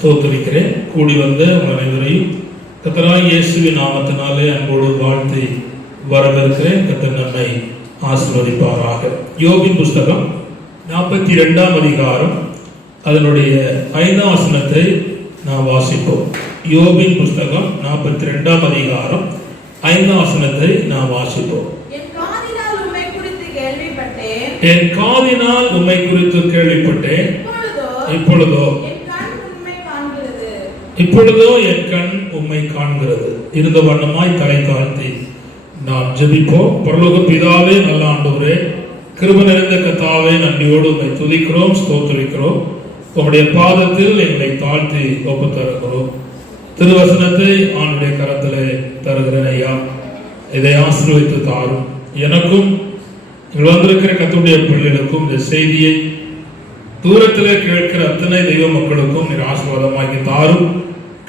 ஸ்தோத்திரிக்கிறேன். கூடி வந்த அனைவரையும் கர்த்தராகிய இயேசுவின் நாமத்தினாலே அன்போடு வாழ்த்தி வரவேற்கிறேன். கர்த்தர் நம்மை ஆசீர்வதிப்பாராக. யோபின் புஸ்தகம் 42ஆம் அதிகாரம் அதனுடைய 5ஆம் வசனத்தை நாம் வாசிப்போம். யோபின் புஸ்தகம் 42ஆம் அதிகாரம் 5ஆம் வசனத்தை நாம் வாசிப்போம். என் காதினால் உம்மை குறித்து கேள்விப்பட்டேன். இப்பொழுதோ என் கண் உம்மை காண்கிறது. இருந்த வண்ணமாய் தலை தாழ்த்தி நாம் ஜெபிப்போம். பரலோக பிதாவே, நல்ல ஆண்டவரே, கிருபை நிறைந்த கர்த்தாவே, நன்றியோடு உம்மை துதிக்கிறோம், ஸ்தோத்திரிக்கிறோம். உம்முடைய பாதத்தில் எங்களை தாழ்த்தி ஒப்பு தருகிறோம். திருவசனத்தை ஆண்டுடைய கரத்திலே தருகிறேன் ஐயா. இதை ஆசீர்வதித்து தாரும். எனக்கும் வந்திருக்கிற கர்த்தருடைய பிள்ளைகளுக்கும் இந்த செய்தியை தூரத்திலே கேட்கிற அத்தனை தெய்வ மக்களுக்கும் நீர் ஆசீர்வாதமாகி தாரும்.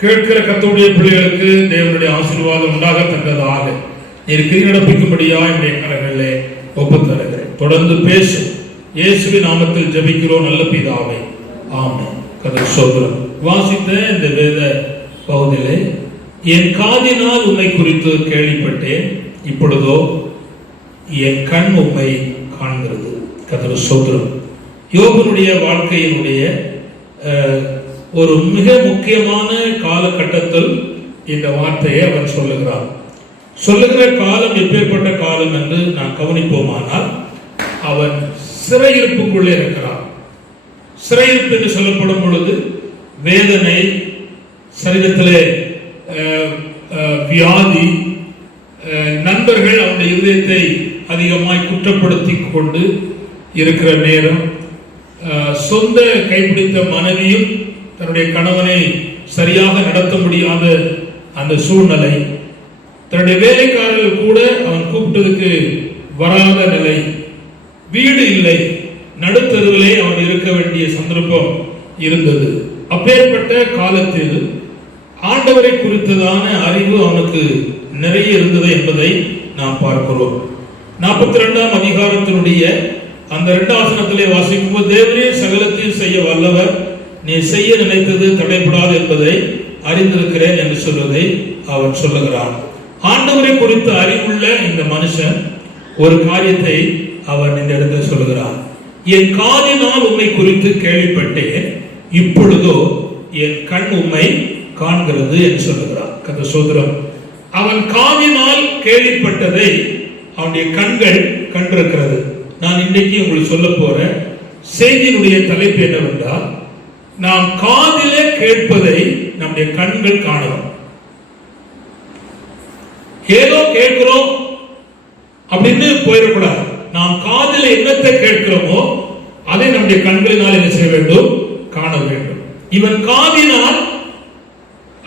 கேட்கிற கர்த்தருடைய பிள்ளைகளுக்கு தேவனுடைய ஆசீர்வாதம் உண்டாகத்தக்கதாக நீர் கிரி நடப்பிக்கும்படியா என்னுடைய கரங்களிலே ஒப்பு தருகிறேன். தொடர்ந்து பேசும். இயேசுவின் நாமத்தில் ஜெபிக்கிறோம் நல்ல பிதாவே, ஆமென். கர்த்தர் ஸ்தோத்திரம். வாசித்த இந்த வேத பகுதியிலே என் காதினால் உம்மை குறித்து கேள்விப்பட்டேன், இப்பொழுதோ என் கண் உம்மை காண்கிறது. கர்த்தர் ஸ்தோத்திரம். யோபனுடைய வாழ்க்கையினுடைய ஒரு மிக முக்கியமான காலகட்டத்தில் இந்த வார்த்தையை அவர் சொல்லுகிற காலம் எப்பேற்பட்ட காலம் என்று நான் கவனிப்போமானால், அவன் சிறையிருப்புக்குள்ளே இருக்கிறான். சிறையிருப்பு என்று சொல்லப்படும் பொழுது வேதனை, சரீரத்திலே வியாதி, நண்பர்கள் அவனுடைய இதயத்தை அதிகமாய் குற்றப்படுத்தி கொண்டு இருக்கிற நேரம், சொந்த கைப்பிடித்த மனைவியும் தன்னுடைய கணவனை சரியாக நடத்த முடியாத அந்த சூழ்நிலை, தன்னுடைய வேலைக்காரர்கள் கூட அவன் கூப்பிட்டதுக்கு வராத நிலை, வீடு இல்லை, நடுத்தருவிலே அவன் இருக்க வேண்டிய சந்தர்ப்பம் இருந்தது. அப்பேற்பட்ட காலத்தில் ஆண்டவரை குறித்ததான அறிவு அவனுக்கு நிறைய இருந்தது என்பதை நாம் பார்க்கிறோம். 42ஆம் அதிகாரத்தினுடைய அந்த 2ஆம் வசனத்திலே வாசிக்கும்போது, தேவரே சகலத்தையும் செய்ய வல்லவர், நீ செய்ய நினைத்தது தடைபடாது என்பதை அறிந்திருக்கிறேன் என்று சொல்வதை அவன் சொல்லுகிறான். ஆண்டவரை குறித்த அறிவுள்ள இந்த மனுஷன் ஒரு காரியத்தை அவன் இந்த இடத்தில் சொல்லுகிறான். என் காதினால் உம்மை குறித்து கேள்விப்பட்டேன், இப்பொழுதோ என் கண் உம்மை காண்கிறது என்று சொல்லுகிறான். கர்த்தர் ஸ்தோத்திரம். அவன் காதினால் கேள்விப்பட்டதை அவனுடைய கண்கள் கண்டிருக்கிறது. நான் இன்னைக்கு உங்களுக்கு சொல்ல போற செய்தியினுடைய தலைப்பு என்னவென்றால், நாம் காதிலே கேட்பதை நம்முடைய கண்கள் காணலாம். ஏதோ கேட்கிறோம் அப்படின்னு போயிடக்கூடாது. நாம் காதில என்னத்தை கேட்கிறோமோ அதை நம்முடைய கண்களினால் என்ன செய்ய வேண்டும்? காண வேண்டும். இவன் காதினால்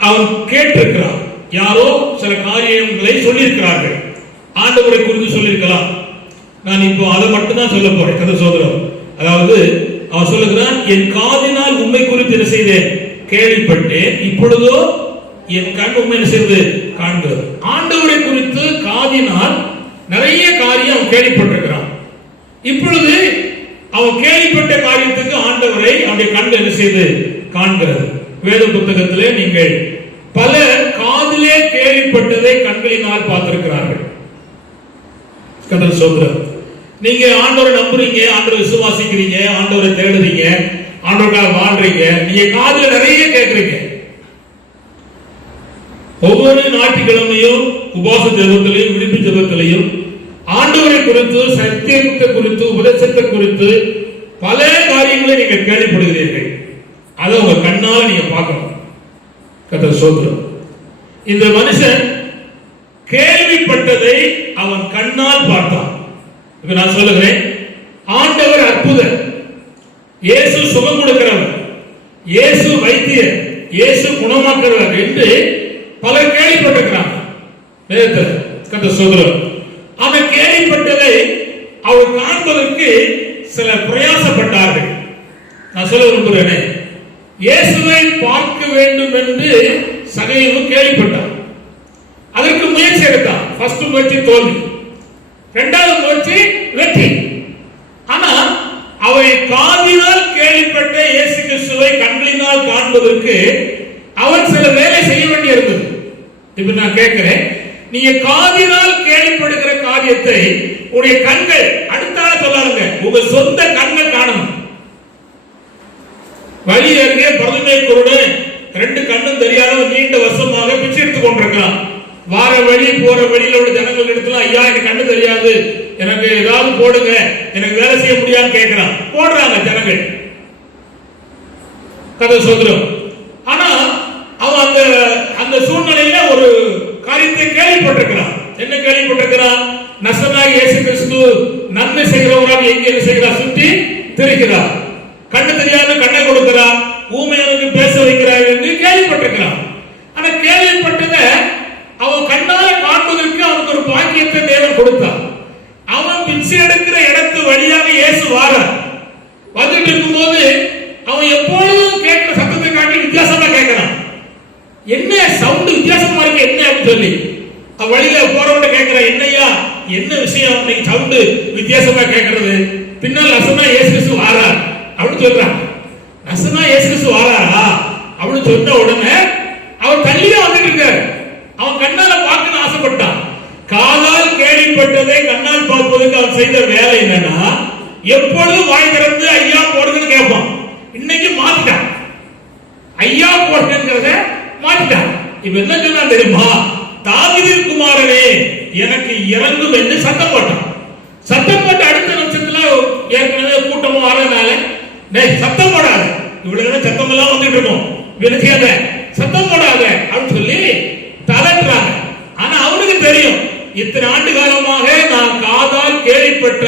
அவன் கேட்டிருக்கிறான். யாரோ சில காரியங்களை சொல்லியிருக்கிறார்கள், ஆண்டவரை குறித்து சொல்லியிருக்கலாம். நான் இப்போ அதை மட்டும் தான் சொல்ல போறேன். கர்த்தர் ஸ்தோத்திரம். அதாவது அவன் சொல்லுகிறான், என் காதினால் உம்மை குறித்து என்ன செய்தேன்? கேள்விப்பட்டேன், இப்பொழுதோ என் கண் உம்மை என்ன செய்து காண்கிறது. ஆண்டவரை குறித்து காதினால் நிறைய காரியம் அவன் கேள்விப்பட்டிருக்கிறான். இப்பொழுது அவன் கேள்விப்பட்ட காரியத்துக்கு ஆண்டவரை அவனுடைய கண் என்ன செய்து காண்கிறது. வேத புத்தகத்திலே நீங்கள் பல காதிலே கேள்விப்பட்டதை கண்களினால் பார்த்திருக்கிறார்கள். கர்த்தர் ஸ்தோத்திரம். நீங்க ஆண்டவரை நம்புறீங்க, ஆண்டவரை விசுவாசிக்கிறீங்க, ஆண்டவரை தேடுறீங்க, ஆண்டவருக்காக வாழ்றீங்க. நீங்க காதுல நிறைய கேட்கறீங்க. ஒவ்வொரு ஞாயிற்றுக்கிழமையும் உபவாச ஜெபத்திலையும் விடுப்பு ஜெபத்திலையும் ஆண்டவரை குறித்து, சத்தியத்தை குறித்து, உபதேசத்தை குறித்து பல காரியங்களை நீங்க கேள்விப்படுகிறீர்கள். அதை உங்க கண்ணால் நீங்க பார்க்கணும். கர்த்தர் ஸ்தோத்திரம். இந்த மனுஷன் கேள்விப்பட்டதை அவன் கண்ணால் பார்த்தான். இப்ப நான் சொல்லுகிறேன், ஆண்டவர் அற்புதர், இயேசு சுகம் கொடுக்கிறவர், இயேசு வைத்தியர், இயேசு குணமாக்குறவர் என்று பலர் கேள்விப்பட்டிருக்கிறாங்க. கர்த்தர் ஸ்தோத்திரம். அவன் கேள்விப்பட்டதை அவர் காண்பதற்கு சில பிரயாசப்பட்டார்கள். நான் சொல்ல விரும்புகிறேன், இயேசுவை பார்க்க வேண்டும் என்று சகைவு கேள்விப்பட்டார். அதற்கு முயற்சி எடுத்தான். ஃபர்ஸ்ட் முயற்சி தோல்வி, இரண்டாவது முயற்சி வெற்றி. ஆனா அவை காதினால் கேள்விப்பட்ட இயேசு கிறிஸ்துவை கண்களினால் காண்பதற்கு அவன் சில வேலை செய்ய வேண்டியிருந்தது. இப்ப நான் கேட்கிறேன், நீங்க காதினால் கேள்விப்படுகிற காரியத்தை உடைய கண்கள் அடுத்தால சொல்லாருங்க, உங்க சொந்த கண்கள் காணணும். வழி அருகே பரதுமை குருடன், ரெண்டு கண்ணும் தெரியாதவன் நீண்ட வருஷமாக பிச்சை எடுத்துக் கொண்டிருக்கிறான். வார வழி போற வழியில உள்ள ஜனங்கள் இடத்துல, ஐயா எனக்கு கண்ணு தெரியாது, எனக்கு ஏதாவது போடுங்க, எனக்கு வேலை செய்ய முடியாதுன்னு கேட்கிறான். போடுறாங்க ஜனங்கள். கர்த்தர் ஸ்தோத்திரம். ஆனா அவன் அந்த அந்த சூழ்நிலையில ஒரு காரியத்தை கேள்விப்பட்டிருக்கிறான். என்ன கேள்விப்பட்டிருக்கிறான்? நசரேயனாகிய இயேசு கிறிஸ்து நன்மை செய்கிறவராக எங்கே செய்கிறார்? சுற்றி திரிகிறார். கண்ணு தெரியாத கண்ணை கொடுக்கிறார், ஊமையனுக்கு பேச வைக்கிறார் என்று கேள்விப்பட்டிருக்கிறான். ஆனா கேள்விப்பட்டத அவன் கண்ணால காண்பதற்கு அவனுக்கு ஒரு பாக்கியத்தை தேவன் கொடுத்தார். அவன் பிச்சை எடுக்கிற இடத்து வழியாக இயேசு வாரார். வந்துட்டு இருக்கும்போது அவன் எப்பொழுதும் கேட்கிற சத்தத்தை காட்டி வித்தியாசமா கேட்கிறான். என்ன சவுண்ட் வித்தியாசமா இருக்கு என்ன அப்படின்னு சொல்லி வழியில போறவங்க கேட்கிறான், என்னையா என்ன விஷயம் இன்னைக்கு சவுண்ட் வித்தியாசமா கேட்கறது? பின்னால் நசரேயனாகிய இயேசு கிறிஸ்து வாரார் அப்படின்னு சொல்றான். நசரேயனாகிய இயேசு கிறிஸ்து வாராரா அப்படின்னு சொன்ன உடனே அவன் தள்ளியே வந்துட்டு இருக்காரு. அவன் கண்ணால பார்க்கணும்னு ஆசைப்பட்டான். காதால் கேள்விப்பட்டதை கண்ணால் பார்ப்பதற்கு அவன் செய்த வேலை என்னன்னா, எப்பொழுதும் வாய் திறந்து ஐயா போடுங்கன்னு கேட்பான். இன்னைக்கு மாத்திட்டான், ஐயா போடுங்கிறத மாத்திட்டான். இப்ப என்ன சொன்னா தெரியுமா? தாவீதின் குமாரனே எனக்கு இறங்கும் என்று சத்தம் போட்டான். சத்தம் போட்டு அடுத்த நிமிஷத்துல ஏற்கனவே கூட்டமும் வரனால, டேய் சத்தம் போடாத, இவ்வளவு சத்தம் எல்லாம் வந்துட்டு இருக்கும், விலகியாத, சத்தம் போடாத அப்படின்னு சொல்லி தளர்றாங்க. ஆனா அவனுக்கு தெரியும், இத்தனை ஆண்டு காலமாக நான் காதால் கேள்விப்பட்ட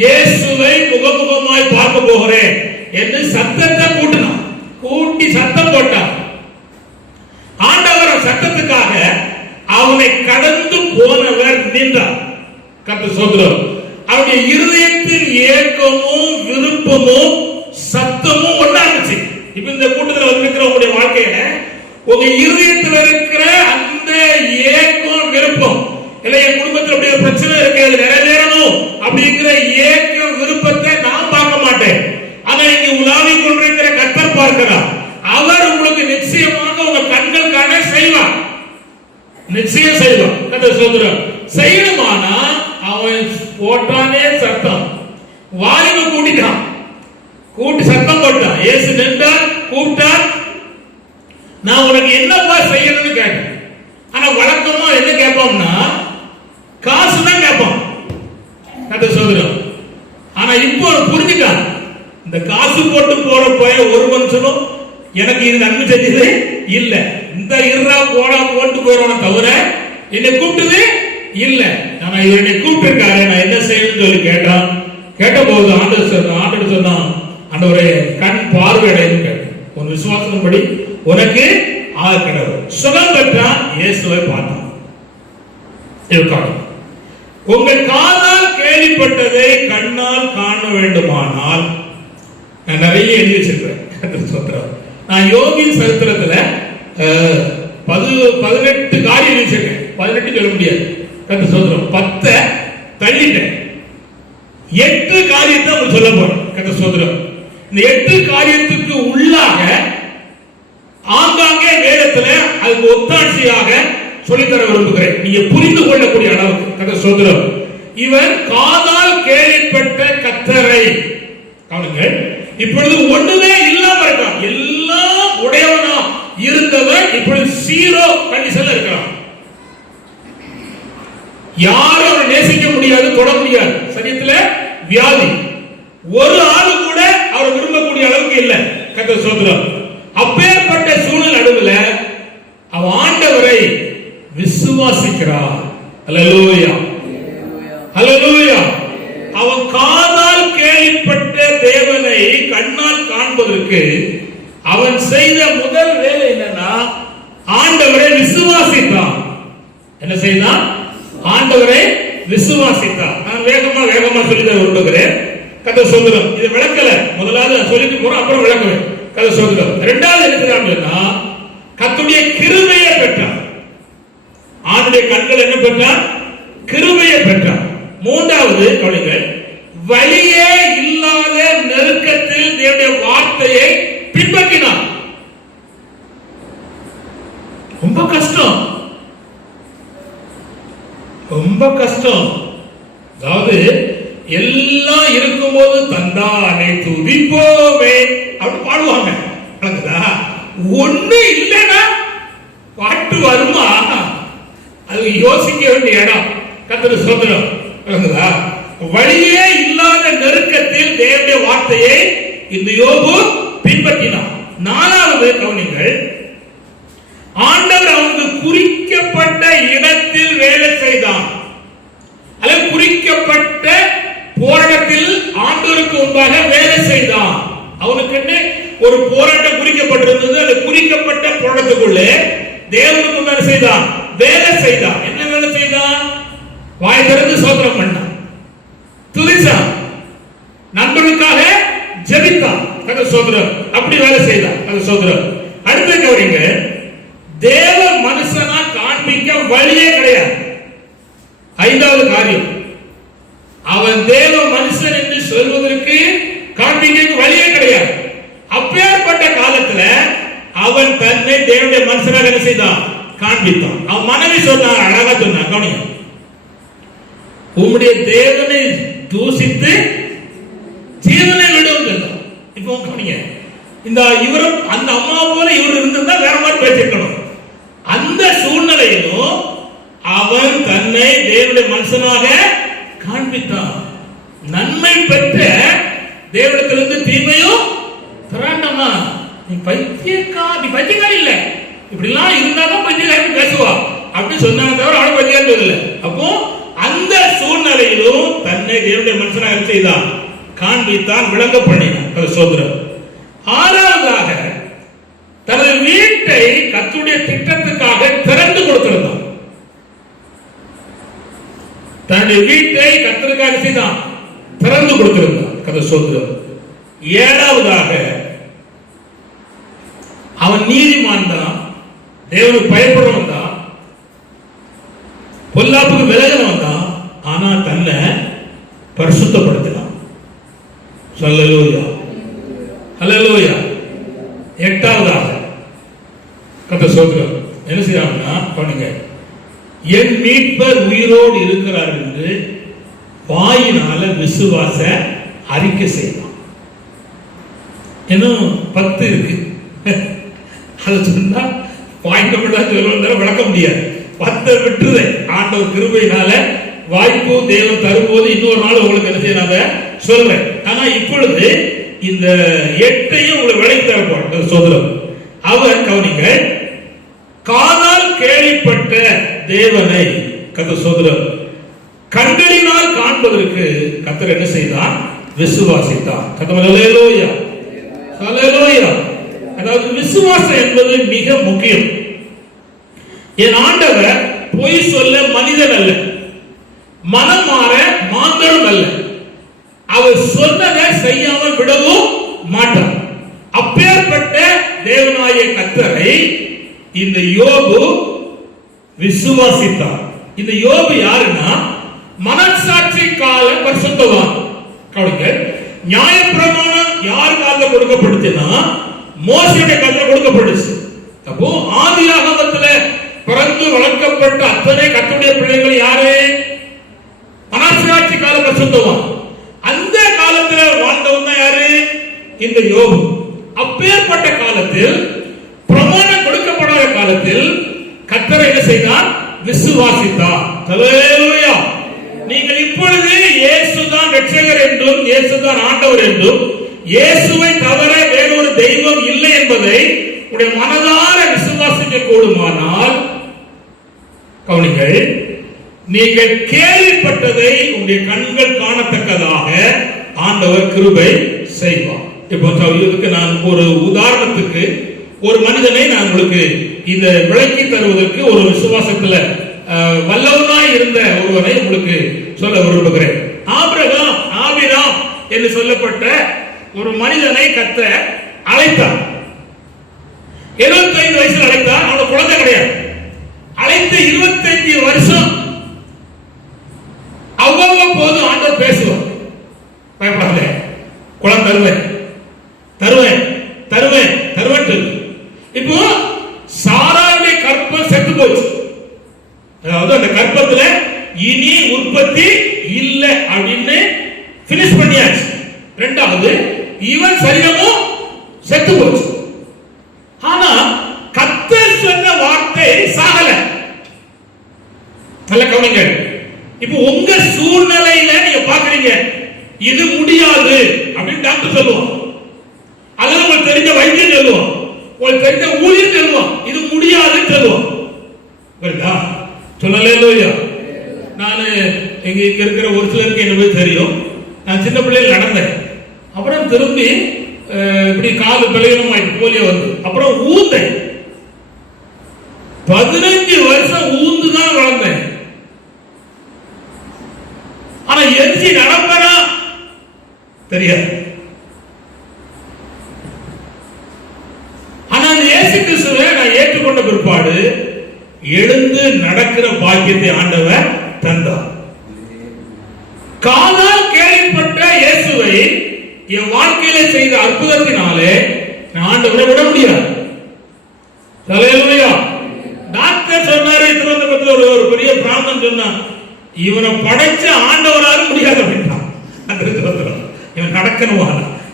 இயேசுவை முகமுகமாய் பார்க்க போகிறேன் என்று சத்தத்தை கூட்டினான். கூட்டி சத்தம் போட்டான். ஆண்டவர் சத்தத்துக்காக அவனை கடந்து போனவர் நின்றார். கர்த்தர் ஸ்தோத்திரம். அவருடைய இருதயத்தின் ஏக்கமும் விருப்பமும் சத்தமும் ஒன்றாச்சு. இப்ப இந்த கூட்டத்தில் வந்திருக்கிற உங்களுடைய வாழ்க்கையில உங்க இருதயத்தில் இருக்கிற அந்த ஏக்கம் விருப்பம், இல்லை என் குடும்பத்தில் அப்படி ஒரு பிரச்சனை இருக்கு, அது நிறைவேறணும் அப்படிங்கிற ஏக்கம் விருப்பத்தை நான் பார்க்க மாட்டேன். ஆனா இங்க உலாவி கொண்டிருக்கிற கர்த்தர் பார்க்கிறார். அவர் உங்களுக்கு நிச்சயமாக உங்க கண்கள் காண செய்வார், நிச்சயம் செய்வார். கர்த்தர் ஸ்தோத்திரம். செய்யணுமானா அவன் போட்டானே சத்தம், வாலிப கூட்டிட்டான், கூட்டி சத்தம் போட்டான். இயேசு நின்றார், கூப்பிட்டார், நான் உனக்கு என்னப்பா செய்யணும்னு கேட்டேன். ஆனா வழக்கமா என்ன கேட்போம்னா காசு தான் கேட்போம். கர்த்தர் ஸ்தோத்திரம். ஆனா இப்போ புரிஞ்சுட்டான், இந்த காசு போட்டு போற போய ஒரு மனுஷனும் எனக்கு இது நன்மை செஞ்சது இல்ல, இந்த இருரா போடா போட்டு போறவன தவிர என்னை கூப்பிட்டது இல்ல. ஆனா இவர் என்னை கூப்பிட்டிருக்காரு, நான் என்ன செய்யணும்னு சொல்லி கேட்டான். கேட்ட போது ஆண்டவர் சொன்னான், ஆண்டவரே கண் பார்வையடைந்து கேட்டேன், உன் விசுவாசத்தின்படி உனக்கு ஆகிறது. சுகம் பெற்றான், இயேசுவை பார்த்தான். உங்கள் காதால் கேள்விப்பட்டதை கண்ணால் காண வேண்டுமானால், நான் நிறைய எழுதி வச்சிருக்கிறேன். நான் யோகின் சரித்திரத்துல 18 காரியம் வச்சிருக்கேன். 18 சொல்ல முடியாது, கர்த்தர் ஸ்தோத்திரம். 10 தள்ளிட்டேன். 8 காரியத்தை உங்களுக்கு சொல்ல போறேன். கர்த்தர் ஸ்தோத்திரம். இந்த 8 காரியத்துக்கு உள்ளாக ஆங்காங்கே வேதத்துல அதுக்கு ஒத்தாட்சியாக சொல்லித்தர விரும்புகிறேன், நீங்க புரிந்து கொள்ளக்கூடிய அளவுக்கு. கர்த்தர் ஸ்தோத்திரம். இவன் காதால் கேள்விப்பட்ட கர்த்தரை கவனிங்கள். இப்பொழுது ஒண்ணுமே இல்லாம இருக்கான், எல்லாம் உடையவனா இருந்தவன் இப்பொழுது 0 கண்டிஷன்ல இருக்கிறான். யாரும் அவனை நேசிக்க முடியாது, தொட முடியாது. சரீரத்துல வியாதி, ஒரு ஆளு கூட அவரை விரும்பக்கூடிய அளவுக்கு இல்லை. கர்த்தர் ஸ்தோத்திரம். அப்பேற்பட்ட சூழல் நடுவுல விசுவாசிக்கிறார். அல்லேலூயா, அல்லேலூயா. அவன் காதால் கேள்விப்பட்ட தேவனை கண்ணால் காண்பதற்கு அவன் செய்த முதல் வேலை என்னன்னா, ஆண்டவரை விசுவாசித்தான். என்ன செய்தான்? ஆண்டவரை விசுவாசித்தான். நான் வேகமா சொல்லி தான் விரும்புகிறேன். கதை சொல்கிறோம், இது விளக்கல. முதலாவது சொல்லிட்டு போறோம், அப்புறம் விளக்குவேன். கதை சொல்கிறோம். இரண்டாவது எடுத்துக்காட்டுன்னா, கர்த்தருடைய கிருபையை பெற்றான். ஆண்டுடைய கண்கள் என்ன பெற்றான்? கிருபையை பெற்றான். மூன்றாவது கவனிங்கள், வழியே இல்லாத நெருக்கத்தில் தேவனுடைய வார்த்தையை பின்பற்றினான். ரொம்ப கஷ்டம், ரொம்ப கஷ்டம். அதாவது எல்லாம் இருக்கும்போது தந்தானே துதிப்போமே அப்படி பாடுவாங்க. ஒண்ணு இல்லைன்னா பாட்டு வருமா? அது யோசிக்க வேண்டிய இடம். கர்த்தருக்கு ஸ்தோத்திரம். வழியே இல்லாத நெருக்கத்தில் தேவனுடைய வார்த்தையை இந்த யோபு பின்பற்றினான். நாலாவது கவனிங்கள், ஆண்டவர் அவனுக்கு குறிக்கப்பட்ட இடத்தில் வேலை செய்தான். அல்லது குறிக்கப்பட்ட போராட்டத்தில் ஆண்டவருக்கு முன்பாக வேலை செய்தான். அவனுக்கு ஒரு போராட்டம் குறிக்கப்பட்டிருந்தது. அந்த குறிக்கப்பட்ட போராட்டத்துக்குள்ளே தேவனுக்கு முன்பாக செய்தான், வேலை செய்தான். என்ன வேலை செய்தான்? வாய் திறந்து ஸ்தோத்திரம் பண்ணான், துதிச்சான், நண்பர்களுக்காக ஜெபித்தான். ஸ்தோத்திரம். அப்படி வேலை செய்தான். ஸ்தோத்திரம். அடுத்த கவனிங்க, தேவ மனுஷனா காண்பிக்க வழியே கிடையாது. ஐந்தாவது காரியம், அவன் தேவ மனுஷன் என்று சொல்வதற்கு காண்பிக்க வழியே கிடையாது. அப்பேற்பட்ட காலத்துல அவன் தன்னை தேவனுடைய மனுஷனாக என்ன செய்தான்? காண்பித்தான். அவன் மனைவி சொன்னான், அழகா சொன்னான். கவனிங்க, உம்முடைய தேவனை தூசித்து ஜீவனை விடும் சொன்னான். இப்போ கவனிங்க, இந்த இவரும் அந்த அம்மா போல இவர் இருந்திருந்தா வேற மாதிரி பேசிருக்கணும். அந்த சூழ்நிலையிலும் அவன் தன்னை தேவனுடைய மனுஷனாக காண்பித்தான். நன்மை பெற்ற தேவனிடத்திலிருந்து தீமையும் திராண்டமா. நீ பைத்தியக்காரி இல்ல, இப்படி எல்லாம் இருந்தாதான் பைத்தியக்காரி பேசுவா அப்படி சொன்னாங்க தவிர அவன் பைத்தியக்காரி இல்லை. அப்போ அந்த சூழ்நிலையிலும் தன்னை தேவனுடைய மனுஷனாக செய்தான், காண்பித்தான், விளங்க பண்ணினான். சோதரன். ஆறாவதாக, தனது வீட்டை கர்த்தருடைய திட்டத்துக்காக திறந்து கொடுத்திருந்தான். தன்னுடைய வீட்டை கர்த்தருக்காக செய்தான், திறந்து கொடுத்திருந்தான். கதை சோதரன். ஏழாவதாக, அவன் நீதிமான் தான், தேவனுக்கு பயப்படுறவன் தான், பொல்லாப்புக்கு விலகினவன் தான். ஆனா தன்னை பரிசுத்தப்படுத்தினான். அல்லேலூயா, அல்லேலூயா. எட்டாவதாக கர்த்தர் சோதரன் என்ன செய்யறாங்கன்னா, பண்ணுங்க, என் மீட்பர் உயிரோடு இருக்கிறார் என்று வாயினால விசுவாச அறிக்கை செய்யலாம். இன்னும் 10 இருக்கு. அதை சொன்னா வாய்க்கப்பட்ட சொல்ல விளக்க முடியாது. 10 விட்டுதை ஆண்டவர் கிருபையினால வாய்ப்பு தேவன் தரும்போது இன்னொரு நாள் உங்களுக்கு என்ன செய்யறாங்க சொல்றேன். ஆனா இப்பொழுது இந்த 8ஐயும் உங்களுக்கு விளக்கி தரப்போம். சோதரம். அவர் கவனிங்க, காதால் கேள்விப்பட்ட தேவனை கர்த்தர் சோதரம் கண்களினால் காண்பதற்கு கர்த்தர் என்ன செய்தார்? விசுவாசித்தார். அல்லேலூயா, அல்லேலூயா. அதாவது விசுவாசம் என்பது மிக முக்கியம். என் ஆண்டவர் பொய் சொல்ல மனிதன் அல்ல, மனம் மாற மாந்தரும் அல்ல. அவர் சொன்னதை செய்யாமல் விடவும் மாட்டார். அப்பேற்பட்ட தேவனாய கர்த்தரை இந்த யோபு விசுவாசித்தார். இந்த யோபு யாருன்னா, மனசாட்சி கால பரிசுத்தவான். கவனிங்க, நியாயப்பிரமாணம் யார் காலத்துல கொடுக்கப்படுச்சுன்னா மோசேயுடைய காலத்துல கொடுக்கப்படுச்சு. அப்போ ஆதியாகமத்துல பிறந்து வளர்க்கப்பட்ட அத்தனை கர்த்தருடைய பிள்ளைகள் யாரு? மனசாட்சி கால பரிசுத்தவான். அந்த காலத்துல வாழ்ந்தவன் தான் யாரு? இந்த யோபு. அப்பேற்பட்ட காலத்தில், பிரமாணம் கொடுக்கப்படாத காலத்தில் கர்த்தரை என்ன செய்தார்? விசுவாசித்தார். அல்லேலூயா. நீங்கள் இப்பொழுது இயேசுதான் ரட்சகர் என்றும் இயேசுதான் ஆண்டவர் என்றும் இயேசுவை தவிர வேறொரு தெய்வம் இல்லை என்பதை உடைய மனதார விசுவாசிக்க கூடுமானால் கவனிங்கள், நீங்கள் கேள்விப்பட்டதை உங்களுடைய கண்கள் காணத்தக்கதாக ஆண்டவர் கிருபை செய்வார். இப்போ இதுக்கு நான் ஒரு உதாரணத்துக்கு ஒரு மனிதனை நான் உங்களுக்கு இந்த விளக்கி தருவதற்கு ஒரு விசுவாசத்துல வல்லவனாய் இருந்த ஒருவரை உங்களுக்கு சொல்ல விரும்புகிறேன். ஆபிராம் என்று சொல்லப்பட்ட ஒரு மனிதனை கர்த்தர் அழைத்தார். 75 வயசுல அழைத்தார். அவனுக்கு குழந்தை கிடையாது. அழைத்து 25 வருஷம் அவ்வப்போது ஆண்டவர் பேசுவார். பயப்படாத, குழந்தை தருவேன் தருவேன் தருவேன் தருவேன் சொல்லு. இப்போ சாராவுடைய கற்பம் செத்து போச்சு. அதாவது அந்த கற்பத்துல இனி உற்பத்தி இல்லை அப்படின்னு பினிஷ் பண்ணியாச்சு. இரண்டாவது, இவன் சரீரமும் செத்து போச்சு. ஆனா கர்த்தர் சொன்ன வார்த்தை சாகல. நல்ல கவனிங்க. இப்போ உங்க சூழ்நிலையில நீங்க பாக்குறீங்க இது முடியாது அப்படின்னு டாக்டர் சொல்லுவான், அல்லது உங்களுக்கு தெரிஞ்ச வைத்தியம் சொல்லுவான், உங்களுக்கு தெரிஞ்ச ஊழியர் சொல்லுவான் இது முடியாதுன்னு சொல்லுவான். சொல்லலையா? நான் இங்க இருக்கிற ஒரு சிலருக்கு என்ன தெரியும். நான் சின்ன பிள்ளைகள் நடந்தேன். அப்புறம் திரும்பி இப்படி காது பலகீனமாயிட்டு போலியோ வந்து அப்புறம் ஊந்தேன். 15 வருஷம் ஊந்து தான் வளர்ந்தேன். ஆனா எரிஞ்சி நடப்பனா தெரியாது. ஆனா அந்த இயேசு கிறிஸ்துவை நான் ஏற்றுக்கொண்ட பிற்பாடு எழுந்து நடக்கிற பாக்கியத்தை ஆண்டவர் தந்தார். காதால் கேள்விப்பட்ட இயேசுவை என் வாழ்க்கையில செய்த அற்புதத்தினாலே நான் ஆண்டவரை விட முடியாது. ஹல்லேலூயா. டாக்டர் சொன்னாரு, திருவனந்தபுரத்துல ஒரு பெரிய பிராமணன் சொன்னான், இவனை படைச்ச ஆண்டவரால முடியாது அப்படின்ட்டான். அந்த சோதரம் இவன் நடக்கணுமா,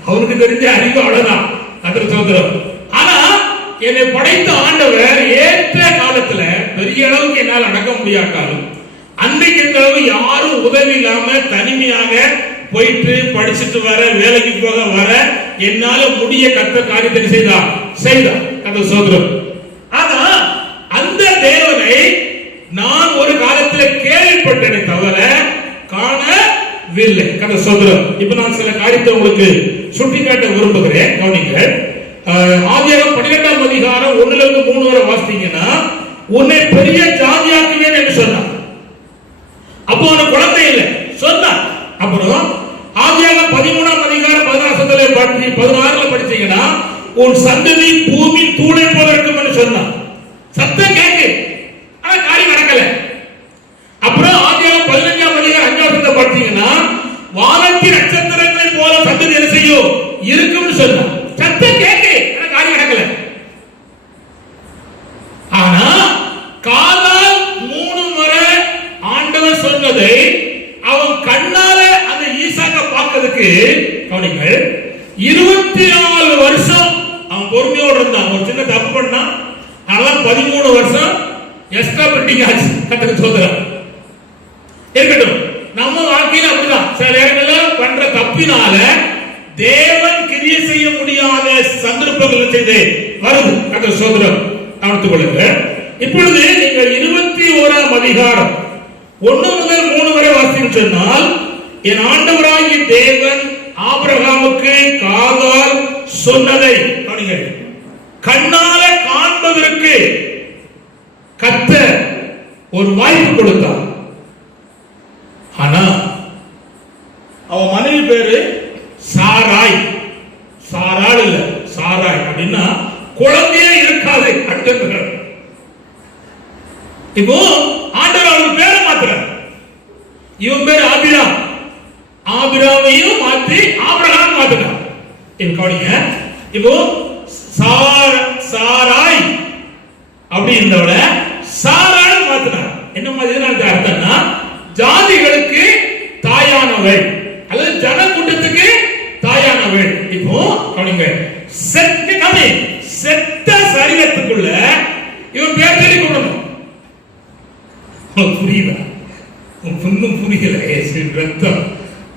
அவனுக்கு தெரிஞ்ச அறிவு அவ்வளவுதான். அந்த சோதரம். ஆனா என்னை படைத்த ஆண்டவர் ஏற்ற காலத்துல பெரிய அளவுக்கு என்னால் நடக்க முடியாட்டாலும் அன்றைக்கு அளவு யாரும் உதவி இல்லாம தனிமையாக போயிட்டு படிச்சுட்டு வர, வேலைக்கு போக வர என்னால முடிய கர்த்தர் காரியத்தை செய்தார். அந்த சோதரம். ஆனா அந்த தேவனை நான் ஒரு காலத்தில் கேள்விப்பட்டேனே தவிர காணவில்லை. கதை சோதரம். இப்ப நான் சில காரியத்தை உங்களுக்கு சுட்டிக்காட்ட விரும்புகிறேன். கவனிங்க. ஆதியாகமம் 12ஆம் அதிகாரம் 1 to 3 வரை வாசித்தீங்கன்னா, உன்னை பெரிய ஜாதியாக்குவேன் என்று சொன்னார். அப்போ அவனுக்கு குழந்தை இல்லை சொன்னார். அப்புறம் ஆதியாகமம் 13ஆம் அதிகாரம் 16 படிச்சீங்கன்னா, உன் சந்ததி பூமி தூளை போல இருக்கும் என்று சொன்னார். சத்தம் கேட்கு, ஆனா காரியம் நடக்கல. அப்புறம் ஆதியாகமம் 15ஆம் அதிகாரம் 5 படிச்சீங்கன்னா, வானத்தின் நட்சத்திரங்களை போல சந்ததி என்ன செய்யும் இருக்கும்னு சொன்னார். சத்தம் கேட்கு, ஆனா காரியம் நடக்கல. ஆனா காதால் 3 முறை ஆண்டவர் சொன்னதை அவன் கண்ணால அந்த ஈசாக்க பார்க்கிறதுக்கு கவனிங்கள் 24 வருஷம் அவன் பொறுமையோடு இருந்தான். ஒரு சின்ன தப்பு பண்ணா அதெல்லாம் 13 வருஷம் எக்ஸ்ட்ரா பெண்டிங் ஆச்சு. கர்த்தருக்கு சோதரம் இருக்கட்டும். நம்ம வாழ்க்கையில அப்படிதான் சில நேரங்களில் பண்ற தப்பினால தேவன் கிரியை செய்ய முடியாத சந்தர்ப்பங்கள் செய்து வருது. கர்த்தருக்கு சோதரம் கவனித்துக் கொள்ளுங்க. இப்பொழுது நீங்கள் 21ஆம் அதிகாரம் 1 முதல் 3 வரை வாசித்து சொன்னால், என் ஆண்டவராகிய தேவன் ஆபிரகாமுக்கு காதால் சொன்னதை கண்ணால காண்பதற்கு கர்த்தர் ஒரு வாய்ப்பு கொடுத்தார். ஆனா அவன் மனைவி பேரு சாராய். சாராள் இல்ல, சாராய் அப்படின்னா குழந்தையே இருக்காது. அடுத்த இப்போ ஆண்டவர் அவருக்கு பேரை மாத்துறார். இவன் பேர் ஆபிராம். ஆபிராமையும் மாற்றி ஆபிரகாம் மாத்துறார். இப்போ சாராய் அப்படி இருந்தவள சாராள் மாத்தினார். என்ன மாதிரி அர்த்தம்னா ஜாதிகளுக்கு தாயானவள் அல்லது ஜன கூட்டத்துக்கு தாயானவள். இப்போ கவனிங்க, செத்த சரீரத்துக்குள்ள இவன் பேர் சொல்லி கொடுக்கணும். புரியுதா? புண்ணும் புரியல. ரத்தம்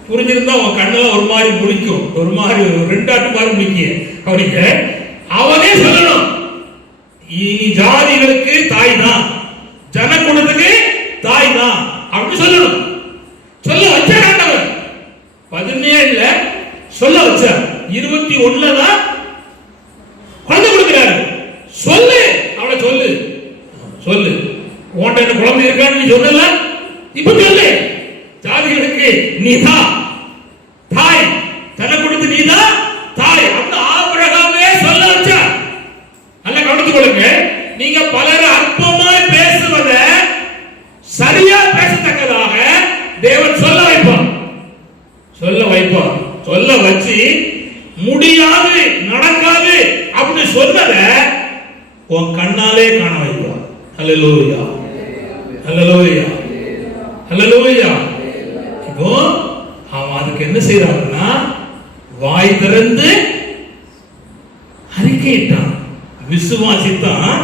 புரிஞ்சிருந்தா அவன் கண்ணெல்லாம் ஒரு மாதிரி முடிக்கும், ஒரு மாதிரி 2 ஆட்டு மாதிரி முடிக்க. அவனே சொல்லணும், இனி ஜாதிகளுக்கு தாய் தான், ஜனக்கூட்டத்துக்கு தாய் தான் அப்படின்னு சொல்லணும். சொல்ல வச்சார் ஆண்டவர். 17ல சொல்ல வச்சார். 21ல தான் குழந்தை கொடுக்கிறாரு. சொல்லு, அவளை சொல்லு சொல்லு. உன்கிட்ட என்ன குழந்தை இருக்கான்னு நீ சொல்லல, இப்ப சொல்லு. ஜாதிகளுக்கு நீதான் தாய், ஜனக்கூட்டத்துக்கு நீதான் தாய். அந்த ஆபிரகாமே சொல்ல வச்சார். நல்லா கவனித்துக் கொள்ளுங்க. நீங்க பலர் அற்பமாய் பேசுவத சரியா பேசத்தக்கதாக தேவன் சொல்ல வைப்பார். சொல்ல வைப்பார். சொல்ல வச்சு முடியாது, நடக்காது அப்படின்னு சொன்னத உன் கண்ணாலே காண வைப்பார். அல்லேலூயா, அல்லேலூயா, அல்லேலூயா. இப்போ அவன் அதுக்கு என்ன செய்யறான்னா வாய் திறந்து அறிக்கையிட்டான். விசுவாசித்தான்,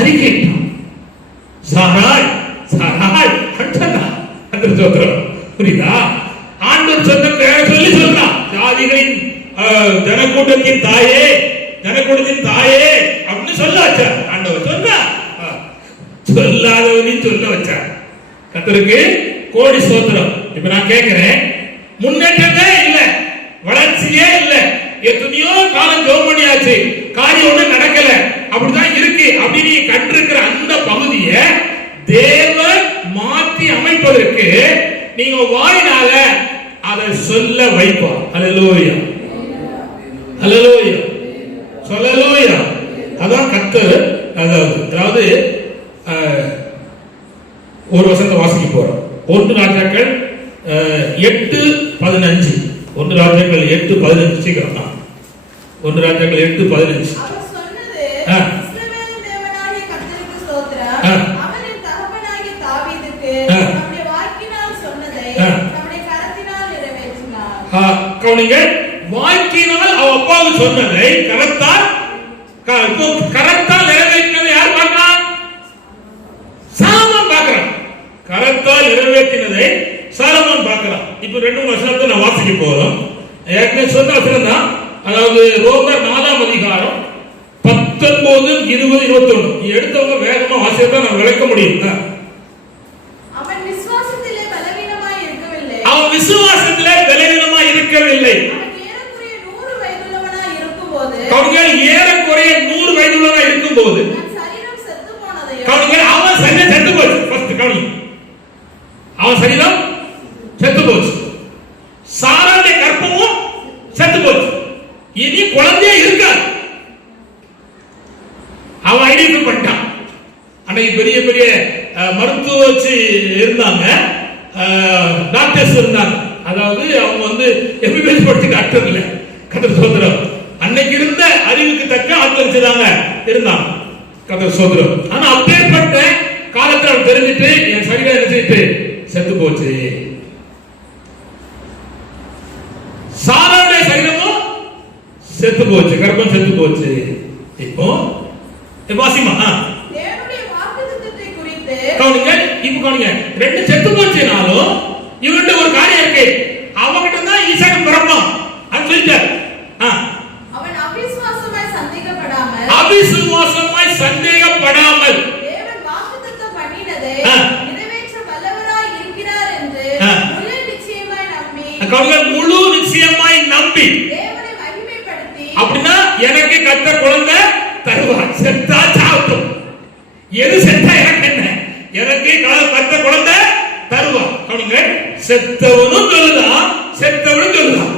அறிக்கையிட்டான். சாராய் சாராய் அந்த சோத்திரம் புரியுதா? ஆண்டவர் சொன்ன சொல்லி சொல்றான். ஜாதிகளின் ஜனக்கூட்டத்தின் தாயே, ஜனக்கூட்டத்தின் தாயே அப்படின்னு சொல்ல வச்சார். ஆண்டவர் சொன்னா சொல்லாதவனையும் சொல்ல வச்சார். கர்த்தருக்கு கோடி ஸ்தோத்திரம். இப்ப நான் கேட்கிறேன், முன்னேற்றமே இல்ல, வளர்ச்சியே இல்ல, எத்தனையோ காலம் ஜெபம் பண்ணியாச்சு, காரியம் ஒண்ணு நடக்கல, அப்படிதான் இருக்கு அப்படின்னு நீ கண்டிருக்கிற அந்த பகுதியை தேவன் மாற்றி அமைப்பதற்கு நீங்க வாயினால அதை சொல்ல வைப்பார். அல்லேலூயா, அல்லேலூயா, சொல்லலூயா. அதான் கர்த்தர். அதாவது ஒரு வசனத்தை வாசிக்க போறோம். 1 ராஜாக்கள் 8:15. 1 ராஜாக்கள் 8:15. சீக்கிரம் தான். 1 ராஜாக்கள் 8:15. அவர் சொன்னது, இஸ்ரவேலின் தேவனாகிய கர்த்தருக்கு ஸ்தோத்திரம். அவர் என் தகப்பனாகிய தாவீதுக்கு தம்முடைய வாக்கினால் சொன்னதை தம்முடைய கரத்தினால் நிறைவேற்றினார். கவனிங்க, வாக்கினால் அவ அப்பாவுக்கு சொன்னதை கரத்தால் நிறைவேற்றினதை யார் பார்க்கிறான்? சாலமோன் பார்க்கிறான். கரத்தால் நிறைவேற்றினதை சாலமோன் பார்க்கிறான். இப்ப 2 வசனத்தை நான் வாசிக்க போறோம். ஏற்கனவே சொன்ன வசனம் தான். அதாவது ரோமர் 4ஆம் அதிகாரம் 19, 20, 21. எடுத்தவங்க வேகமா வாசிச்சா நான் விளக்க முடியும். அவன் விசுவாசத்திலே பலவீனமாய் இருக்கவில்லை. அவன் விசுவாசத்திலே பலவீனமாய் இருக்கவில்லை. ஏறக்குறைய 100 வயதுள்ளவனாய் இருக்கும்போது அவன் சரீரம் செத்து போச்சு. ஃபர்ஸ்ட் கவனி, அவன் சரீரம் செத்து போச்சு. சாராளுடைய கர்ப்பமும் செத்து போச்சு. இனி குழந்தையே இருக்காது. அவன் ஐடென்டிஃபை பண்ணிட்டான். அன்னைக்கு பெரிய பெரிய மருத்துவ வச்சு இருந்தாங்க, டாக்டர்ஸ் இருந்தாங்க. அதாவது அவங்க வந்து எம்பிபிஎஸ் படிச்சு டாக்டர் இல்லை. கர்த்தர் சோதரம். அன்னைக்கு இருந்த அறிவுக்கு தக்க ஆட்கள் செய்தாங்க இருந்தாங்க. கர்த்தர் சோதரம். ஆனா அப்பேற்பட்ட காலத்துல அவன் தெரிஞ்சிட்டு என் சரீரம் என்ன செய்யிட்டு செத்து போச்சு. சாராளுடைய சரீரமும் செத்து போச்சு, கர்ப்பம் செத்து போச்சு. இப்போ வாசிமா தேவனுடைய வாக்குத்தத்தத்தை குறித்து கவனிங்க. இப்போ கவனிங்க, 2 செத்து போச்சுனாலும் இவன்கிட்ட ஒரு காரியம் இருக்கு. அவங்கிட்ட தான் ஈசாக்கு பிறப்பான். அது சொல்லிட்டார். அவன் அவிசுவாசமாய் சந்தேகப்படாமல் தேவன் வாக்குத்தத்தம் பண்ணினதை நிறைவேற்ற வல்லவராய் இருக்கிறார் என்று முழு நிச்சயமாய் நம்பி, கவனிங்க, முழு நிச்சயமாய் நம்பி தேவனை மகிமைப்படுத்தி, அப்படின்னா எனக்கு கர்த்தர் குழந்தை தருவார். செத்தா சாவட்டும், எது செத்தா எனக்கு என்ன, எனக்கு கர்த்தர் குழந்தை தருவார். கவனிங்க, செத்தவனும் சொல்லுதான், செத்தவனும் சொல்லுதான்.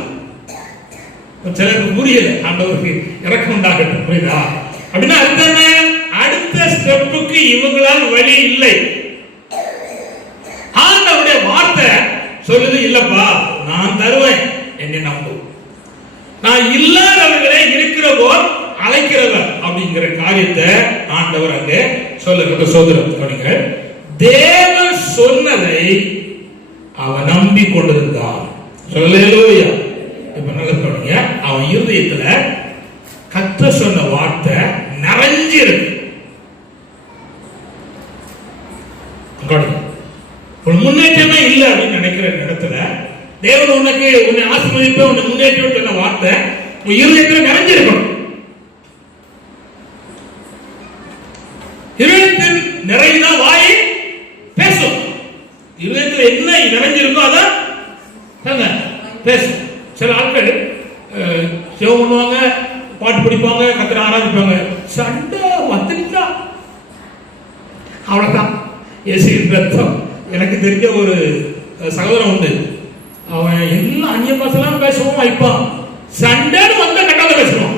சிலருக்கு புரியல. ஆண்டவருக்கு இறக்கம் உண்டாகட்டும். புரியுதா? அப்படின்னா அடுத்த ஸ்டெப்புக்கு இவங்களால் வழி இல்லை. ஆண்டவருடைய வார்த்தை சொல்லுது, இல்லப்பா நான் தருவேன், என்னை நம்பு. நான் இல்லாதவர்களை இருக்கிறவோ அழைக்கிறவர் அப்படிங்கிற காரியத்தை ஆண்டவர் அங்கே சொல்லுகிற சோதனை. தேவன் சொன்னதை அவன் நம்பி கொண்டிருந்தான். சொல்லலேலூயா. இப்ப நல்ல கவனிங்க, அவன் இருதயத்துல கர்த்தர் சொன்ன வார்த்தை நிறைஞ்சு இருக்கு. முன்னேற்றமே இல்லை அப்படின்னு நினைக்கிற இடத்துல தேவன் உன்னை ஆசீர்வதிப்ப, உன்னை முன்னேற்றம் சொன்ன வார்த்தை உன் இருதயத்துல நிறைஞ்சிருக்கணும். இருதயத்தின் நிறைதான் வாய் பேசும். இருதயத்தில் என்ன நிறைஞ்சிருக்கோ அதான் பேசும். சில ஆட்கள் சேவம் பண்ணுவாங்க, பாட்டு படிப்பாங்க, கத்திர ஆராதிப்பாங்க, சண்டை வந்துட்டா அவ்வளவுதான். இயேசுவின் ரத்தம். எனக்கு தெரிஞ்ச ஒரு சகோதரன் உண்டு. அவன் எல்லாம் அந்நிய பாசெல்லாம் பேசுவான், வைப்பான். சண்டைன்னு வந்த கட்டால பேசுவான்.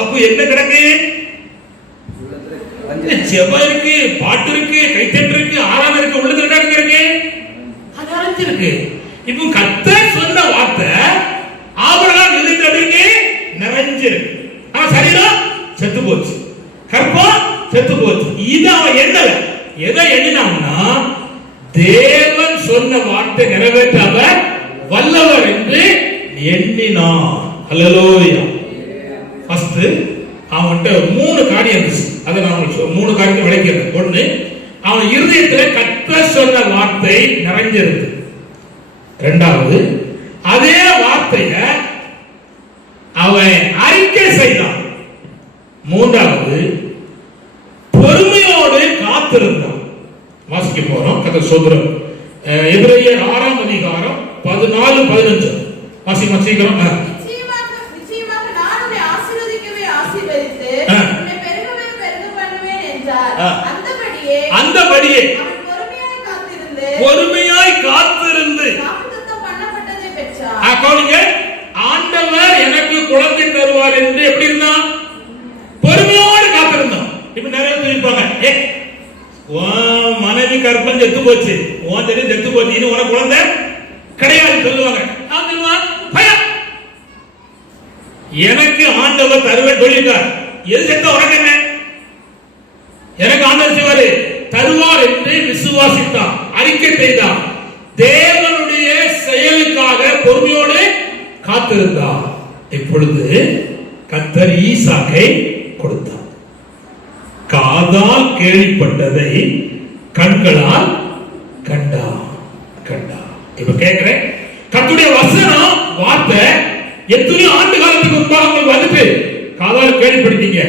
அப்போ என்ன கிடக்கு? செவ்வாய் இருக்கு, பாட்டு இருக்கு, கைத்தட்டு இருக்கு, ஆராதனை இருக்கு, உள்ளது என்ன இருக்கு? அது அரைஞ்சிருக்கு. இப்போ கர்த்தர் சொன்ன வார்த்தை ஆபிரகாம் இருந்ததுக்கு நிறைஞ்சிருக்கு. ஆனா சரீரம் செத்து போச்சு, கற்பம் செத்து போச்சு. இது அவன் எண்ணல. எதை எண்ணினான்னா, தேவன் சொன்ன வார்த்தை நிறைவேற்ற அவர் வல்லவர் என்று எண்ணினான். ஹல்லேலூயா. ஃபர்ஸ்ட் அவன்கிட்ட 3 காரியம் இருந்துச்சு. அதை நான் உங்களுக்கு 3 காரியத்தை விளக்கிறேன். ஒண்ணு, அவன் இருதயத்தில் கர்த்தர் சொன்ன வார்த்தை நிறைஞ்சிருக்கு. இரண்டாவது, அதே வார்த்தைய அவன் அறிக்கை செய்தான். மூன்றாவது, பொறுமையோடு காத்திருந்தான். வாசிக்க போறோம். கர்த்தர் ஸ்தோத்திரம். எபிரேயர் 6ஆம் அதிகாரம் 14, 15 வாசிக்க சீக்கிரம். நிச்சயமாக நான் உன்னை ஆசீர்வதிக்கவே ஆசீர்வதித்து உன்னை பெருகவே பெருக பண்ணுவேன் என்றார். அந்தபடியே அவன் பொறுமையாய் காத்திருந்து வாக்குத்தத்தம் பண்ணப்பட்டதை பெற்றான். ஆண்டவர் எனக்கு குழந்தை தருவார் என்று எப்படி இருந்தான்? பொறுமையோடு காத்திருந்தான். இப்ப நிறைய பேர் இருப்பாங்க, மனைவி கற்பம் செத்து போச்சு, உன் தெரியும் செத்து போச்சு, இனி உனக்கு குழந்தை கிடையாது சொல்லுவாங்க. பயம். எனக்கு ஆண்டவர் தருவேன் சொல்லிட்டார். எது செத்த உனக்கு என்ன? எனக்கு ஆண்டவர் செய்வாரு தருவார் என்று விசுவாசித்தான், அறிக்கை செய்தான். தேவனுடைய செயலுக்காக பொறுமையோடு காத்திருந்தார். இப்பொழுது கர்த்தர் ஈசாக்கை கொடுத்தார். காதால் கேள்விப்பட்டதை கண்களால் கண்டார். இப்ப கேட்கிறேன், கர்த்தருடைய வசனம் வார்த்தை எத்தனையோ ஆண்டு காலத்துக்கு முன்பாக உங்களுக்கு வந்துட்டு காதால் கேள்விப்பட்டீங்க,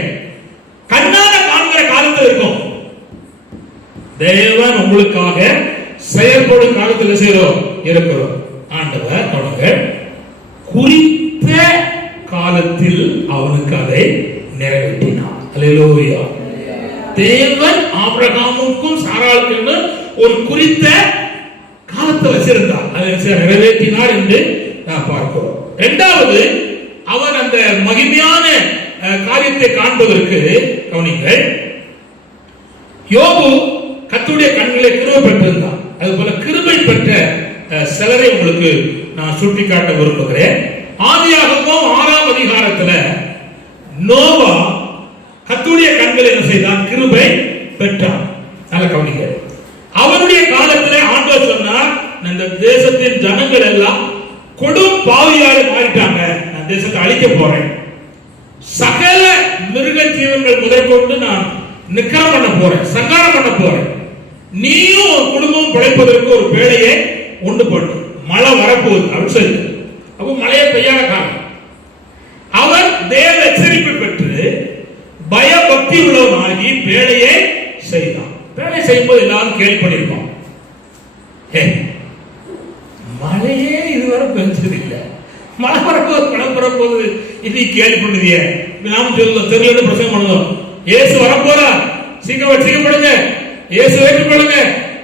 கண்ணால காண்கிற காலத்தில் இருக்கும். தேவன் உங்களுக்காக செயல்படும் காலத்தில் இருக்கிறோம். ஆண்டவர் அவர்கள் குறித்த காலத்தில் அவனுக்கு அதை நிறைவேற்றினார். அல்லேலூயா. தேவன் ஆபிரகாமுக்கும் சாராளுக்கும் ஒரு குறித்த காலத்தை வச்சிருந்தார், அதை நிறைவேற்றினார் என்று நான் பார்க்கிறோம். இரண்டாவது, அவன் அந்த மகிமையான காரியத்தை காண்பதற்கு கவனிங்கள், யோபு கர்த்தருடைய கண்களை கிருபை பெற்றிருந்தான். அதுபோல கிருபை பெற்ற சிலரை உங்களுக்கு நான் சுட்டிக்காட்ட விரும்புகிறேன். ஆதியாகமம் 6ஆம் அதிகாரத்துல நோவா கர்த்தருடைய கண்களை என்ன செய்தான்? கிருபை பெற்றான். நல்ல கவனிங்க. அவனுடைய காலத்துல ஆண்டவர் சொன்னார், இந்த தேசத்தின் ஜனங்கள் எல்லாம் கொடும் பாவியாக மாறிட்டாங்க, நான் தேசத்தை அழிக்க போறேன், சகல மிருக ஜீவன்கள் முதற்கொண்டு நான் நிக்காரம் பண்ண போறேன், சங்காரம் பண்ண போறேன், நீயும் ஒரு குடும்பம் பிழைப்பதற்கு ஒரு வேலையை உண்டு பண்ணு, மழை வரப்போகுது அப்படின்னு சொல்லி. அப்போ மழையை பெய்யாத காலம். அவன் தேவ எச்சரிப்பு பெற்று பயபக்தி உள்ளவனாகி வேலையை செய்தான். வேலை செய்யும்போது எல்லாரும் கேள்விப்பட்டிருப்பான், மழையே இதுவரை பெஞ்சது இல்லை, மழை வரப்போது மழை வரப்போகுது, இது கேள்விப்படுதிய நாம சொல்லுவோம், தெரியல பிரசங்கம் பண்ணுவோம், இயேசு வரப்போறா, சீக்கிரப்படுங்க, இயேசு ஏற்றுக்கொள்ளுங்க,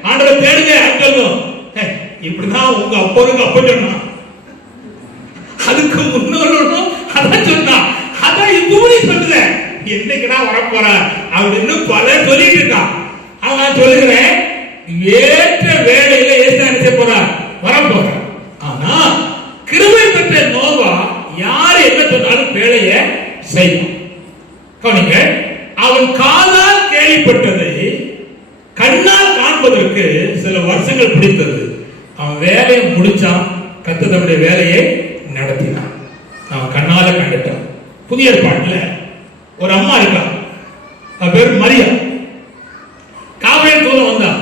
ஆண்டவரை தேடுங்க சொல்லுவோம். இப்படிதான் உங்க அப்போருக்கு அப்ப சொன்னா, அதுக்கு முன்னோரும் அதான் சொன்னா, அதான் இப்படி சொல்லுத, என்னைக்குடா வரப்போற அப்படின்னு பல சொல்லிட்டு இருக்கான். நான் சொல்லுகிறேன், ஏற்ற வேலையில ஏசு என்ன போறார்? வரப்போற. ஆனா கிருபை பெற்ற நோவா யாரு என்ன சொன்னாலும் வேலையை செய்யும். கவனிங்க, அவன் காதால் கேள்விப்பட்டதை கண்ணால் காண்பதற்கு சில வருஷங்கள் பிடித்தது. அவன் வேலையை முடிச்சான், கர்த்தர் தன்னுடைய வேலையை நடத்தினான். அவன் கண்ணால கண்டுட்டான். புதிய ஏற்பாட்டுல ஒரு அம்மா இருக்கா, அவ பேர் மரியா. காவல் தூதன் வந்தான்,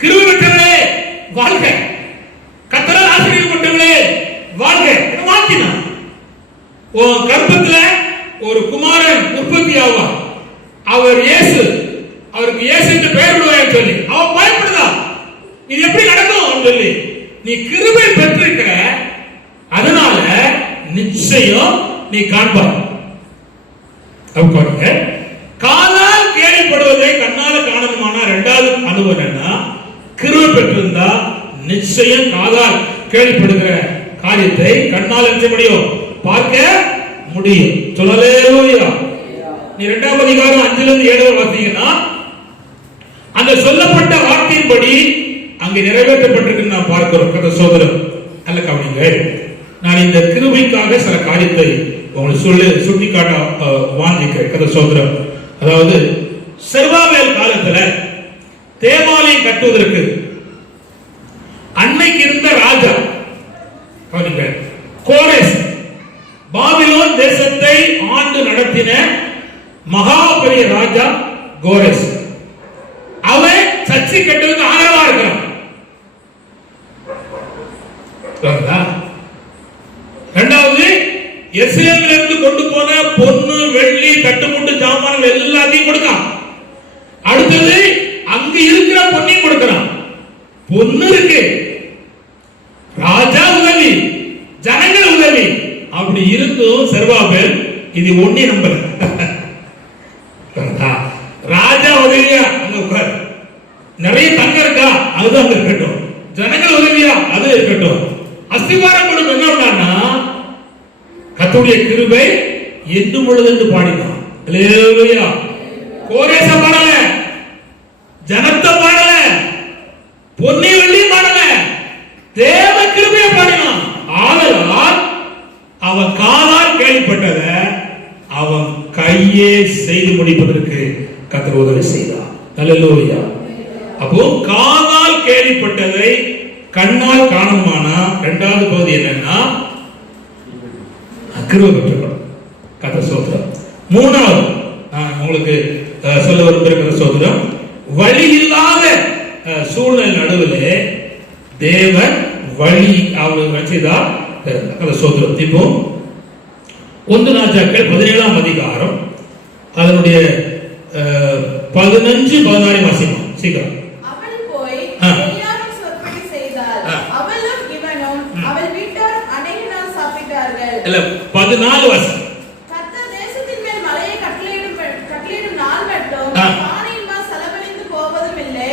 கிருபை பெற்றவளே வாழ்க, கர்த்தரால் ஆசீர்வதிக்கப்பட்டவளே வாழ்க என்று வாழ்த்தினான். உன் கர்ப்பத்துல ஒரு குமாரன் உற்பத்தி ஆவான், அவர் இயேசு, அவருக்கு இயேசு என்று பெயர் விடுவாய் சொல்லி அவன் பயப்படுதா, இது எப்படி நடக்கும் சொல்லி. நீ கிருபை பெற்றிருக்கிற, அதனால நிச்சயம் நீ காண்பாய். பாருங்க, காதால் கேள்விப்படுவதை கண்ணால காணணுமான இரண்டாவது அனுபவம் என்னன்னா, கிருபை பெற்றிருந்தா நிச்சயம் காதால் கேள்விப்படுகிற காரியத்தை கண்ணால் என்ன முடியும், பார்க்க முடியும். சொல்லலேலூயா. நீ 2ஆம் அதிகாரம் 5லிருந்து 7 வாசிங்கன்னா அந்த சொல்லப்பட்ட வார்த்தையின்படி அங்கே நிறைவேற்றப்பட்டிருக்கு நான் பார்க்கிறோம். கதை சோதரம் அல்ல கவனிங்க. நான் இந்த கிருபைக்காக சில காரியத்தை உங்களுக்கு சுட்டி காட்ட வாஞ்சிக்கிறேன். கதை சோதரம், அதாவது செருபாபேல் காலத்துல தேவாலயம் கட்டுவதற்கு அன்னைக்கு இருந்த ராஜா கோரேஸ், பாபிலோன் தேசத்தை ஆண்டு நடத்தின மகா பெரிய ராஜா கோரேஸ், அவன் சர்ச்சை கட்டுவதற்கு ஆதரவா இருக்கிறான். இரண்டாவது, எருசலேமில் இருந்து கொண்டு போன பொன்னு வெள்ளி தட்டுமுட்டு ஜாமான்கள் எல்லாத்தையும் கொடுத்தான். அடுத்தது அங்கு இருக்கிற பொன்னையும் கொடுக்கிறான். பொண்ணு இருக்கு, ராஜா உதவி, ஜனங்கள் உதவி, அப்படி இருந்தும் செருபாபேல் இது ஒண்ணே நம்பல. ராஜா உதவியா அங்க உட்கார், நிறைய தங்க இருக்கா அது அங்க இருக்கட்டும், ஜனங்கள் உதவியா அது இருக்கட்டும், அஸ்திவாரம் கொடுக்கும் என்ன கர்த்தருடைய கிருபை என்னும் பொழுது பாடினான். அல்லேலூயா. கோரேச பாடல, ஜனத்த பாடல, பொன்னி வெள்ளி பாடல, தேவ கிருபையை பாடினான். ஆதலால் அவன் காதால் கேள்விப்பட்டத அவன் கையே செய்து முடிப்பதற்கு கர்த்தர் உதவி செய்தார். அல்லேலூயா. அப்போ காதால் கேள்விப்பட்டதை கண்ணால் காணுமானா இரண்டாவது பகுதி என்னன்னா கிருபை பெற்றுக்கணும். கர்த்தர் ஸ்தோத்திரம். மூணாவது உங்களுக்கு சொல்ல விரும்புகிற சோதரம், வழி இல்லாத சூழ்நிலை நடுவில் தேவன் வழி அவளுக்கு வச்சுதா சோதரம். இப்போ 1 ராஜாக்கள் 17ஆம் அதிகாரம் அதனுடைய 15, 16 வாசிப்போம் சீக்கிரம். அவள் போய் எலியாவின் சொற்படி செய்தாள். அவளும் இவனும் அவள் வீட்டார் அநேக நாள் சாப்பிட்டார்கள். இல்ல 14 வாசி. கர்த்தர் தேசத்தின் மேல் மலையை கட்டளையிடும் நாள் மட்டும் பானையின் மா செலவழிந்து போவதும் இல்லை,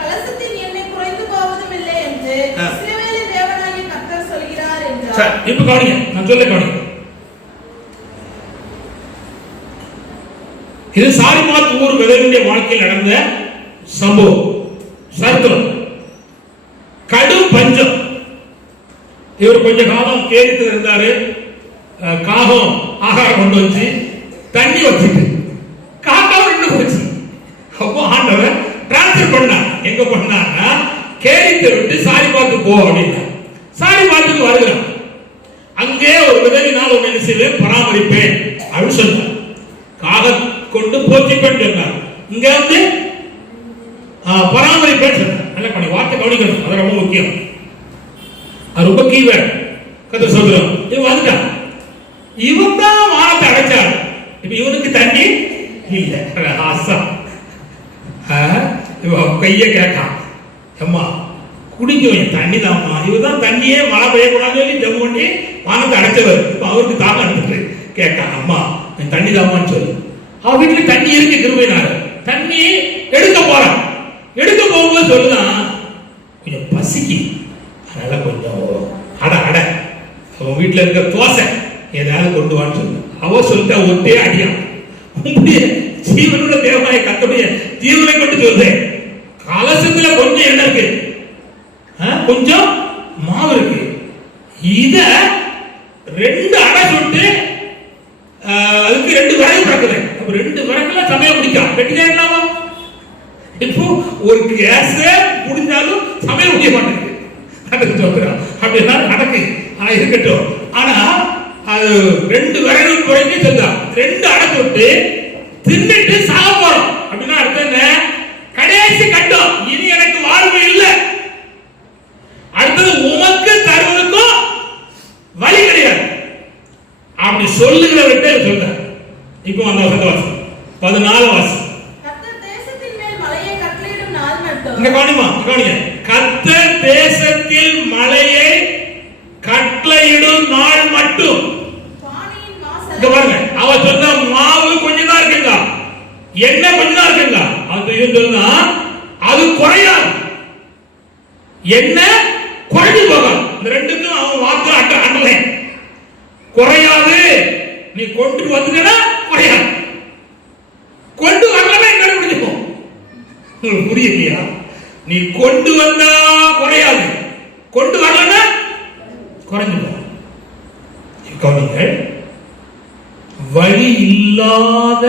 கலசத்தின் எண்ணெய் குறைந்து போவதும் இல்லை என்று இஸ்ரவேலின் தேவனாகிய கர்த்தர் சொல்கிறார் என்றார். சரி, இப்ப கவனிங்க, நான் சொல்ல கவனிங்க. இது சாரிமாத் ஊர் விதவையுடைய வாழ்க்கையில் நடந்த சம்பவம், சரித்திரம். கடும் பஞ்சம். இவர் கொஞ்ச காலம் கேட்டு இருந்தாரு. காகம் ஆகாரம் கொண்டு வச்சு தண்ணி வச்சுட்டு காக்காவும் நின்று போச்சு. அப்போ ஆண்டவர் டிரான்ஸ்பர் பண்ணார். எங்க பண்ணார்னா கேரித்தை விட்டு சாரிபாத்து போ அப்படின்னா சாரிபாத்துக்கு வருகிறான். அங்கே ஒரு விதவினால் ஒன்று என்ன செய்வேன், பராமரிப்பேன் அப்படின்னு சொன்னார். காகம் கொண்டு போத்திப்பேன் சொன்னார். இங்க வந்து பராமரிப்பேன் சொன்னார். நல்ல கவனி, வார்த்தை கவனிக்கணும், அது ரொம்ப முக்கியம். அது ரொம்ப கீவேர்ட். கதை சொல்றோம். இவன் வந்துட்டான், இவன் தான் வானத்தை அடைச்சான். இப்ப இவனுக்கு தண்ணி இல்ல. ஆசா இவன் கைய கேட்கான், அம்மா குடிக்கும் தண்ணி தான்மா. இவதான் தண்ணியே மழை பெய்யக்கூடாதுன்னு சொல்லி ஜம்மு பண்ணி வானத்தை அடைச்சவர். இப்ப அவருக்கு தாங்க எடுத்துட்டு கேட்கான், அம்மா தண்ணி தாமான்னு சொல்லி. அவன் வீட்டுல தண்ணி இருக்கு கிருபையினால. தண்ணி எடுக்க போறான். எடுக்க போகும்போது சொல்லுதான், கொஞ்சம் பசிக்கு, அதனால கொஞ்சம் அட அவன் வீட்டுல இருக்க தோசை ஏதாவது கொண்டு வான்னு சொல்லு. அவ சொல்லிட்டா ஒட்டே அடியான். உங்களுடைய ஜீவனுள்ள தேவனாய கர்த்தருடைய ஜீவனை கொண்டு சொல்றேன். கலசத்துல கொஞ்சம் என்ன இருக்கு, கொஞ்சம் மாவு இருக்கு. இத 2 அடை சுட்டு அதுக்கு 2 விறகு பறக்குது. அப்ப 2 விறகுல சமையல் முடிக்கும். வெட்டிதான் இல்லாமா? இப்போ ஒரு கேஸ் முடிஞ்சாலும் சமையல் முடிய மாட்டேங்குது. அப்படின்னா நடக்கு. ஆனா இருக்கட்டும். ஆனா அது 2 விறகு குறைஞ்சி செஞ்சா 2 அடை சுட்டு தின்னுட்டு சாக போறோம். அப்படின்னா அர்த்தம் என்ன? கடைசி கட்டம், இனி எனக்கு வாழ்வு இல்லை, அடுத்தது உமக்கு தருவதற்கும் வழி கிடையாது அப்படி சொல்லுகிறவர்கிட்ட சொல்ற. இப்போ அந்த வசந்த வாசி 14 வாசி. இங்க கவனிங்க. கர்த்தர் தேசத்தில் மழையை கட்டளையிடும் நாள் மட்டும். பானையின் மாசு இங்க பாருங்க, அவ சொன்ன மாவு கொஞ்சம் தான் இருக்குங்க, எண்ணெய் கொஞ்சம் தான் இருக்குங்க. அது சொன்னா அது குறையாது, எண்ணெய் குறைஞ்சு போகும். இந்த ரெண்டுக்கும் அவன் வாக்கு அட்டலை குறையாது. நீ கொண்டு வந்துட்டா குறையாது, கொண்டு வரலன்னா என்ன முடிஞ்சுக்கும். புரியலையா? நீ கொண்டு வந்தா குறையாது, கொண்டு வரலன்னா குறைஞ்சு போகும். கவனிங்கள், வழி இல்லாத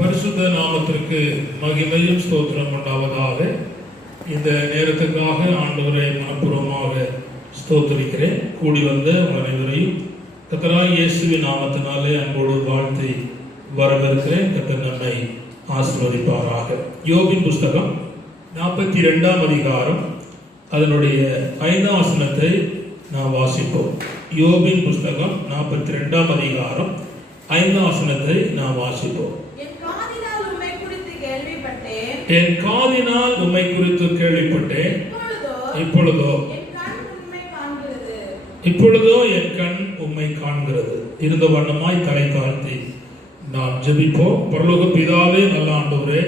பரிசுத்த நாமத்திற்கு மகிமையும் ஸ்தோத்திரம் உண்டாவதாக. இந்த நேரத்துக்காக ஆண்டவரை மனப்பூர்வமாக ஸ்தோத்திரிக்கிறேன். கூடி வந்த உங்கள் அனைவரையும் கர்த்தராகிய இயேசுவின் நாமத்தினாலே அன்போடு வாழ்த்தி வரவேற்கிறேன். கர்த்தர் நம்மை ஆசீர்வதிப்பாராக. யோபின் புஸ்தகம் 42ஆம் அதிகாரம் அதனுடைய 5ஆம் வசனத்தை நாம் வாசிப்போம். யோபின் புஸ்தகம் 42ஆம் அதிகாரம் 5ஆம் வசனத்தை நாம் வாசிப்போம். என் காதினால் உம்மை குறித்து கேள்விப்பட்டேன். என் காதினால் உம்மை குறித்து கேள்விப்பட்டேன். இப்பொழுதோ என் கண் உம்மை காண்கிறது. இப்பொழுதோ என் கண் உம்மை காண்கிறது. இருந்த வண்ணமாய் தலை தாழ்த்தி நாம் ஜெபிப்போம். பரலோக பிதாவே, நல்ல ஆண்டவரே,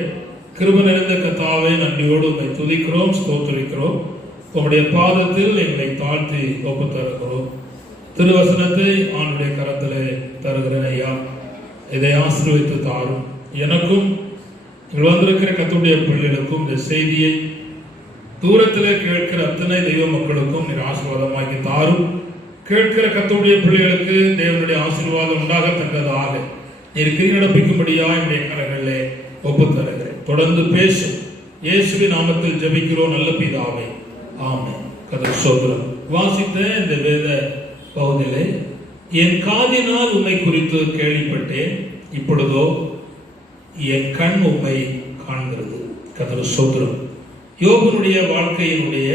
கிருபை நிறைந்த கர்த்தாவே, நன்றியோடு உம்மை துதிக்கிறோம், ஸ்தோத்திரிக்கிறோம். உம்முடைய பாதத்தில் எங்களை தாழ்த்தி ஒப்பு தருகிறோம். திருவசனத்தை ஆண்டுடைய கரத்திலே தருகிறேன் ஐயா. இதை ஆசீர்வதித்து தாரும். எனக்கும் இங்கு வந்திருக்கிற கர்த்தருடைய பிள்ளைகளுக்கும் இந்த செய்தியை தூரத்திலே கேட்கிற அத்தனை தெய்வ மக்களுக்கும் நீர் ஆசீர்வாதமாக்கி தாரும். கேட்கிற கர்த்தருடைய பிள்ளைகளுக்கு தேவனுடைய ஆசீர்வாதம் உண்டாகத்தக்கதாக நீர் கிரி நடப்பிக்கும்படியா என்னுடைய கரங்களிலே ஒப்பு தருகிறேன். தொடர்ந்து பேசும் இயேசுவின் நாமத்தில் ஜெபிக்கிறோம் நல்ல பிதாவே, ஆமென். கர்த்தர் ஸ்தோத்திரம். வாசித்த இந்த வேத பகுதியிலே என் காதினால் உம்மை குறித்து கேள்விப்பட்டேன், இப்பொழுதோ என் கண் உம்மை காண்கிறது. கர்த்தர் ஸ்தோத்திரம். யோபனுடைய வாழ்க்கையினுடைய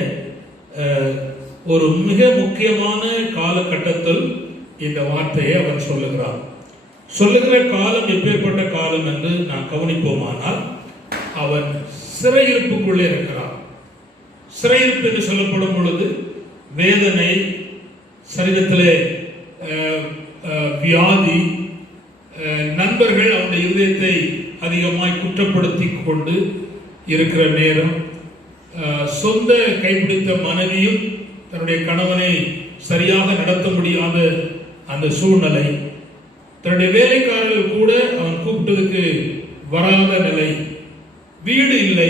ஒரு மிக முக்கியமான காலகட்டத்தில் இந்த வார்த்தையை அவன் சொல்லுகிறான். சொல்லுகிற காலம் எப்பேற்பட்ட காலம் என்று நான் கவனிப்போமானால், அவன் சிறையிருப்புக்குள்ளே இருக்கிறான். சிறையிருப்பு என்று சொல்லப்படும் பொழுது வேதனை, சரீரத்திலே வியாதி, நண்பர்கள் அவனுடைய இதயத்தை அதிகமாய் குற்றப்படுத்தி கொண்டு இருக்கிற நேரம், சொந்த கைப்பிடித்த மனைவியும் தன்னுடைய கணவனை சரியாக நடத்த முடியாத அந்த சூழ்நிலை, தன்னுடைய வேலைக்காரர்கள் கூட அவன் கூப்பிட்டதுக்கு வராத நிலை, வீடு இல்லை,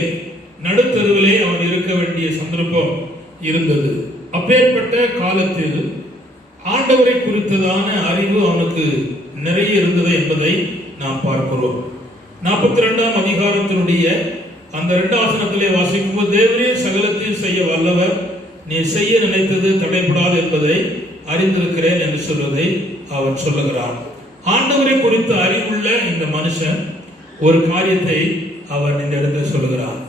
நடுத்தருவிலே அவன் இருக்க வேண்டிய சந்தர்ப்பம் இருந்தது. அப்பேற்பட்ட காலத்தில் ஆண்டவரை குறித்ததான அறிவு அவனுக்கு நிறைய இருந்தது என்பதை நாம் பார்க்கிறோம். 42ஆம் அதிகாரத்தினுடைய அந்த 2ஆம் வசனத்திலே வாசிக்கும்போது, தேவரே சகலத்தையும் செய்ய வல்லவர், நீ செய்ய நினைத்தது தடைபடாது என்பதை அறிந்திருக்கிறேன் என்று சொல்வதை அவன் சொல்லுகிறான். ஆண்டவரை குறித்த அறிவுள்ள இந்த மனுஷன் ஒரு காரியத்தை அவன் இந்த இடத்தில் சொல்லுகிறான்.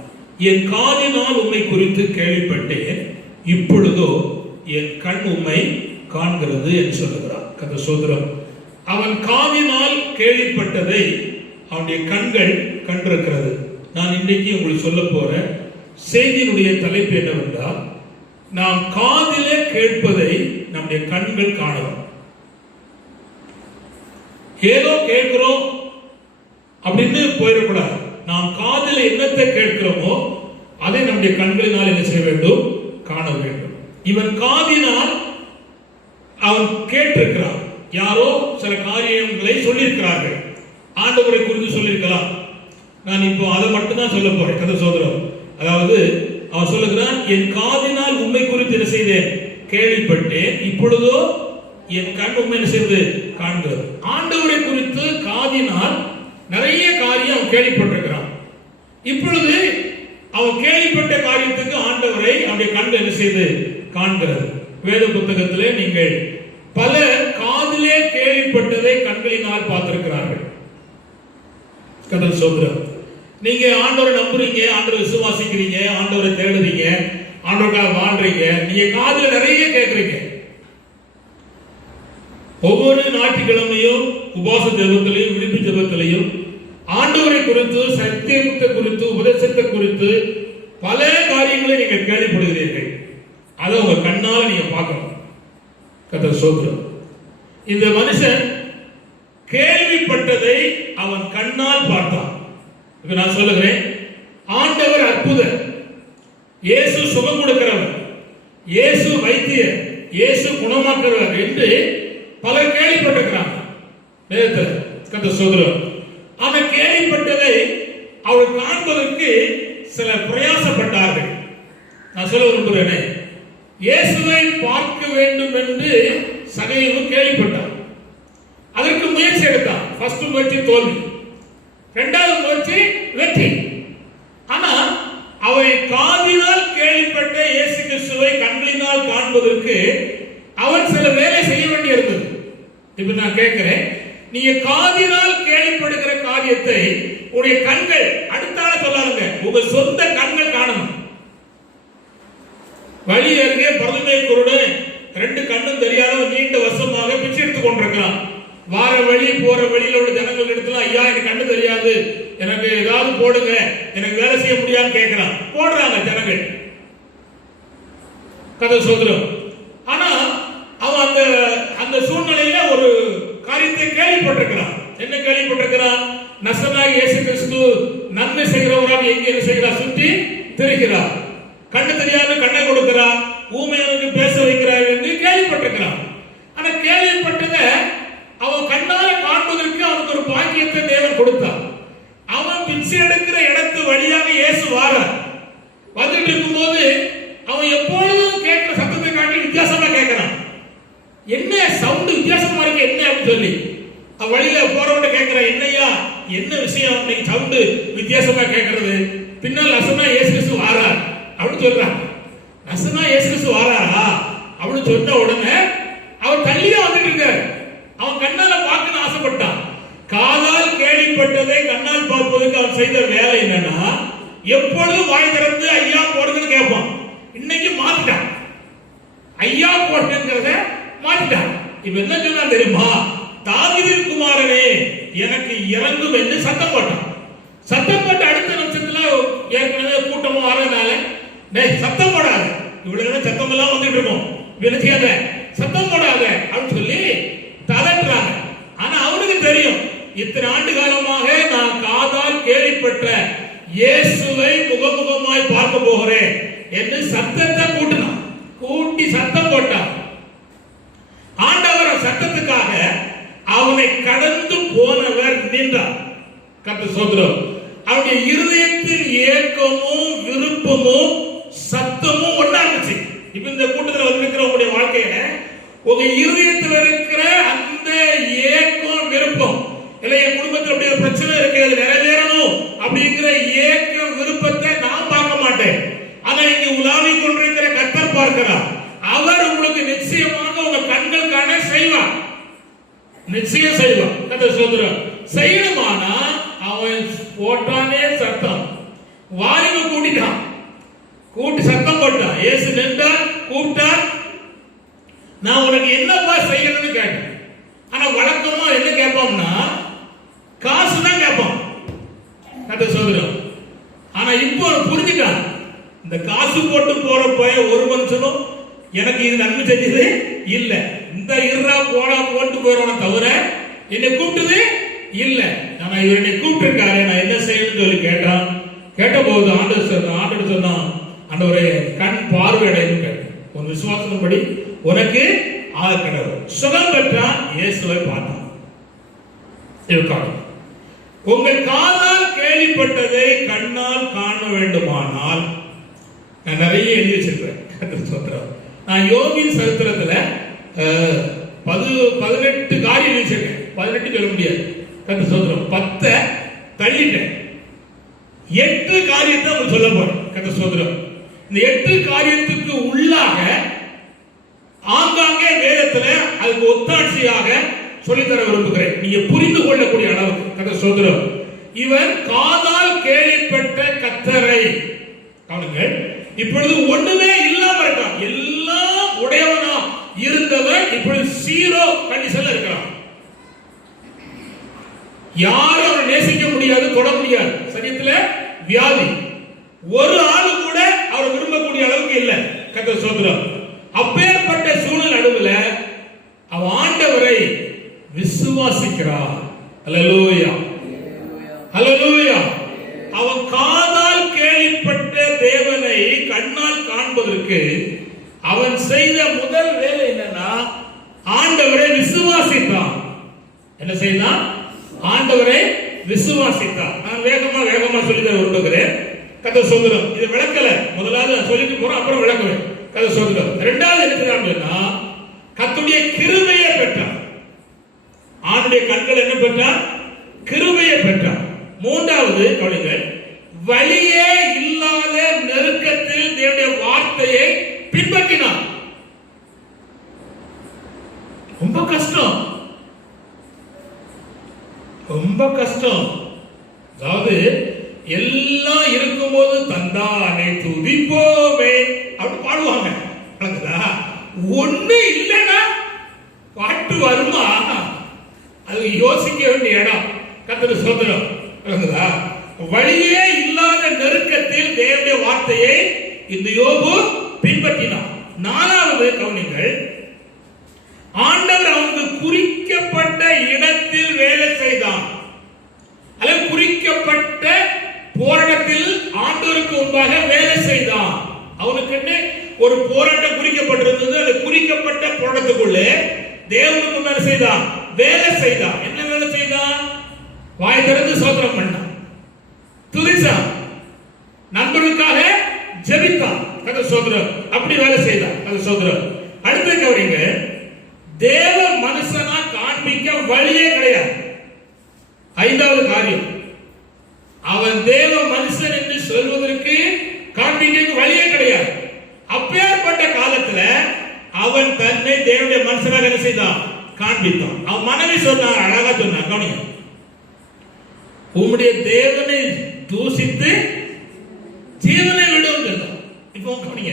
என் காதினால் உம்மை குறித்து கேள்விப்பட்டேன், இப்பொழுதோ என் கண் உம்மை காண்கிறது என்று சொல்லுகிறான். கர்த்தர் ஸ்தோத்திரம். அவன் காதினால் கேள்விப்பட்டதை அவனுடைய கண்கள் கண்டிருக்கிறது. நான் இன்றைக்கு உங்களுக்கு சொல்ல போற செய்தியினுடைய தலைப்பு என்னவென்றால், நாம் காதிலே கேட்பதை நம்முடைய கண்கள் காணலாம். ஏதோ கேட்கிறோம் அப்படின்னு போயிடக்கூடாது. நாம் காதில் என்னத்தை கேட்கிறோமோ அதை நம்முடைய கண்களினால் என்ன செய்ய வேண்டும்? காண வேண்டும். இவன் காதினால் அவன் கேட்டிருக்கிறான். யாரோ சில காரியங்களை சொல்லியிருக்கிறார்கள், ஆண்டவரை குறித்து சொல்லியிருக்கலாம். நான் இப்போ அதை மட்டும்தான் சொல்ல போறேன். கதை சோதரம். அதாவது அவன் சொல்லுகிறான், என் காதினால் உம்மை குறித்து என்ன செய்தேன்? கேள்விப்பட்டேன், இப்பொழுதோ என் கண் உம்மை என்ன செய்து காண்கிறது. ஆண்டவரை குறித்து காதினால் நிறைய காரியம் அவன் கேள்விப்பட்டிருக்கிறான். இப்பொழுது அவன் கேள்விப்பட்ட காரியத்துக்கு ஆண்டவரை அவனுடைய கண் என்ன செய்து காண்கிறது. வேத புத்தகத்திலே நீங்கள் பல காதிலே கேள்விப்பட்டதை கண்களினால் பார்த்திருக்கிறார்கள். கர்த்தர் ஸ்தோத்திரம். நீங்க ஆண்டவரை நம்புறீங்க, ஆண்டவரை விசுவாசிக்கிறீங்க, ஆண்டவரை தேடுறீங்க, ஆண்டவருக்காக வாழ்றீங்க. நீங்க காதுல நிறைய கேட்கறீங்க. ஒவ்வொரு ஞாயிற்றுக்கிழமையும் உபவாச ஜெபத்திலையும் விடுப்பு ஜெபத்திலையும் ஆண்டவரை குறித்து, சத்தியத்தை குறித்து, உபதேசத்தை குறித்து பல காரியங்களை நீங்கள் கேள்விப்படுகிறீர்கள். அதை உங்க கண்ணால நீங்க பார்க்கணும். கர்த்தர் ஸ்தோத்திரம். இந்த மனுஷன் கேள்விப்பட்டதை அவன் கண்ணால் பார்த்தான். இப்ப நான் சொல்லுகிறேன், ஆண்டவர் அற்புதர், இயேசு சுகம் கொடுக்கிறவர், இயேசு வைத்தியர், இயேசு குணமாக்குறவர் என்று பலர் கேள்விப்பட்டிருக்கிறாங்க. கர்த்தர் ஸ்தோத்திரம். அவன் கேள்விப்பட்டதை அவள் காண்பதற்கு சில பிரயாசப்பட்டார்கள். நான் சொல்ல விரும்புகிறேனே, இயேசுவை பார்க்க வேண்டும் என்று சகைவு கேள்விப்பட்டான். அதற்கு முயற்சி எடுத்தான். ஃபர்ஸ்ட் முயற்சி தோல்வி. இரண்டாவது முயற்சி வெற்றி. ஆனா அவை காதினால் கேள்விப்பட்ட இயேசு கிறிஸ்துவை கண்களினால் காண்பதற்கு அவன் சில வேலை செய்ய வேண்டியிருந்தது. இப்ப நான் கேட்கிறேன், நீங்க காதினால் கேள்விப்படுகிற காரியத்தை உடைய கண்கள் அடுத்தால சொல்லாதுங்க, உங்க சொந்த கண்கள் காணணும். வழி அருகே பரதுமை குருடன் 2 கண்ணும் தெரியாத நீண்ட வருஷமாக பிச்சை எடுத்துக் கொண்டிருக்கிறான். வார வழி போற வழியில உள்ள ஜனங்கள் இடத்துல, ஐயா எனக்கு கண்ணு தெரியாது, எனக்கு ஏதாவது போடுங்க, எனக்கு வேலை செய்ய முடியாதுன்னு கேட்கிறான். போடுறாங்க ஜனங்கள், கதை சோதரம். ஆனா அவன் அந்த அந்த சூழ்நிலையில ஒரு காரியத்தை கேள்விப்பட்டிருக்கிறான். என்ன கேள்விப்பட்டிருக்கிறான்? நசனாகிய இயேசு கிறிஸ்து நன்மை செய்கிறவராக எங்கே என்ன செய்கிறார்? சுற்றி திரிகிறார். கண்ணு தெரியாத கண்ணை கொடுக்கிறார், ஊமையனுக்கு பேச வைக்கிறார் என்று கேள்விப்பட்டிருக்கிறான். ஆனா கேள்விப்பட்டத அவன் கண்ணால காண்பதற்கு அவனுக்கு ஒரு பாக்கியத்தை தேவன் கொடுத்தார். அவன் பிச்சை எடுக்கிற இடத்து வழியாக இயேசு வாரார். வந்துட்டு இருக்கும்போது அவன் எப்பொழுதும் கேட்கிற சத்தத்தை காட்டி வித்தியாசமா கேட்கிறான். என்ன சவுண்ட் வித்தியாசமா இருக்கு என்ன அப்படின்னு சொல்லி அவன் வழியில போறவங்க கேட்கிறான், என்னையா என்ன விஷயம் இன்னைக்கு சவுண்ட் வித்தியாசமா கேட்கறது? பின்னால் நசனா இயேசு கிறிஸ்து வாரார் அப்படின்னு சொல்றான். நசனா இயேசு கிறிஸ்து வாராரா அப்படின்னு சொன்ன உடனே அவன் தள்ளியா வந்துட்டு இருக்காரு. அவன் கண்ணால பார்க்கணும்னு ஆசைப்பட்டான். காதால் கேள்விப்பட்டதை கண்ணால் பார்ப்பதற்கு அவன் செய்த வேலை என்னன்னா, எப்பொழுதும் வாய் திறந்து ஐயா போடுங்கன்னு கேட்பான். இன்னைக்கு மாத்திட்டான், ஐயா போடுங்கிறத மாத்திட்டான். இப்ப என்ன சொன்னா தெரியுமா? தாவீதின் குமாரனே எனக்கு இறங்கும் என்று சத்தம் போட்டான். சத்தம் போட்ட அடுத்த நிமிஷத்துல ஏற்கனவே கூட்டமும் வரதுனால, டேய் சத்தம் போடாத, இவ்வளவு சத்தம் எல்லாம் வந்துட்டு இருக்கும், வினச்சியாத சத்தம் போடாத அப்படின்னு சொல்லி தளர்றாங்க. ஆனா அவனுக்கு தெரியும், இத்தனை ஆண்டு காலமாக நான் காதால் கேள்விப்பட்ட இயேசுவை முகமுகமாய் பார்க்க போகிறேன் என்று சத்தத்தை கூட்டினான். கூட்டி சத்தம் போட்டான். ஆண்டவர் சத்தத்துக்காக அவனை கடந்து போனவர் நின்றார். கர்த்தர் ஸ்தோத்திரம். அவனுடைய இருதயத்தில் ஏக்கமும் விருப்பமும் சத்தமும் ஒண்ணா இருந்துச்சு. இப்ப இந்த கூட்டத்தில் வந்திருக்கிற உங்களுடைய வாழ்க்கையில உங்க இருதயத்தில் இருக்கிற அந்த ஏக்கம் விருப்பம், இல்லை என் குடும்பத்தில் அப்படி ஒரு பிரச்சனை இருக்கு, அது நிறைவேறணும் அப்படிங்கிற ஏக்கம் விருப்பத்தை நான் பார்க்க மாட்டேன். ஆனா இங்க உலாவிக் கொண்டிருக்கிற கர்த்தர் பார்க்கிறார். அவர் உங்களுக்கு நிச்சயமாக உங்க கண்கள் காண செய்வார், நிச்சயம் செய்வார். கர்த்தர் ஸ்தோத்திரம். செய்யணுமானா அவன் போட்டானே சத்தம், வாயுவை கூட்டிட்டான், கூட்டி சத்தம் போட்டான். இயேசு நின்றார், கூப்பிட்டார், நான் உனக்கு என்னப்பா செய்யணும்னு கேட்டேன். ஆனா வழக்கமா என்ன கேட்போம்னா காசு தான் கேட்போம். கர்த்தர் ஸ்தோத்திரம். ஆனா இப்போ புரிஞ்சுட்டான், இந்த காசு போட்டு போற போய் ஒரு மனுஷனும் எனக்கு இது நன்மை செஞ்சது இல்ல, இந்த இருரா போடா போட்டு போயிடணும் தவிர என்னை கூப்பிட்டது இல்ல. ஆனா இவர் என்னை கூப்பிட்டு இருக்காரு, நான் என்ன செய்யணும்னு சொல்லி கேட்டான். கேட்ட போது ஆண்டவர் சொன்னான், ஆண்டவரே கண் பார்வையடைன்னு கேட்டேன், உன் விசுவாசத்தின்படி உனக்கு கடவுள் சுகம் பெற்றான். இயேசுவை பார்த்தான். உங்கள் காதால் கேள்விப்பட்டதை கண்ணால் காண வேண்டுமானால், நான் நிறைய எழுதி வச்சிருக்கிறேன். நான் யோபின் சரித்திரத்துல 18 காரியம் வச்சிருக்கேன். 18 சொல்ல முடியாது, கர்த்தர் ஸ்தோத்திரம். 10 தள்ளிட்டேன். 8 காரியத்தை உங்களுக்கு சொல்ல போறேன். கர்த்தர் ஸ்தோத்திரம். இந்த 8 காரியத்துக்கு உள்ளாக ஆங்காங்கே வேதத்துல அதுக்கு ஒத்தாட்சியாக சொல்லித்தர விரும்புகிறேன், நீங்க புரிந்து கொள்ளக்கூடிய அளவுக்கு. கர்த்தர் ஸ்தோத்திரம். இவன் காதால் கேள்விப்பட்ட கர்த்தரை கவனிங்கள். இப்பொழுது ஒண்ணுமே இல்லாம இருக்கான், எல்லாம் உடையவனா இருந்தவன் இப்பொழுது 0 கண்டிஷன்ல இருக்கிறான். யாரும் அவனை நேசிக்க முடியாது, தொட முடியாது. சரீரத்துல வியாதி, ஒரு ஆளு கூட அவரை விரும்பக்கூடிய அளவுக்கு இல்ல. கர்த்தர் ஸ்தோத்திரம். அப்பேற்பட்ட சூழல் நடுவுல அவன் ஆண்டவரை விசுவாசிக்கிறான். அல்லேலூயா, அல்லேலூயா. அவன் காதால் கேள்விப்பட்ட தேவனை கண்ணால் காண்பதற்கு அவன் செய்த முதல் வேலை என்னன்னா, ஆண்டவரை விசுவாசித்தான். என்ன செய்தான்? ஆண்டவரை விசுவாசித்தான். நான் வேகமா சொல்லி தர விரும்புகிறேன். கர்த்தர் ஸ்தோத்திரம். இதை விளக்கல, முதலாவது நான் சொல்லிட்டு போறேன், அப்புறம் விளக்குவேன். கர்த்தர் ஸ்தோத்திரம். இரண்டாவது என்ன, கர்த்தருடைய கிருபையை பெற்றான். ஆண்டுடைய கண்கள் என்ன பெற்றான்? கிருபையை பெற்றான். மூன்றாவது கவனிங்கள், வழியே இல்லாத நெருக்கத்தில் தேவனுடைய வார்த்தையை பின்பற்றினார். ரொம்ப கஷ்டம், ரொம்ப கஷ்டம். அதாவது எல்லாம் இருக்கும்போது தந்தானே துதிப்போமே அப்படி பாடுவாங்க. ஒண்ணு இல்லைன்னா பாட்டு வருமா? அது யோசிக்க வேண்டிய இடம். கர்த்தருக்கு ஸ்தோத்திரம். வழியே இல்லாத நெருக்கத்தில் தேவனுடைய வார்த்தையை இந்த யோபு பின்பற்றினார். நாலாவது கவனிங்கள், ஆண்டவர் அவனுக்கு குறிக்கப்பட்ட இடத்தில் வேலை செய்தான். அல்லது குறிக்கப்பட்ட போராட்டத்தில் ஆண்டவருக்கு முன்பாக வேலை செய்தான். அவனுக்கு ஒரு போராட்டம் குறிக்கப்பட்டிருந்தது. அது குறிக்கப்பட்ட போராட்டத்துக்குள்ளே தேவனுக்கு முன்பாக செய்தான், வேலை செய்தான். என்ன வேலை செய்தான்? வாய் திறந்து ஸ்தோத்திரம் பண்ணான், துதிச்சான், நண்பர்களுக்காக ஜெபித்தான். கர்த்தருக்கு ஸ்தோத்திரம். அப்படி வேலை செய்தான். கர்த்தருக்கு ஸ்தோத்திரம். அடுத்த கவனிங்க, தேவ மனுஷனா காண்பிக்க வழியே கிடையாது. ஐந்தாவது காரியம், அவன் தேவ மனுஷன் என்று சொல்வதற்கு காண்பிக்க வழியே கிடையாது. அப்பேற்பட்ட காலத்துல அவன் தன்னை தேவனுடைய மனுஷனாக என்ன செய்தான்? காண்பித்தான். அவன் மனைவி சொன்னார், அழகா சொன்னார், கவனிங்க, உம்முடைய தேவனை தூசித்து ஜீவனை விடும். இப்போ கவனிங்க,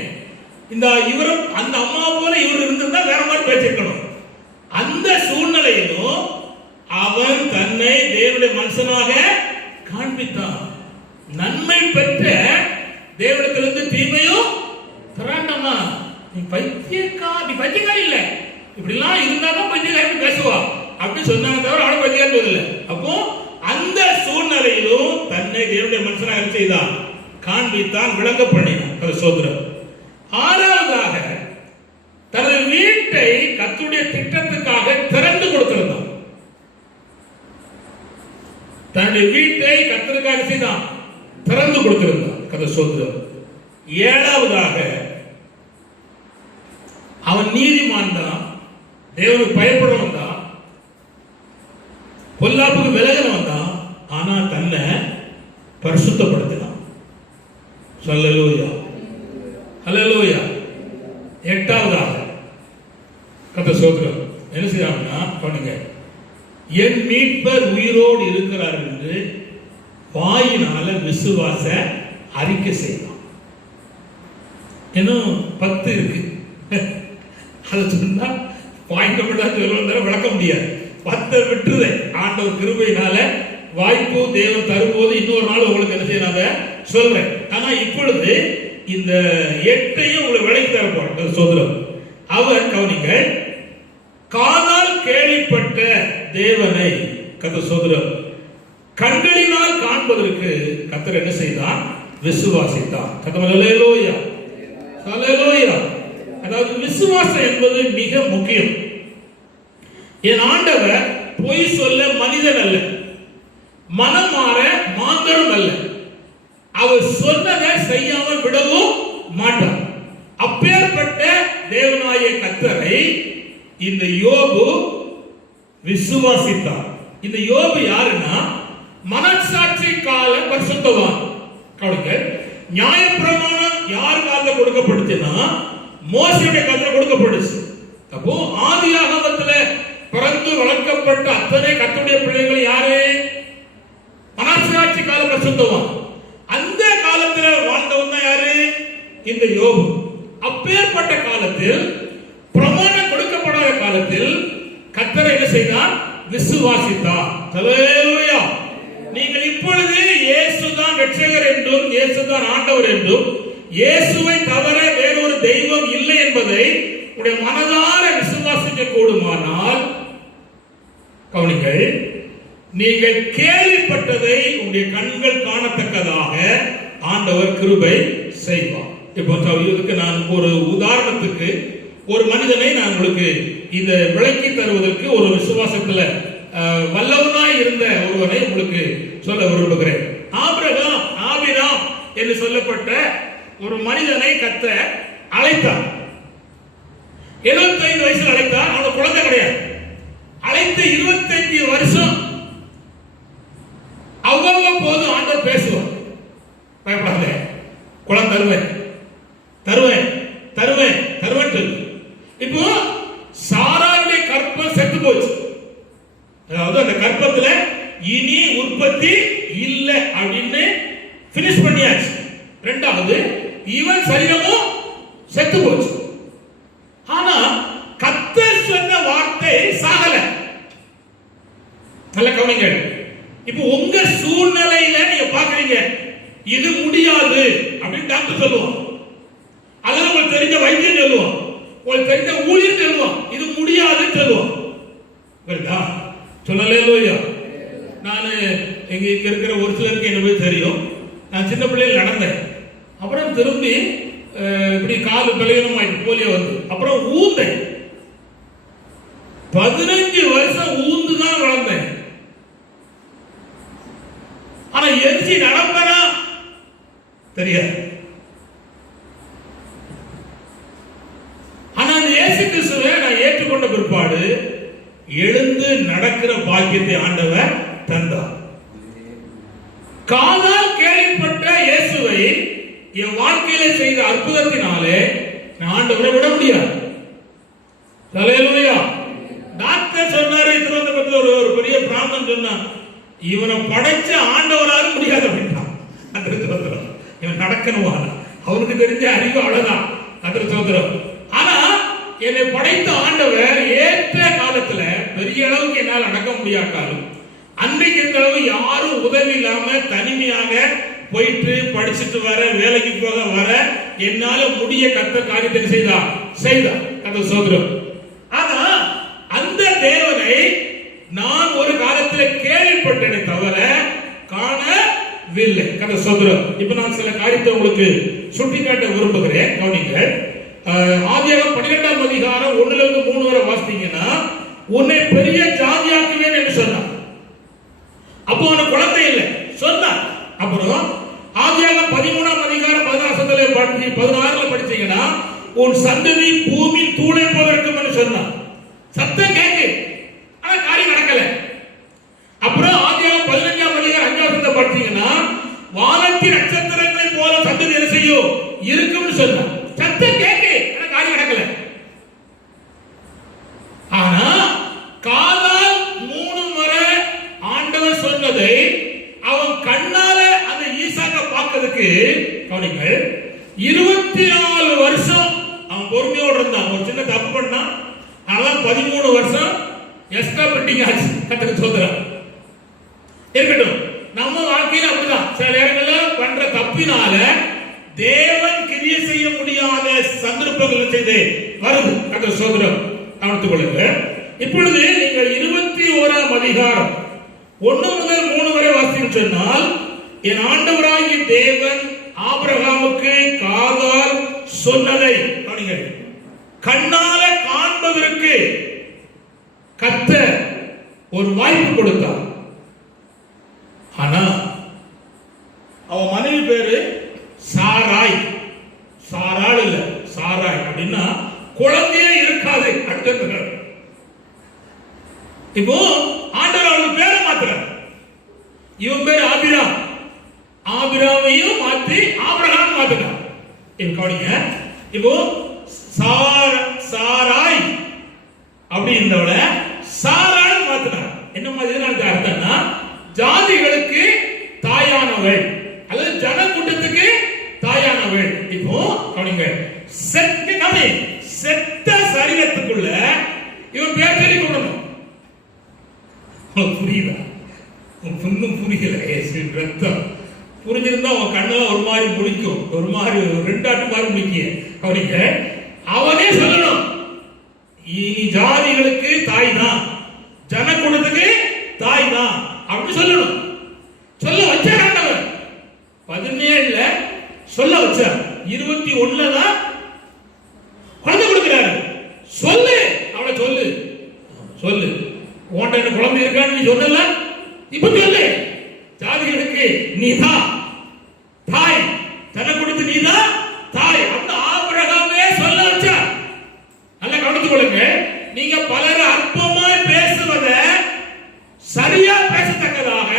இந்த இவரும் அந்த அம்மா போல இவர் இருந்திருந்தா வேற மாதிரி பேசிருக்கணும். அந்த சூழ்நிலையிலும் அவன் தன்னை தேவனுடைய மனுஷனாக காண்பித்தான். நன்மை பெற்ற தேவனிடத்திலிருந்து தீமையும் திராண்டமா. நீ பைத்தியக்காரி இல்ல, இப்படி எல்லாம் இருந்தாதான் பைத்தியக்காரி பேசுவா அப்படின்னு சொன்னாங்க தவிர அவன் பைத்தியக்காரி இல்லை. அப்போ அந்த சூழ்நிலையிலும் தன்னை தேவனுடைய மனுஷனாக செய்தான், காண்பித்தான், விளங்க பண்ணினான். அது சோதரம். ஆறாவதாக தனது வீட்டை கர்த்தருடைய திட்டத்துக்காக திறந்து கொடுத்திருந்தான். தன்னுடைய வீட்டை கர்த்தருக்காக செய்தான், திறந்து கொடுத்திருந்தான். கதை சோதரம். ஏழாவதாக அவன் நீதிமான் தான், தேவனுக்கு பயப்படுறவன் தான், பொல்லாப்புக்கு விலகினவன் தான். ஆனா தன்னை பரிசுத்தப்படுத்தினான். ஹல்லேலூயா, ஹல்லேலூயா. எட்டாவதாக கர்த்தர் ஸ்தோத்திரம். என்ன செய்யறாங்கன்னா, பண்ணுங்க, என் மீட்பர் உயிரோடு இருக்கிறார் என்று வாயினால விசுவாச அறிக்கை செய்யலாம். இன்னும் 10 இருக்கு. அதை சொன்னா வாய்க்கப்படாத விளக்க முடியாது. 10 விட்டுருது. ஆண்டவர் கிருபையினால வாய்ப்பு தேவன் தரும்போது இன்னொரு நாள் உங்களுக்கு என்ன செய்யறாங்க சொல்றேன். ஆனா இப்பொழுது இந்த 8ஐயும் உங்களுக்கு விளக்கி தரப்போம். சோதரம். அவர் கவனிங்க, காதால் கேள்விப்பட்ட தேவனை கர்த்தர் சோதரம் கண்களினால் காண்பதற்கு கர்த்தர் என்ன செய்தார்? விசுவாசித்தார். ஹல்லேலூயா, ஹல்லேலூயா. அதாவது விசுவாசம் என்பது மிக முக்கியம். என் ஆண்டவர் பொய் சொல்ல மனிதன் அல்ல, மனம் மாற மாந்தரும் அல்ல. அவர் சொன்னதை செய்யாமல் விடவும் மாட்டார். அப்பேற்பட்ட தேவனாய கர்த்தரை இந்த யோபு விசுவாசித்தார். இந்த யோபு யாருன்னா, மனசாட்சி கால பரிசுத்தவான். கவனிங்கள், நியாயப்பிரமாணம் யார் காலத்துல கொடுக்கப்படுச்சுன்னா மோசேயுடைய காலத்துல கொடுக்கப்படுச்சு. அப்போ ஆதியாகமத்துல பிறந்து வளர்க்கப்பட்ட அத்தனை கர்த்தருடைய பிள்ளைகள் யாரு? மனசாட்சி கால பரிசுத்தவான். அந்த காலத்துல வாழ்ந்தவன் தான் யாரு? இந்த யோபு. அப்பேற்பட்ட காலத்தில், பிரமாணம் கொடுக்கப்படாத காலத்தில் கர்த்தரை என்ன செய்தார்? விசுவாசித்தார். ஹல்லேலூயா. நீங்கள் இப்பொழுது இயேசுதான் ரட்சகர் என்றும் இயேசுதான் ஆண்டவர் என்றும் இயேசுவை தவிர வேறொரு தெய்வம் இல்லை என்பதை உடைய மனதார விசுவாசிக்க கூடுமானால், கவனிங்கள், நீங்கள் கேள்விப்பட்டதை உங்களுடைய கண்கள் காணத்தக்கதாக ஆண்டவர் கிருபை செய்வார். இப்போ இதுக்கு நான் ஒரு உதாரணத்துக்கு ஒரு மனிதனை நான் உங்களுக்கு இதை விளக்கி தருவதற்கு ஒரு விசுவாசத்துல வல்லவனாய் இருந்த ஒருவனை உங்களுக்கு சொல்ல விரும்புகிறேன். ஆபிராம் என்று சொல்லப்பட்ட ஒரு மனிதனை கர்த்தர் அழைத்தார். 75 வயசுல அழைத்தார். அவனுக்கு குழந்தை கிடையாது. அழைத்து 25 வருஷம் அவ்வளவு வார்த்தை பேசுவார். பயப்படாத, குளம் தருவேன் தருவேன் தருவேன் தருவேன் சொல்லு. இப்போ சாராயுடைய கற்பம் செத்து போச்சு. அதாவது அந்த கற்பத்துல இனி உற்பத்தி இல்லை அப்படின்னு பினிஷ் பண்ணியாச்சு. ரெண்டாவது, இவன் சரீரமும் செத்து போச்சு. ஆனா கர்த்தர் சொன்ன வார்த்தை சாகல. நல்ல கவனிங்க. இப்போ உங்க சூழ்நிலையில நீங்க பாக்குறீங்க இது முடியாது அப்படின்னு டாக்டர் சொல்லுவான், அல்லது உங்களுக்கு தெரிஞ்ச வைத்தியம் சொல்லுவான், உங்களுக்கு தெரிஞ்ச ஊழியர் சொல்லுவான் இது முடியாதுன்னு சொல்லுவான். புரியுதா? சொல்லலே இல்லையா? நான் இங்க இருக்கிற ஒரு சிலருக்கு என்ன போய் தெரியும். நான் சின்ன பிள்ளைகள் நடந்தேன், அப்புறம் திரும்பி இப்படி காலு பலவீனமாயிட்டு போலியோ வந்து, அப்புறம் ஊந்தேன். 15 வருஷம் ஊந்து தான் வளர்ந்தேன். ஆனா எரிஞ்சி நடப்பனா தெரியாது. ஆனா அந்த இயேசு கிறிஸ்துவை நான் ஏற்றுக்கொண்ட பிற்பாடு எழுந்து நடக்கிற பாக்கியத்தை ஆண்டவர் தந்தார். காதால் கேள்விப்பட்ட இயேசுவை என் வாழ்க்கையில செய்த அற்புதத்தினாலே நான் ஆண்டவரை விட முடியாது. ஹல்லேலூயா. டாக்டர் சொன்னாரு, திருவனந்தபுரத்துல ஒரு பெரிய பிராமணன் சொன்னான், இவனை படைச்ச ஆண்டவரால முடியாது அப்படின்ட்டான். அந்த சோதரம் இவன் நடக்கணுமா, அவனுக்கு தெரிஞ்ச அறிவு அவ்வளவுதான். அந்த சோதரம். ஆனா என்னை படைத்த ஆண்டவர் ஏற்ற காலத்துல பெரிய அளவுக்கு என்னால் நடக்க முடியாட்டாலும் அன்றைக்கு இந்த அளவு யாரும் உதவி இல்லாம தனிமையாக போயிட்டு படிச்சுட்டு வர, வேலைக்கு போக வர என்னால முடிய கர்த்தர் காரியத்தை செய்தார். அந்த சோதரம். ஆனா அந்த தேவனை நான் ஒரு காலத்தில் கேள்விப்பட்டேனே தவிர காணவில்லை. கதை சோதரம். இப்ப நான் சில காரியத்தை உங்களுக்கு சுட்டிக்காட்ட விரும்புகிறேன். கவனிங்க. ஆதியாகமம் 12ஆம் அதிகாரம் 1 லிருந்து 3 வரை வாசித்தீங்கன்னா, உன்னை பெரிய ஜாதியாக்குவேன் என்று சொன்னார். அப்போ அவனுக்கு குழந்தை இல்லை சொன்னார். அப்புறம் ஆதியாகமம் 13ஆம் அதிகாரம் 16 படிச்சீங்கன்னா, உன் சந்ததி பூமி தூளை போல இருக்கும் என்று சொன்னார். சத்தம் கேட்கு, ஆனா காரியம் நடக்கல. அப்புறம் ஆதியாகமம் 15ஆம் அதிகாரம் 5ஆம் வசனத்தை படிச்சீங்கன்னா, வானத்தின் நட்சத்திரங்களை போல சந்ததி என்ன செய்யும் இருக்கும்னு சொன்னார். சத்தம் கேட்கு, ஆனா காரியம் நடக்கல. ஆனா காலால் 3 முறை ஆண்டவர் சொன்னதை அவன் கண்ணால அந்த ஈசாக்க பார்க்கிறதுக்கு கவனிங்கள் 24 வருஷம் அவன் பொறுமையோடு இருந்தான். ஒரு சின்ன தப்பு பண்ணான், அதான் 13 வருஷம் எக்ஸ்ட்ரா பெண்டிங் ஆச்சு. கர்த்தருக்கு ஸ்தோத்திரம். இருக்கட்டும், நம்ம வாழ்க்கையில அப்படிதான் சில நேரங்கள்ல பண்ற தப்பினால தேவன் கிரியை செய்ய முடியாத சந்தர்ப்பங்கள் செய்து வருது. கர்த்தருக்கு ஸ்தோத்திரம். கவனித்துக் கொள்ளுங்கள். இப்பொழுது நீங்கள் 21ஆம் அதிகாரம் 1 முதல் 3 வரை வாசித்து சொன்னால், என் ஆண்டவராகிய தேவன் ஆபிரகாமுக்கு காதால் சொன்னதை கண்ணால காண்பதற்கு கர்த்தர் ஒரு வாய்ப்பு கொடுத்தார். ஆனா அவன் மனைவி பேரு சாராய். சாராள் இல்ல, சாராய் அப்படின்னா குழந்தையே இருக்காது. அடுத்த இப்போ ஆண்டவர் அவனுக்கு பேரை மாத்துறார். இவன் பேர் ஆபிராம், ஆபிராமையும் மாற்றி ஆபிரகாம் மாத்துறான். கவனிங்க. இப்போ சாராய் அப்படி இருந்தவள சாராள் மாத்தினார். என்ன மாதிரி அர்த்தம்னா, ஜாதிகளுக்கு தாயானவள் அல்லது ஜன கூட்டத்துக்கு தாயானவள். இப்போ கவனிங்க, செத்த சரீரத்துக்குள்ள இவன் பேர் சொல்லி கொள்ளணும். புரியுதா? ஒன்னும் புரியல. ரத்தம் புரிஞ்சிருந்தா அவன் கண்ணெல்லாம் ஒரு மாதிரி முடிக்கும், ஒரு மாதிரி 2 ஆட்டு மாதிரி முடிக்க. கவனிங்க, அவனே சொல்லணும், இனி ஜாதிகளுக்கு தாய் தான், ஜனக்கூடத்துக்கு தாய் தான் அப்படின்னு சொல்லணும். சொல்ல வச்சார் ஆண்டவர். 17ல சொல்ல வச்சார். 21ல தான் குழந்தை கொடுக்கிறாரு. சொல்லு, அவளை சொல்லு சொல்லு. உன்கிட்ட என்ன குழந்தை இருக்கான்னு நீ சொல்லல, இப்ப சொல்லு. ஜாதிகளுக்கு நீதான் தாய், ஜனக்கூடத்துக்கு நீதான் தாய். அந்த ஆபிரகாமே சொல்ல வச்சார். நல்லா கவனித்துக் கொள்ளுங்க. நீங்க பலர் அற்பமாய் பேசுவதை சரியா பேசத்தக்கதாக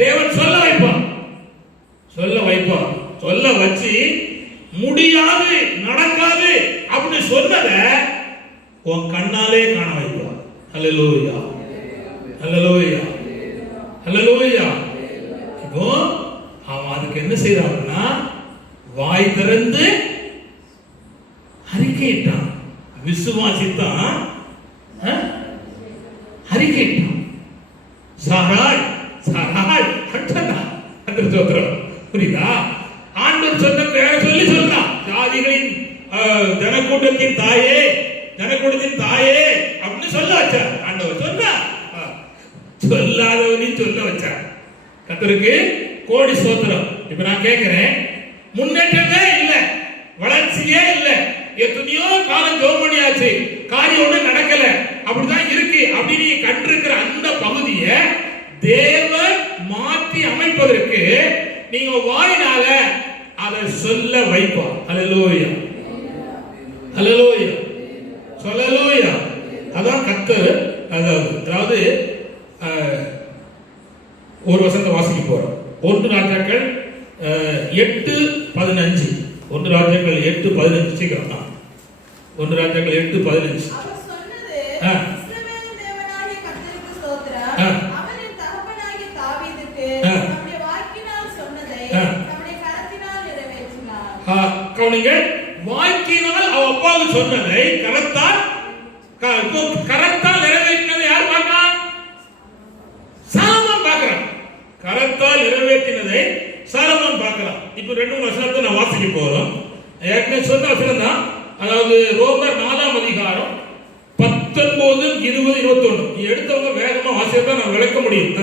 தேவன் சொல்ல வைப்பார். சொல்ல வைப்பார். சொல்ல வச்சு முடியாது நடக்காது அப்படின்னு சொன்னத உன் கண்ணாலே காண வைப்பார். அல்லேலூயா, அல்லேலூயா, அல்லேலூயா. இப்போ அவன் அதுக்கு என்ன செய்யறான்னா வாய் திறந்து அறிக்கையிட்டான், விசுவாசித்தான், அறிக்கையிட்டான். சாராய் சாராய் அட்டனா அந்த ஸ்தோத்திரம். புரியுதா? ஆண்டவர் சொன்ன பேரை சொல்லி சொல்றான், ஜாதிகளின் ஜனக்கூட்டத்தின் தாயே, ஜனக்கூட்டத்தின் தாயே அப்படின்னு சொல்ல வச்சார். ஆண்டவர் சொன்னா சொல்லாதவனையும் சொல்ல வச்சார். கர்த்தருக்கு கோடி ஸ்தோத்திரம். இப்ப நான் கேட்கிறேன், முன்னேற்றமே இல்ல, வளர்ச்சியே இல்ல, எத்தனையோ காலம் ஜெபம் பண்ணியாச்சு, காரியம் ஒண்ணு நடக்கல, அப்படிதான் இருக்கு அப்படின்னு நீ கண்டிருக்கிற அந்த பகுதியை தேவன் மாற்றி அமைப்பதற்கு நீங்க வாயினால அதை சொல்ல வைப்பார். அல்லேலூயா, அல்லேலூயா, சொல்லலூயா. அதான் கர்த்தர். அதாவது ஒரு வசனத்தை வாசிக்க போறோம். 1 ராஜாக்கள் 8:15. 1 ராஜாக்கள் 8:15. சீக்கிரம் தான். 1 ராஜாக்கள் 8:15. அவர் சொன்னது, இஸ்ரவேலின் தேவனாகிய கர்த்தருக்கு ஸ்தோத்திரம். அவரின் தகப்பனாகிய தாவீதுக்கு தம்முடைய வாக்கினால் சொன்னதை தம்முடைய கரத்தினால் நிறைவேற்றினார். கவனிங்க, வாக்கினால் அவ அப்பாவுக்கு சொன்னதை கரத்தால் நிறைவேற்றினதை யார் பார்க்கிறான்? சாலமோன் பார்க்கிறான். கரத்தால் நிறைவேற்றினதை சாலமோன் பார்க்கிறான். இப்போ 2 வசனத்தை நான் வாசிக்க போறோம். ஏற்கனவே சொன்ன வசனம் தான். அதாவது ரோமர் 4ஆம் அதிகாரம் 19, 20, 21. எடுத்தவங்க வேகமா வாசிச்சா நான் விளக்க முடியும்.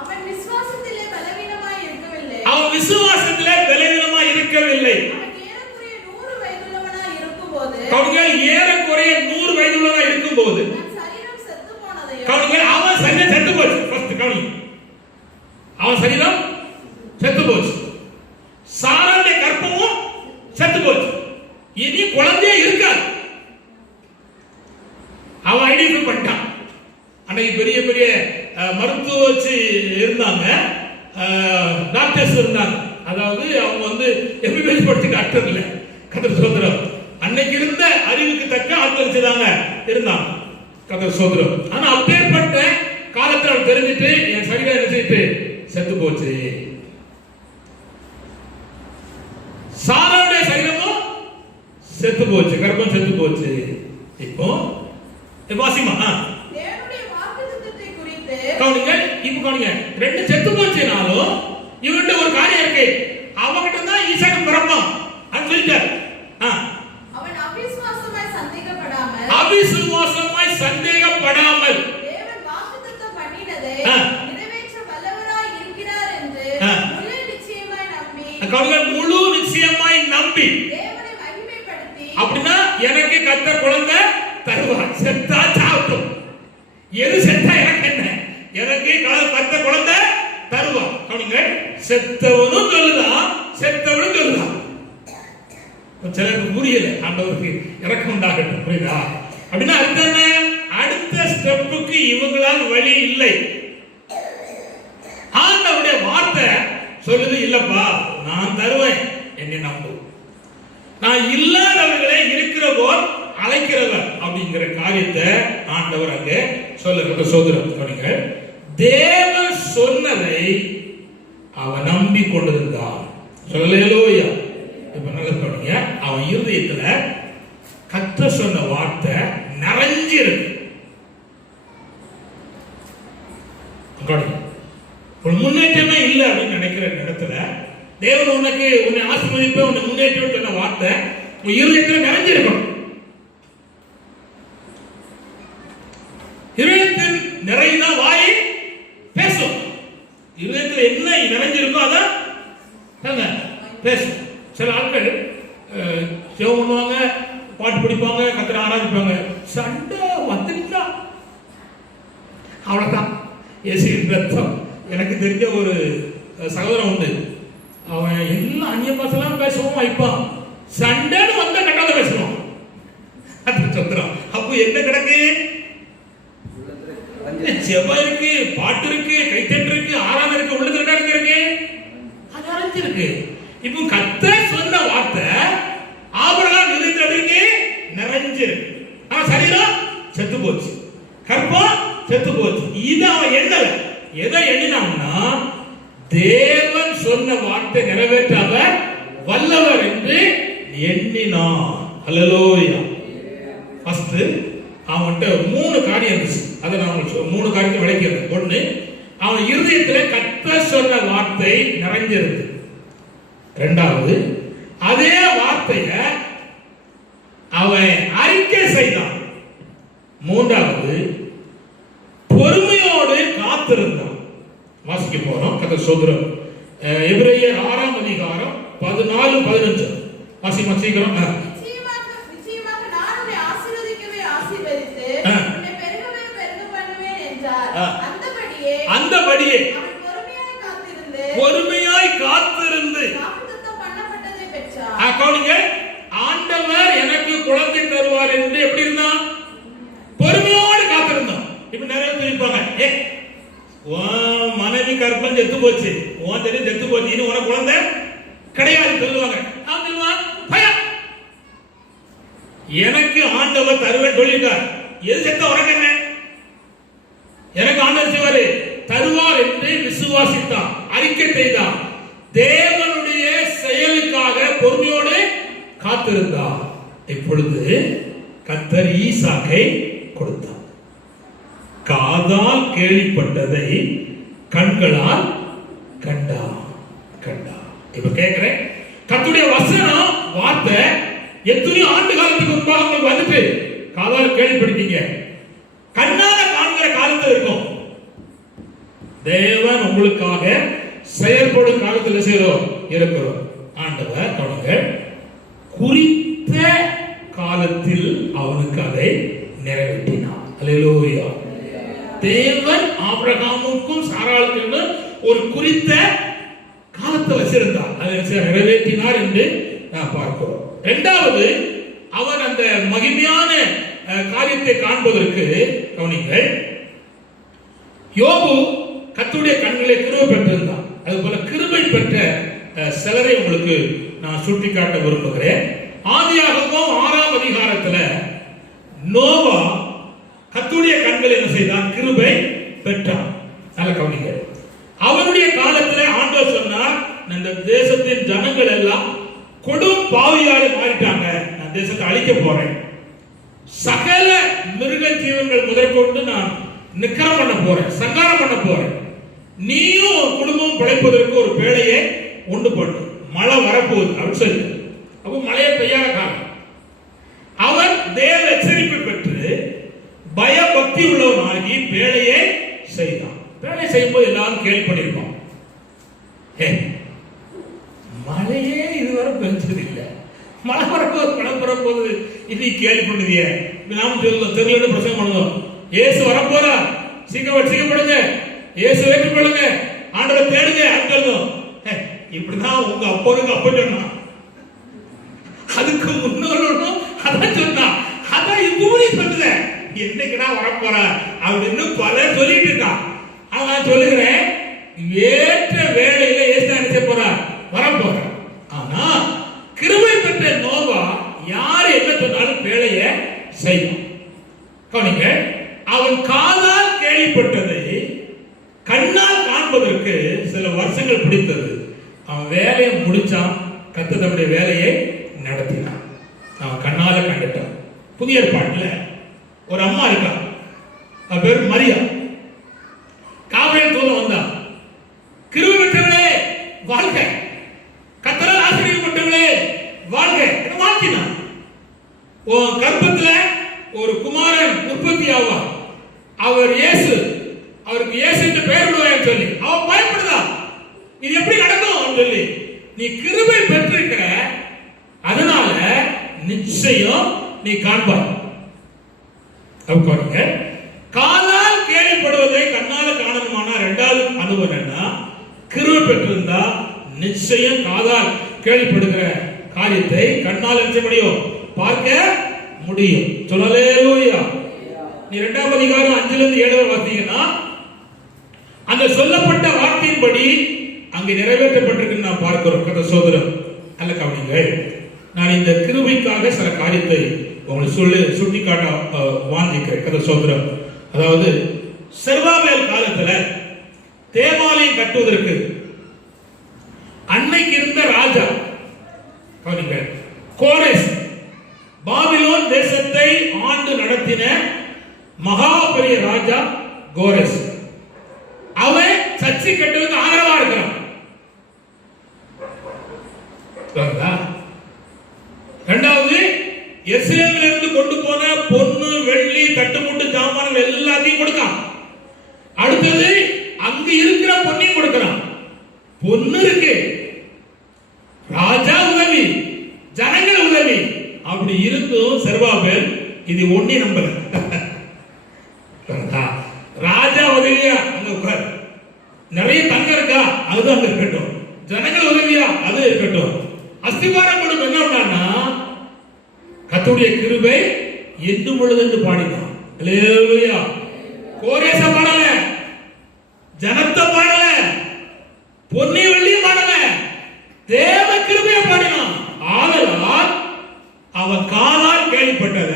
அவன் விசுவாசத்திலே பலவீனமாய் இருக்கவில்லை. அவன் விசுவாசத்திலே பலவீனமாய் இருக்கவில்லை. ஏறக்குறைய 100 வயதுள்ளவனா இருக்கும்போது அவன் சரீரம் செத்து போச்சு. ஃபர்ஸ்ட் கவனி, அவன் சரீரம் செத்து போச்சு. சாராளுடைய கர்ப்பமும் செத்து போச்சு. இனி குழந்தையே இருக்காது. அவன் ஐடென்டிஃபை பண்ணிட்டான். அன்னைக்கு பெரிய பெரிய மருத்துவ வச்சு இருந்தாங்க, டாக்டர்ஸ் இருந்தாங்க. அதாவது அவங்க வந்து எம்பிபிஎஸ் படிச்ச டாக்டர் இல்ல. கர்த்தர் ஸ்தோத்திரம். அன்னைக்கு இருந்த அறிவுக்கு தக்க ஆட்கள் செய்தாங்க இருந்தாங்க. கர்த்தர் ஸ்தோத்திரம். ஆனா அப்பேற்பட்ட காலத்துல அவன் தெரிஞ்சிட்டு என் சரீரம் என்ன செய்யிட்டு செத்து போச்சு. சாராளுடைய சரீரமும் செத்து போச்சு, கர்ப்பம் செத்து போச்சு. இப்போ வாசிமா தேவனுடைய வாக்குத்தத்தத்தை குறித்து கவனிங்க. இப்போ கவனிங்க, 2 செத்து போச்சுனாலும் இவன்கிட்ட ஒரு காரியம் இருக்கு. அவன்கிட்ட தான் ஈசாக்கு பிறப்பான் அது சொல்லிட்டார். அவன் அவிசுவாசமாய் சந்தேகப்படாமல் தேவன் வாக்குத்தத்தம் பண்ணினதை நிறைவேற்ற வல்லவராய் இருக்கிறார் என்று முழு நிச்சயமாய் நம்பி தேவனை மகிமைப்படுத்தி, அப்படின்னா எனக்கு கர்த்தர் குழந்தை தருவார். செத்தா சாவட்டும், எது செத்தா எனக்கு என்ன, எனக்கு கர்த்தர் குழந்தை தருவார். கவனிங்க, செத்தவனும் சொல்லுதான், செத்தவனும் சொல்லுதான். சிலருக்கு புரியல. ஆண்டவருக்கு இறக்கம் உண்டாகட்டும். புரியுதா? அப்படின்னா அடுத்த ஸ்டெப்புக்கு இவங்களால் வழி இல்லை. ஆண்டவருடைய வார்த்தை சொல்லுது, இல்லப்பா நான் தருவேன், என்னை நம்பு. நான் இல்லாதவர்களை இருக்கிற போல் அழைக்கிறவர் அப்படிங்கிற காரியத்தை ஆண்டவர் அங்கே சொல்லுகிற சோதரம். கவனிங்க, தேவன் சொன்னதை அவன் நம்பி கொண்டிருந்தான். சொல்லலேலூயா. இப்ப நல்ல கவனிங்க, அவன் இருதயத்துல கர்த்தர் சொன்ன வார்த்தை நிறைஞ்சிருக்கு. முன்னேற்றமே இல்லை அப்படின்னு நினைக்கிற இடத்துல தேவன் உன்னை ஆசீர்வதிப்ப, உன்னை முன்னேற்றம் சொன்ன வார்த்தை உன் இருதயத்துல நிறைஞ்சிருக்கும். இருதயத்தின் நிறைதான் வாய் பேசும். இருதயத்துல என்ன நிறைஞ்சிருக்கோ அதான் பேசும். சில ஆட்கள் சேவம் பண்ணுவாங்க, பாட்டு படிப்பாங்க, கர்த்தரை ஆராதிப்பாங்க, சண்டை வந்துட்டா அவ்வளவுதான். இயேசுவின் ரத்தம். எனக்கு தெரிஞ்ச ஒரு சகோதரன் உண்டு. அவன் எல்லாம் அந்நிய பாஷைலாம் பேசவும் வைப்பான், சண்டைன்னு வந்த கட்டாத பேசுவான். அது சொல்றான். அப்போ என்ன கிடக்கு? ஜெபம் இருக்கு, பாட்டு இருக்கு, கைத்தட்டு இருக்கு, ஆராதனை இருக்கு, உள்ளத்துல இருக்கு. நிறைஞ்சிருக்கு. இப்போ கர்த்தர் சொன்ன வார்த்தை ஆபிரகாம் இருந்தபடிக்கு நிறைஞ்சிருக்கு. அவன் சரீரம் செத்து போச்சு, கற்பம் செத்து போச்சு. இது அவன் எண்ணல. எதை எண்ணினான்னா தேவன் சொன்ன வார்த்தை நிறைவேற்ற அவர் வல்லவர் என்று எண்ணினான். ஹல்லேலூயா. ஃபர்ஸ்ட் அவன்கிட்ட 3 காரியம் இருந்துச்சு. அதை நான் உங்களுக்கு 3 காரியத்தை விளக்கிறேன். ஒண்ணு, அவன் இருதயத்துல கர்த்தர் சொன்ன வார்த்தை நிறைஞ்சிருக்கு. இரண்டாவது, அதே வார்த்தைய அவன் அறிக்கை செய்தான். மூன்றாவது, பொறுமையோடு காத்திருந்தான். வாசிக்க போறோம். கர்த்தர் ஸ்தோத்திரம். எபிரேயர் 6ஆம் அதிகாரம் 14-15 வாசிமா சீக்கிரம். நிச்சயமாக நான் உன்னை ஆசீர்வதிக்கவே ஆசீர்வதித்து உன்னை பெருகவே பெருக பண்ணுவேன் என்றார். அந்தபடியே அவன் பொறுமையாய் காத்திருந்து வாக்குத்தத்தம் பண்ணப்பட்டதை பெற்றார். கவனிங்க, ஆண்டவர் எனக்கு குழந்தை தருவார் என்று எப்படி இருந்தான்? பொறுமையோடு காத்திருந்தான். இப்ப நிறைய பேர் இருப்பாங்க, மனைவி கற்பம் செத்து போச்சு, உன் தெரியும் செத்து போச்சு, இனி உனக்கு குழந்தை கிடையாது சொல்லுவாங்க. பயம். எனக்கு ஆண்டவர் தருவேன் சொல்லிட்டார். எது செத்த உனக்கு என்ன? எனக்கு ஆண்டவர் செய்வாரு தருவார் என்று விசுவாசித்தான், அறிக்கை செய்தான். தேவனுடைய செயலுக்காக பொறுமையோடு காத்திருந்தார். இப்பொழுது கர்த்தர் ஈசாக்கை கொடுத்தார். காதால் கேள்விப்பட்டதை கண்களால் கண்டார். இப்ப கேட்கிறேன், கர்த்தருடைய வசனம் வார்த்தை எத்தனையோ ஆண்டு காலத்துக்கு முன்பாக உங்களுக்கு வந்துட்டு காதால் கேள்விப்பட்டீங்க, கண்ணால காண்கிற காலத்தில் இருக்கும். தேவன் உங்களுக்காக செயல்படும் காலத்தில் செய்கிறோம் இருக்கிறோம். ஆண்டவர் தொடங்க குறித்த காலத்தில் அவனுக்கு அதை நிறைவேற்றினார். அல்லேலூயா. தேவன் ஆபிரகாமுக்கும் சாராளுக்கும் ஒரு குறித்த காலத்தை வச்சிருந்தார், அதை நிறைவேற்றினார் என்று நான் பார்க்கிறோம். இரண்டாவது, அவன் அந்த மகிமையான காரியத்தை காண்பதற்கு கவனிங்கள், யோபு கர்த்தருடைய கண்களை கிருபை பெற்றிருந்தான். அதுபோல கிருபை பெற்ற சிலரை உங்களுக்கு நான் சுட்டிக்காட்ட விரும்புகிறேன். ஆதியாகமம் 6ஆம் அதிகாரத்துல நோவா கர்த்தருடைய கண்களை என்ன செய்தான்? கிருபை பெற்றான். நல்ல கவனிங்க, அவனுடைய காலத்துல ஆண்டவர் சொன்னார், இந்த தேசத்தின் ஜனங்கள் எல்லாம் கொடும் பாவியால மாறிட்டாங்க, நான் தேசத்தை அழிக்க போறேன், சகல மிருக ஜீவன்கள் முதற்கொண்டு நான் நிக்கரம் பண்ண போறேன், சங்காரம் பண்ண போறேன், நீயும் குடும்பம் பிழைப்பதற்கு ஒரு பேழையை உண்டு பண்ணு, மழை வரப்போகுது அப்படின்னு சொல்லி. அப்போ மழையை பெய்யாத காலம். அவன் தேவ எச்சரிப்பை பெற்று பயபக்தி உள்ளவனாகி பேழையை செய்தான். பேழை செய்யும் போது எல்லாரும் கேள்வி பண்ணிருப்பான், மழையே இதுவரை பெஞ்சது இல்லை, மழை வரப்போது மழை வரப்போது இது கேள்வி பண்ணுதிய நாம சொல்லுவோம், தெருல பிரசங்கம் பண்ணுவோம், இயேசு வரப்போறா, சீக்கிரம் சீக்கிரப்படுங்க, இயேசு ஏற்றுக்கொள்ளுங்க, ஆண்டவரை தேடுங்க சொல்லுவோம். இப்படிதான் உங்க அப்பனுக்கு அப்ப சொன்னா, அதுக்கு முன்னோர்களும் அதான் சொன்னா, அதான் இப்படி சொல்லுத, என்னைக்குடா வரப்போற அப்படின்னு பல சொல்லிட்டு இருக்கான். அவன் சொல்லுகிறேன், ஏற்ற வேலையில ஏசு நினைச்ச போறா வரப்போற. ஆனா கிருபை பெற்ற நோவா யாரு என்ன சொன்னாலும் வேலைய செய்யும். கவனிங்க, அவன் காதால் கேள்விப்பட்டதை கண்ணால் காண்பதற்கு சில வருஷங்கள் பிடித்தது. அவன் வேலையை முடிச்சான், கர்த்தர் தம்முடைய வேலையை நடத்தினான். அவன் கண்ணால கண்டுட்டான். புதிய ஏற்பாட்டுல ஒரு அம்மா இருக்கா, அவ பேர் மரியா. காபிரியேல் தூதன் வந்தான், கிருபை பெற்றவளே வாழ்க, கர்த்தரால் ஆசீர்வதிக்கப்பட்டவளே வாழ்க என்று வாழ்த்தினான். உன் கர்ப்பத்துல ஒரு குமாரன் உற்பத்தி ஆவார், அவர் இயேசு, அவருக்கு இயேசு என்று பெயர் விடுவாய் சொல்லி அவ பயப்படுதா, இது எப்படி நடக்கும் சொல்லி. நீ கிருபை பெற்றிருக்கிற, அதனால நிச்சயம் நீ காண்பாய். காதால் கேள்விப்படுவதை கண்ணால காணணுமானா இரண்டாவது அனுபவம் என்ன? கிருபை பெற்றிருந்தா நிச்சயம் காதால் கேள்விப்படுகிற காரியத்தை கண்ணால் என்ன முடியும்? பார்க்க முடியும். சொல்லலேலூயா. நீ 2ஆம் அதிகாரம் 5 to 7 வாசித்தீங்கன்னா அந்த சொல்லப்பட்ட வார்த்தையின்படி அங்க அங்கே நிறைவேற்றப்பட்டிருக்கு நாம் பார்க்கிறோம். கதை சோதரம் அல்ல கவனிங்கள். நான் இந்த கிருபைக்காக சில காரியத்தை உங்களுக்கு சுட்டிக்காட்ட வாஞ்சிக்கிறேன். கதை சோதரம். அதாவது செருபாபேல் காலத்துல தேவாலயம் கட்டுவதற்கு அன்னைக்கு இருந்த ராஜா கவனிங்கள், கோரேஸ், பாபிலோன் தேசத்தை ஆண்டு நடத்தின மகா பெரிய ராஜா கோரேஸ். அவன் சர்ச்சை கட்டுவதற்கு ஆதரவா இருக்கிறான். இரண்டாவது, எருசலேமிலிருந்து கொண்டு போன பொன்னு வெள்ளி தட்டுமுட்டு ஜாமான்கள் எல்லாத்தையும் கொடுத்தான். அடுத்தது அங்கு இருக்கிற பொன்னையும் கொடுக்கிறான். பொண்ணு இருக்கு, ராஜா உதவி, ஜனங்கள் உதவி. அப்படி இருந்தும் செருபாபேல் இது ஒண்ணே நம்பல. ராஜா உதவியா அங்க உட்கார், நிறைய தங்க இருக்கா அது அங்க இருக்கட்டும், ஜனங்கள் உதவியா அது இருக்கட்டும். அஸ்திபாரம் கொடுக்கும் என்ன பண்ணா, கர்த்தருடைய கிருபை என்றும் பொழுது பாடினான். அல்லேலூயா. கோரேச பாடல, ஜனத்த பாடல, பொன்னி வெள்ளி பாடல, தேவ கிருபையை பாடினான். ஆதலால் அவன் காலால் கேள்விப்பட்டத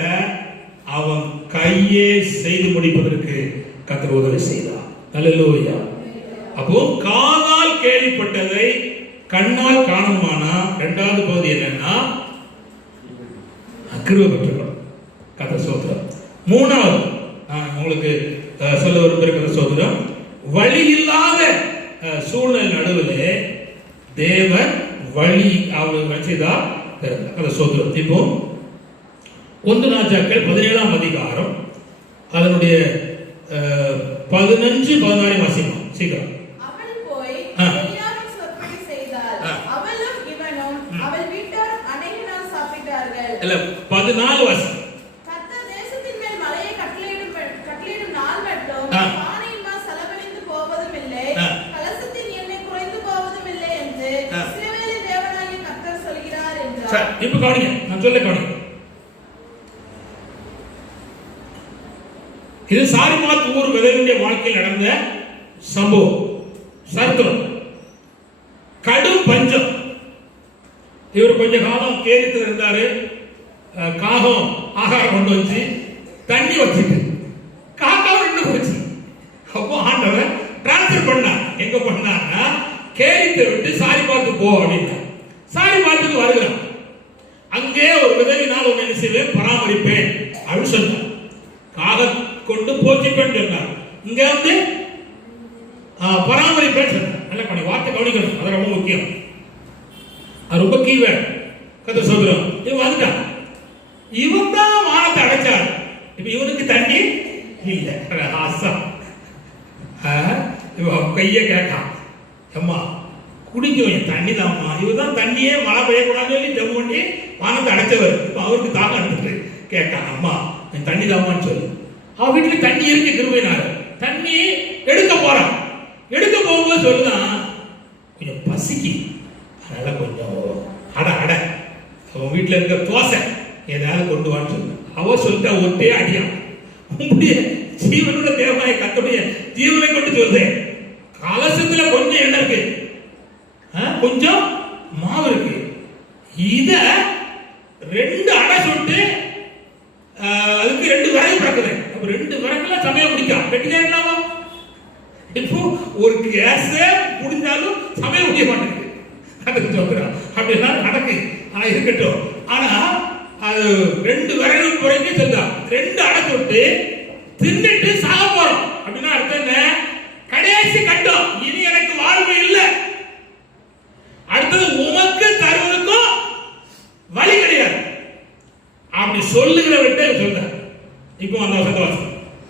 அவன் கையே செய்து முடிப்பதற்கு கர்த்தர் உதவி செய்தார். அல்லேலூயா. அப்போ காலால் கேள்விப்பட்டதை கண்ணால் காணுமானா இரண்டாவது பகுதி என்னன்னா கிருபை பெற்றுக்கணும். கர்த்தர் ஸ்தோத்திரம். மூணாவது உங்களுக்கு சொல்ல விரும்புகிற சோதரம், வழி இல்லாத சூழ்நிலை நடுவில் தேவன் வழி அவளுக்கு வச்சுதா சோதரம். இப்போ 1 ராஜாக்கள் 17ஆம் அதிகாரம் அதனுடைய 15, 16 வாசிக்கும் சீக்கிரம். அவள் போய் எலியாவின் சொற்படி செய்தாள். அவளும் இவனும் அவள் வீட்டாரும் அநேக நாள் சாப்பிட்டார்கள். இல்ல 14 வாசி. கர்த்தர் தேசத்தின் மேல் மலையை கட்டளையிடும் நாள் மட்டும் பானையின் மாஸ் செலவழிந்து போவதும் இல்லை, கலசத்தின் எண்ணெய் குறைந்து போவதும் இல்லை என்று இஸ்ரவேலின் தேவனாகிய கர்த்தர் சொல்கிறார் என்றார். இப்ப கவனிங்க, நான் சொல்ல கவனிங்க. இது சாரிமாத் ஊர் விதவையுடைய வாழ்க்கையில் நடந்த சம்பவம், சரித்திரம். கடும் பஞ்சம். இவர் கொஞ்ச காலம் கேரித்துல இருந்தாரு. காகம் ஆகாரம் கொண்டு வச்சு தண்ணி வச்சுட்டு காக்காவும் நின்று போச்சு. அப்போ ஆண்டவன் டிரான்ஸ்பர் பண்ணார். எங்க பண்ணார்னா, கேரித்தை விட்டு சாரிபாத்து போ அப்படின்னா சாரிபாத்துக்கு வருகிறான். அங்கே ஒரு விதவினால் ஒன்று என்ன செய்வேன், பராமரிப்பேன் அப்படின்னு சொன்னார். காக கொண்டு போச்சிப்பேன்னு சொன்னார். இங்க வந்து பராமரிப்பேன்னு சொன்னார். நல்ல பண்ணி வார்த்தை கவனிக்கணும், அது ரொம்ப முக்கியம். அது ரொம்ப கீவேர்ட். கர்த்தர் சொல்றோம், இவன் வந்துட்டான். இவன் தான் வானத்தை அடைச்சார். இப்ப இவனுக்கு தண்ணி இல்ல. இவன் கைய கேட்டான், அம்மா குடிக்கும் தண்ணி தான்மா. இவதான் தண்ணியே மழை பெய்யக்கூடாதுன்னு சொல்லி ஜெபம் பண்ணி வானத்தை அடைச்சவர். இப்ப அவருக்கு தாகம் எடுத்துட்டு கேட்டான், அம்மா தண்ணி தாமான்னு சொல்லு. அவன் வீட்டுல தண்ணி இருக்கு, கிருபையினால தண்ணி எடுக்க போறான். எடுக்க போகும்போது சொல்லுதான், கொஞ்சம் பசிக்கு, அதனால கொஞ்சம் அட அவன் வீட்டுல இருக்க தோசை ஏதாவது கொண்டு வான்னு சொல்லு. அவ சொல்லிட்டா ஒட்டே அடியா, உங்களுடைய ஜீவனோட தேவனாய கர்த்தருடைய ஜீவனை கொண்டு சொல்றேன். கலசத்துல கொஞ்சம் எண்ணெய் இருக்கு, கொஞ்சம் மாவு இருக்கு. இத 2 அடை சுட்டு அதுக்கு 2 விறகு பிறக்குது. 2 விறகுல சமயம் முடிக்கும். வெட்டினா இப்போ ஒரு கேஸ் முடிஞ்சாலும் சமயம் முடிய மாட்டேங்குது. அதுக்கு சொல்றான் அப்படின்னா நடக்கு. ஆனா இருக்கட்டும். ஆனா அது 2 விறகு குறைக்க சொல்றா. 2 அடை சுட்டு தின்னுட்டு சாக போறோம் அப்படின்னா அர்த்தம் என்ன, கடைசி கட்டம், இனி எனக்கு வாழ்வு இல்லை, அடுத்தது உமக்கு தருவதற்கும் வழி கிடையாது அப்படி சொல்லுகிற விட்டு சொல்ற. இப்போ அந்த வசனவாசி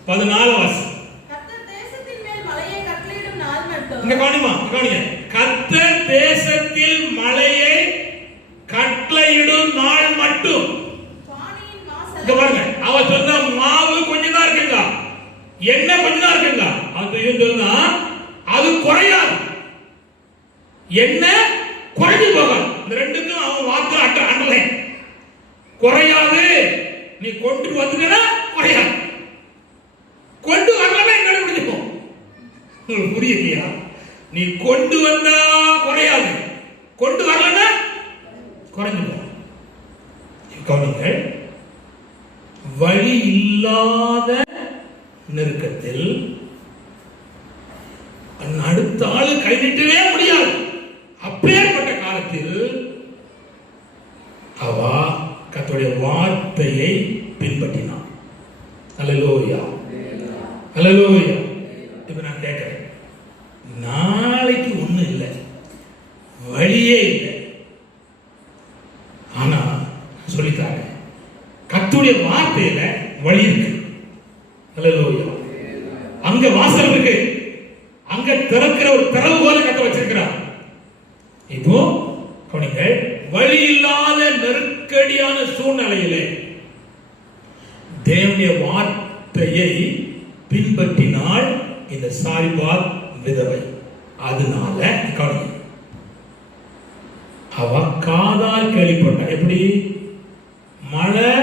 14 வாசி. கர்த்தர் தேசத்தின் மேல் மலையை கட்டளையிடும் நாள் மட்டும். இங்க கவனிங்க. கர்த்தர் தேசத்தில் மலையை கட்டளையிடும் நாள் மட்டும். பானையின் மாஸ் இங்க பாருங்க, அவ சொன்ன மாவு கொஞ்சம் தான் இருக்குங்க, எண்ணெய் கொஞ்சம் தான் இருக்குங்க. அது சொன்னா அது குறையாது, எண்ணெய் குறைஞ்சு போகாது. இந்த ரெண்டுக்கும் அவன் வாக்கு அண்டலை குறையாது. நீ கொண்டு வந்துட்டா குறையாது, கொண்டு வரலன்னா எங்க முடிஞ்சுக்கும். உங்களுக்கு புரியலையா? நீ கொண்டு வந்தா குறையாது, கொண்டு வரலன்னா குறைஞ்சு போகும். கவனிங்கள், வழி இல்லாத நெருக்கத்தில் அடுத்த ஆளு கை நீட்டவே முடியாது. அப்பேற்பட்ட காலத்தில் அவ கர்த்தருடைய வார்த்தையை பின்பற்றினான். அல்லேலூயா, அல்லேலூயா. இப்ப நான் கேட்கிறேன், நாளைக்கு ஒண்ணும் இல்லை, வழியே இல்லை, ஆனா சொல்லித்தாங்க கர்த்தருடைய வார்த்தையில வழி இருக்கு. அல்லேலூயா. அங்க வாசல் இருக்கு, அங்க திறக்கிற ஒரு திறவுகோலை கர்த்தர் வச்சிருக்கிறார். இப்போ கவனிங்கள், வழி இல்லாத நெருக்கடியான சூழ்நிலையிலே தேவனுடைய வார்த்தையை பின்பற்றினாள் இந்த சாரிபாத் விதவை. அதனால அவ காதால் கேள்விப்பட்டா. எப்படி? மழை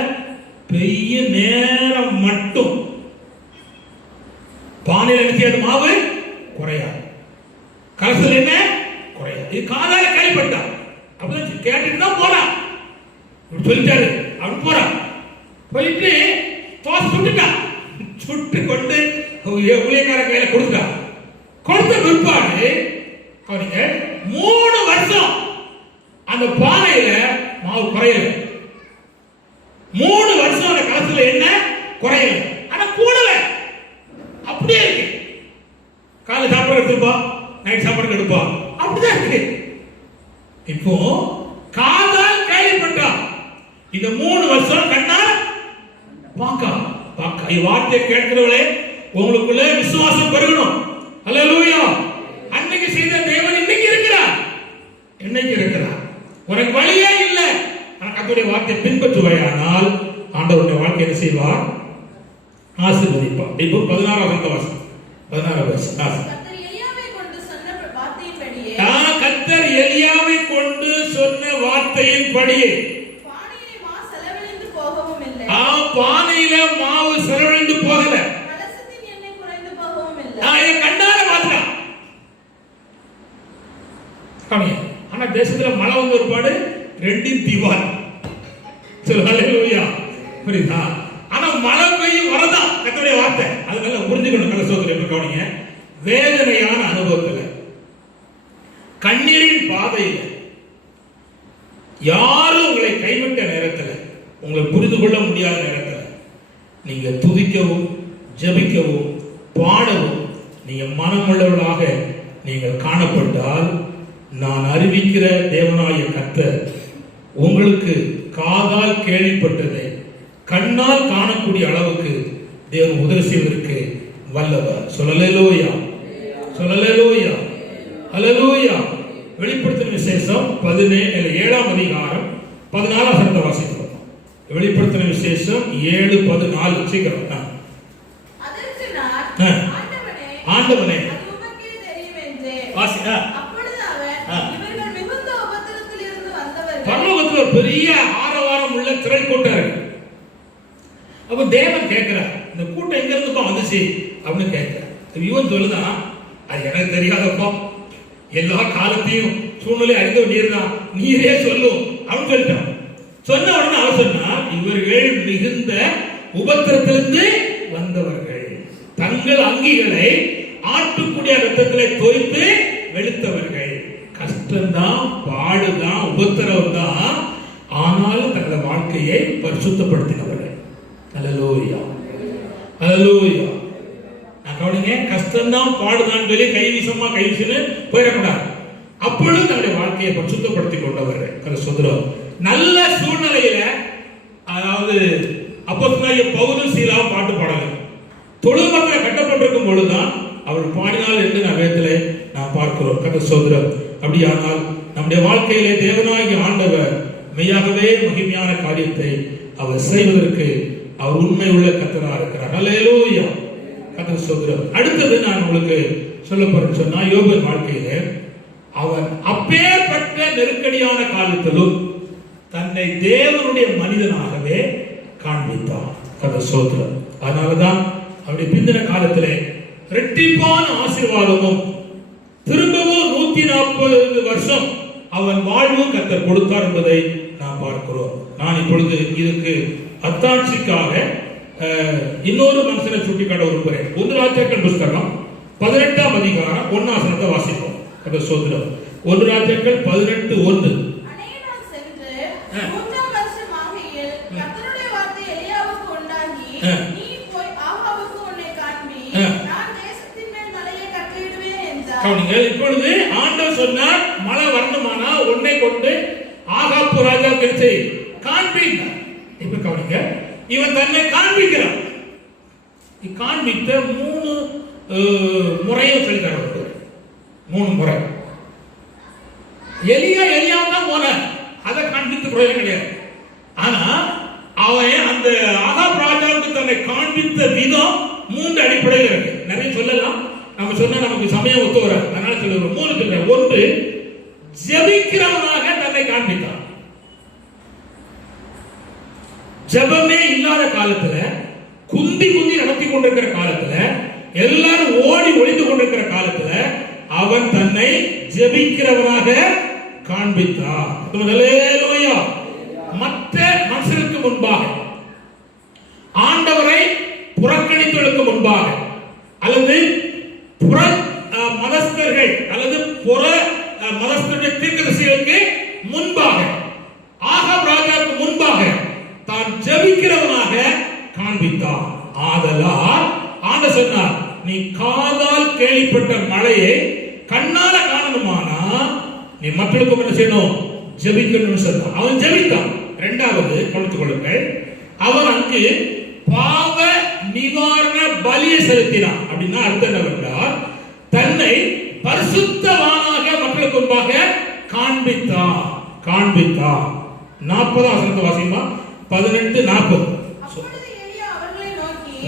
பெய்ய நேரம் மட்டும் பானையில் நினைச்சது மாவு குறையாது, கலசல் என்ன குறையாது. இது காதால கேள்விப்பட்டா. அப்படிதான் கேட்டுட்டு தான் போறான். சொல்லிட்டாரு, அவன் போறான். போயிட்டு தோசை சுட்டுட்டான். சுட்டு கொண்டு ஊழியக்கார கையில கொடுத்துட்டான். கொடுத்த பிற்பாடு அவனுங்க 3 வருஷம் அந்த பானையில மாவு குறையல. 3 வருஷம் அந்த கலசல என்ன குறையல, ஆனா கூடல அப்படியே இருக்கு. காலை சாப்பாடு எடுத்துப்பா, நைட் சாப்பாடு எடுப்பா, அப்படிதான் இருக்கு. இப்போ காதால் கேள்விப்பட்டா, இந்த 3 வருஷம் கண்ணால் பார்க்க வார்த்தை கேட்கிறவளே, உங்களுக்குள்ள விசுவாசம் பெருகணும். அல்லேலூயா. அன்னைக்கு செய்த தேவன் இன்னைக்கு இருக்கிறார், இன்னைக்கு இருக்கிறார். உனக்கு வழியே இல்லை, ஆனா கர்த்தருடைய வார்த்தையை பின்பற்றுவாயானால் ஆண்டவருடைய வாழ்க்கை என்ன செய்வார்? ஆசீர்வதிப்பார். இப்போ 16வது வசனம், 16வது வசனம். கர்த்தர் எலியாவை கொண்டு சொன்ன வார்த்தையின்படியே, கர்த்தர் எலியாவை கொண்டு சொன்ன வார்த்தையின்படியே பானையிலே மாவு செலவழிந்து போகவும் இல்லை, பானையில மாவு செலவழிந்து போகல, கலசத்தின் எண்ணெய் குறைந்து போகவும் இல்லை. இதை கண்டால பார்த்தான். ஆனா தேசத்துல மழை வந்த ஒருபாடு 2 திவால். அல்லேலூயா. புரியுதா? ஆனா மழை பெய்யும் வரதான் கர்த்தருடைய வார்த்தை. அதனால புரிஞ்சுக்கணும். நல்ல சோதனை கவனிங்க. வேதனையான அனுபவத்துல, கண்ணீரின் பாதையில, யாரும் உங்களை கைவிட்ட நேரத்தில், உங்களை புரிந்து கொள்ள முடியாத நேரத்தில் நீங்க துதிக்கவும் ஜெபிக்கவும் பாடவும் நீங்க மனமுள்ளவர்களாக நீங்கள் காணப்பட்டால், நான் அறிவிக்கிற தேவனாகிய கர்த்தர் உங்களுக்கு காதால் கேள்விப்பட்டதை கண்ணால் காணக்கூடிய அளவுக்கு தேவன் உதவி செய்வதற்கு வல்லவர். சொல்லலேலூயா, சொல்லலேலூயா, அல்லேலூயா. வெளிப்படுத்தின விசேஷம் 7ஆம் அதிகாரம் 14ஆம் வசனத்தை வாசிக்கிறோம். வெளிப்படுத்தின விசேஷம் 7:14. சீக்கிரம். அதற்கு நான், ஆண்டவனே அது உமக்கே தெரியும் என்றேன். வாசி. அப்பொழுது அவன், இவர்கள் மிகுந்த உபத்திரத்தில் இருந்து வந்தவர்கள். பரலோகத்துல பெரிய ஆரவாரம் உள்ள திரள் கூட்டம் இருக்கு. அப்ப தேவன் கேட்கிறார், இந்த கூட்டம் எங்க இருந்துப்பா வந்துச்சு அப்படின்னு கேட்கிறார். இவன் சொல்லுதான், அது எனக்கு தெரியாதப்பா, எல்லா காலத்தையும் சூழ்நிலை அறிந்த நீர்தான், நீரே சொல்லும் அப்படின்னு சொல்லிட்டான். சொன்ன உடனே அவன் சொன்னா, இவர்கள் மிகுந்த உபத்திரத்திலிருந்து வந்தவர்கள், தங்கள் அங்கிகளை ஆட்டுக்குடிய ரத்தத்திலே தோய்த்து வெளுத்தவர்கள். கஷ்டம்தான், பாடுதான், உபத்திரம் தான், ஆனாலும் தங்கள் வாழ்க்கையை பரிசுத்தப்படுத்தினவர்கள். அல்லேலூயா, அல்லேலூயா. நான் கவனிங்க, கஷ்டம்தான் பாடுதான் சொல்லி கை வீசமா கை வீசுன்னு போயிடக்கூடாது. அப்பொழுது தன்னுடைய வாழ்க்கையை பரிசுத்தப்படுத்திக் கொண்டவர்கள். கலசுத்திரம். நல்ல சூழ்நிலையில, அதாவது அப்போஸ்தலனாகிய பவுலும் சீலாவும் பாட்டு பாடல, தொழுமத்தில் கட்டப்பட்டிருக்கும் பொழுதுதான் அவர் பாடினால் என்று நான் வேதத்திலே நாம் பார்க்கிறோம். கலசுத்திரம். அப்படியானால் நம்முடைய வாழ்க்கையிலே தேவனாகிய ஆண்டவர் மெய்யாகவே மகிமையான காரியத்தை அவர் செய்வதற்கு அவர் உண்மை உள்ள கர்த்தராக இருக்கிறார். அல்லேலூயா. கர்த்தர் சொல்கிறார். அடுத்தது நான் உங்களுக்கு சொல்ல போறேன் சொன்னா, யோபின் வாழ்க்கையிலே அவன் அப்பேற்பட்ட நெருக்கடியான காலத்திலும் தன்னை தேவனுடைய மனிதனாகவே காண்பித்தான். கர்த்தர் சொல்கிறார். அதனாலதான் அவருடைய பிந்தின காலத்திலே இரட்டிப்பான ஆசீர்வாதமும் திரும்பவும் 140 வருஷம் அவன் வாழ்வு கர்த்தர் கொடுத்தார் என்பதை நாம் பார்க்கிறோம். நான் இப்பொழுது இதுக்கு அத்தாட்சிக்காக இன்னொரு மனுஷனை சுட்டிக்காட்ட விரும்புகிறேன். 1 ராஜாக்கள் புஸ்தகம் 18ஆம் அதிகாரம் 1ஆம் வசனத்தை வாசிப்போம். கர்த்தர் ஸ்தோத்திரம். 1 ராஜாக்கள் 18:1. அநேகநாள் சென்று 3ஆம் வருஷம் ஆகையில் கர்த்தருடைய வார்த்தை எலியாவுக்கு உண்டாகி, நீ போய் ஆகாபுக்கு உன்னை காண்பி, நான் தேசத்தின் மேல் மலையை கட்டளையிடுவேன் என்றார். கவனிங்க, இப்பொழுது ஆண்டவர் சொன்னார், மழை வரணுமானா உன்னை கொண்டு ஆகாப்பு ராஜாவுக்கு காண்பிங்க. இப்ப கவனிங்க, இவன் தன்னை காண்பிக்கிறான். காண்பித்த 3 முறையும் சொல்லித்தர 3 முறை. எலியா தான் போன, அதை காண்பித்து பிரயோஜனம் கிடையாது. ஆனா அவன் அந்த ஆகாப் ராஜாவுக்கு தன்னை காண்பித்த விதம் 3 அடிப்படையில் இருக்கு. நிறைய சொல்லலாம், நம்ம சொன்னா நமக்கு சமயம் ஒத்து வர, அதனால சொல்லுவோம். 3 சொல்றேன். 1, ஜெபிக்கிறவனாக தன்னை காண்பித்தான். ஜெபமே இல்லாத காலத்துல, குந்தி நடத்தி கொண்டிருக்கிற காலத்துல, எல்லாரும் ஓடி ஒளிந்து கொண்டிருக்கிற காலத்துல அவன் தன்னை ஜெபிக்கிறவனாக காண்பித்தான். அல்லேலூயா. மற்ற மனுஷருக்கு முன்பாக, ஆண்டவரை புறக்கணித்தலுக்கு முன்பாக, அல்லது புற மதஸ்தர்கள் அல்லது புற மதஸ்தருடைய தீர்க்கதரிசிகளுக்கு முன்பாக, ஆகாப் ராஜாவுக்கு முன்பாக தான் ஜெபிக்கிறவனாக காண்பித்தான். ஆதலால் ஆண்டவர் சொன்னார், நீ காதால் கேள்விப்பட்ட மழையை கண்ணால காணணுமானா நீ மக்களுக்கு என்ன செய்யணும்? ஜெபிக்கணும்னு சொன்னான். அவன் ஜெபித்தான். 2வது கவனித்துக் கொள்ளுங்கள், அவன் அங்கு பாவ நிவாரண பலியை செலுத்தினான். அப்படின்னா அர்த்தம் என்னவென்றால், தன்னை பரிசுத்தவானாக மக்களுக்கு முன்பாக காண்பித்தான். 40ஆம் வசனத்தை வாசிமா. 18:40. அப்பொழுது எலியா அவர்களை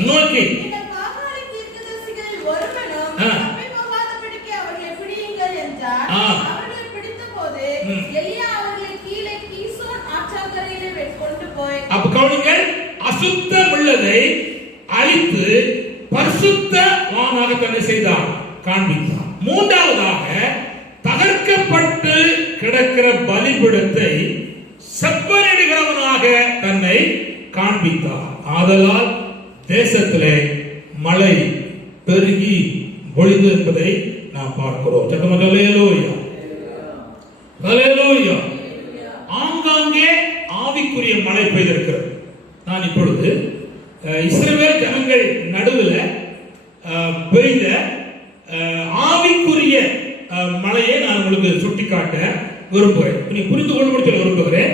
நோக்கி நீங்கள் காகாலை தீர்க்கதரிசிகளில் ஒருவனும் தப்பி போகாதபடிக்கு அவர்களை பிடியுங்கள் என்றார். அவர்களை பிடித்தபோது எலியா அவர்களை கீழே கீசோன் ஆற்றங்கரையிலே கொண்டு போய், அப்ப கவனிங்கள், அசுத்தம் உள்ளதை அழித்து பரிசுத்தவானாக தன்னை செய்தான், காண்பித்தான். 3வதாக தகர்க்கப்பட்டு கிடக்கிற பலிபீடத்தை செப்பனிடுகிறவனாக தன்னை காண்பித்தார். ஆதலால் தேசத்திலே மழை பெருகி பொழிந்து என்பதை நாம் பார்க்கிறோம். அல்லேலூயா. அல்லேலூயா. ஆங்காங்கே ஆவிக்குரிய மழை பெய்திருக்கிறது. நான் இப்பொழுது இஸ்ரவேல் ஜனங்கள் நடுவில் பெய்த ஆவிக்குரிய மழையை நான் உங்களுக்கு சுட்டிக்காட்ட விரும்புகிறேன். நீ புரிந்து கொள்ளும்படி சொல்ல விரும்புகிறேன்.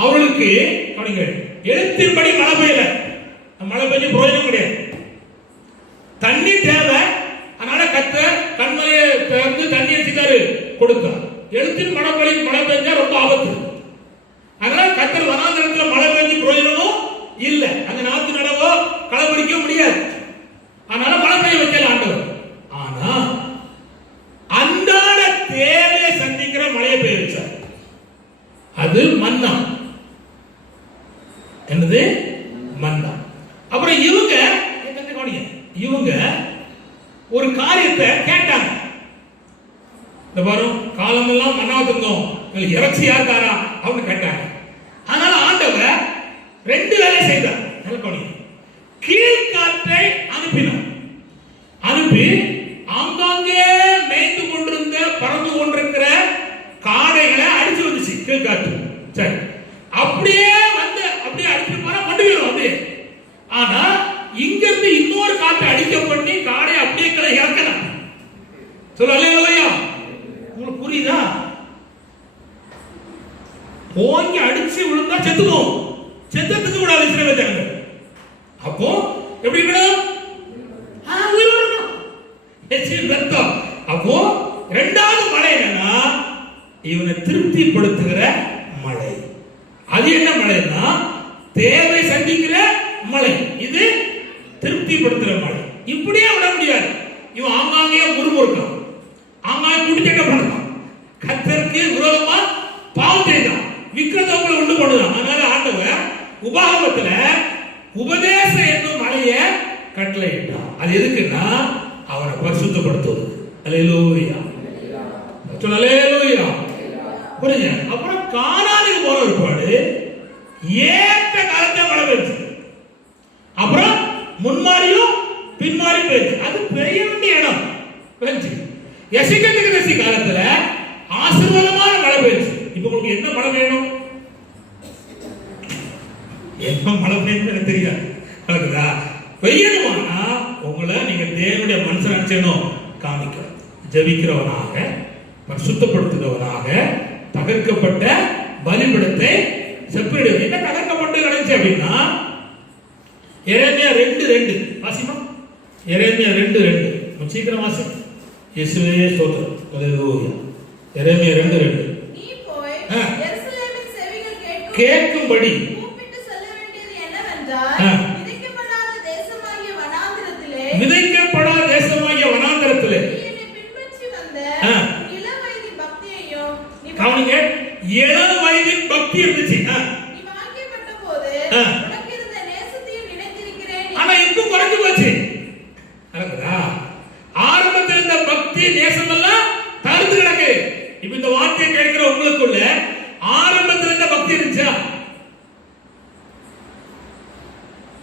அவர்களுக்கு எழுத்தின்படி மழை பெய்யல, மழை பெய்ய பிரயோஜனம் கிடையாது. தண்ணி தேவை, அதனால கர்த்தர் கண்மலையை திறந்து தண்ணியை சித்தாரு கொடுத்தார். எழுத்தின் மழை பெய்ஞ்சா ரொம்ப ஆபத்து. அதனால கர்த்தர் வனாந்தரத்தில் மழை பெய்ஞ்சு பிரயோஜனமும் இல்லை. அந்த நாத்து நடவோ களை பிடிக்க முடியாது. அதனால மழை பெய்ய வைக்கல ஆண்டவர். ஆனா அன்றாட தேவையை சந்திக்கிற மழையை பெய்ய வச்சார். அது மன்னா. என்னது? மன்னா. அப்புறம் இவங்க ஒரு காரியத்தை கேட்டாங்க. இந்த வரும் காலமெல்லாம் மன்னா தந்தோம், இறைச்சி யாருக்காரா அவங்க கேட்டாங்க. அதனால ஆண்டவர் 2 வேலை செய்தார். கீழ்காற்றை அனுப்பினார். அனுப்பி ஆங்காங்கே மேய்ந்து கொண்டிருந்த பறந்து கொண்டிருக்கிற காடைகளை அடிச்சு வந்துச்சு கீழ்காற்று. சரி, அப்படியே வந்து அப்படியே அடிச்சு போனா கொண்டு போயிடும் அப்படியே. ஆனா இங்க இருந்து இன்னொரு காற்றை அடிக்க பண்ணி காடை அப்படியே கிளை இறக்கலாம். சொல்ல அல்லேலூயா. உங்களுக்கு புரியுதா? ஓங்கி அடிச்சு விழுந்தா செத்துவோம். செத்துக்கு கூடாது இஸ்ரவேல் ஜனங்கள். அப்போ எப்படி இருக்கணும்? ரத்தம். அப்போ 2வது மழை என்னன்னா, இவனை திருப்திப்படுத்துகிற மழை. அது என்ன மழைன்னா, தேவை சந்திக்கிற மழை. இது திருப்திப்படுத்துகிற மழை. இப்படியே விட முடியாது. இவன் ஆங்காங்கே முறுமுறுக்கான், ஆங்காங்கே குடிச்சக்க பண்ணலாம், கர்த்தருக்கு விரோதமா பாவம் செய்தான், விக்கிரதங்களை உண்டு பண்ணுதான். அதனால ஆண்டவர் உபாகமத்துல உபதேசம் என்னும் மழையை கட்டளையிட்டான். அது எதுக்குன்னா அவனை பரிசுத்தப்படுத்துவது. அல்லேலூயா. சொல்லலேலூயா. புரியுங்க. அப்புறம் கானானுக்கு போன ஒருபாடு ஏற்ற காலத்துல மழை பெய்யுது. அப்புறம் முன்மாரியும் பின்மாரியும் பெய்யுது. அது பெய்ய வேண்டிய இடம் பெய்யுது. எசேக்கியேல் காலத்துல ஆசீர்வாதமான மழை பெய்யுது. இப்போ உங்களுக்கு என்ன மழை வேணும்? என்ன மழை பெய்யுதுன்னு எனக்கு தெரியாது. அதுக்குதா பெய்யணுமானா உங்களை நீங்க தேவனுடைய மனுஷன் நினைச்சணும் காமிக்க ஜெபிக்கிறவனாக, பரிசுத்தப்படுத்துகிறவனாக, தகர்க்கப்பட்ட பலிபீடத்தை செப்பரேட். என்ன தகர்க்கப்பட்டு நடந்துச்சு அப்படின்னா எரேமியா 2:2 வாசிமா. எரேமியா 2:2 சீக்கிரம் வாசி. இயேசுவே ஸ்தோத்திரம். ஹல்லேலூயா. எரேமியா 2:2 நீ போய் எருசலேமின் செவிகள் கேட்கும்படி கூப்பிட்டு சொல்ல வேண்டியது என்னவென்றால், விதைக்கப்படாத தேசமாகிய வனாந்திரத்திலே நீ என்னை பின்பற்றி வந்த இளம் வயதின் பக்தியையும் கவனிங்க, இளம் வயதின் பக்தி இருந்துச்சு. நீ வாங்கிப்பட்ட போது உனக்கு இருந்த நேசத்தையும் நினைத்திருக்கிறேன். ஆனா இப்போ குறைஞ்சு போச்சு. அதுக்குதா ஆரம்பத்தில் இருந்த பக்தி நேசம் எல்லாம் தடுத்து கிடக்கு. இப்ப இந்த வார்த்தையை கேட்கிற உங்களுக்குள்ள ஆரம்பத்தில் இருந்த பக்தி இருந்துச்சா?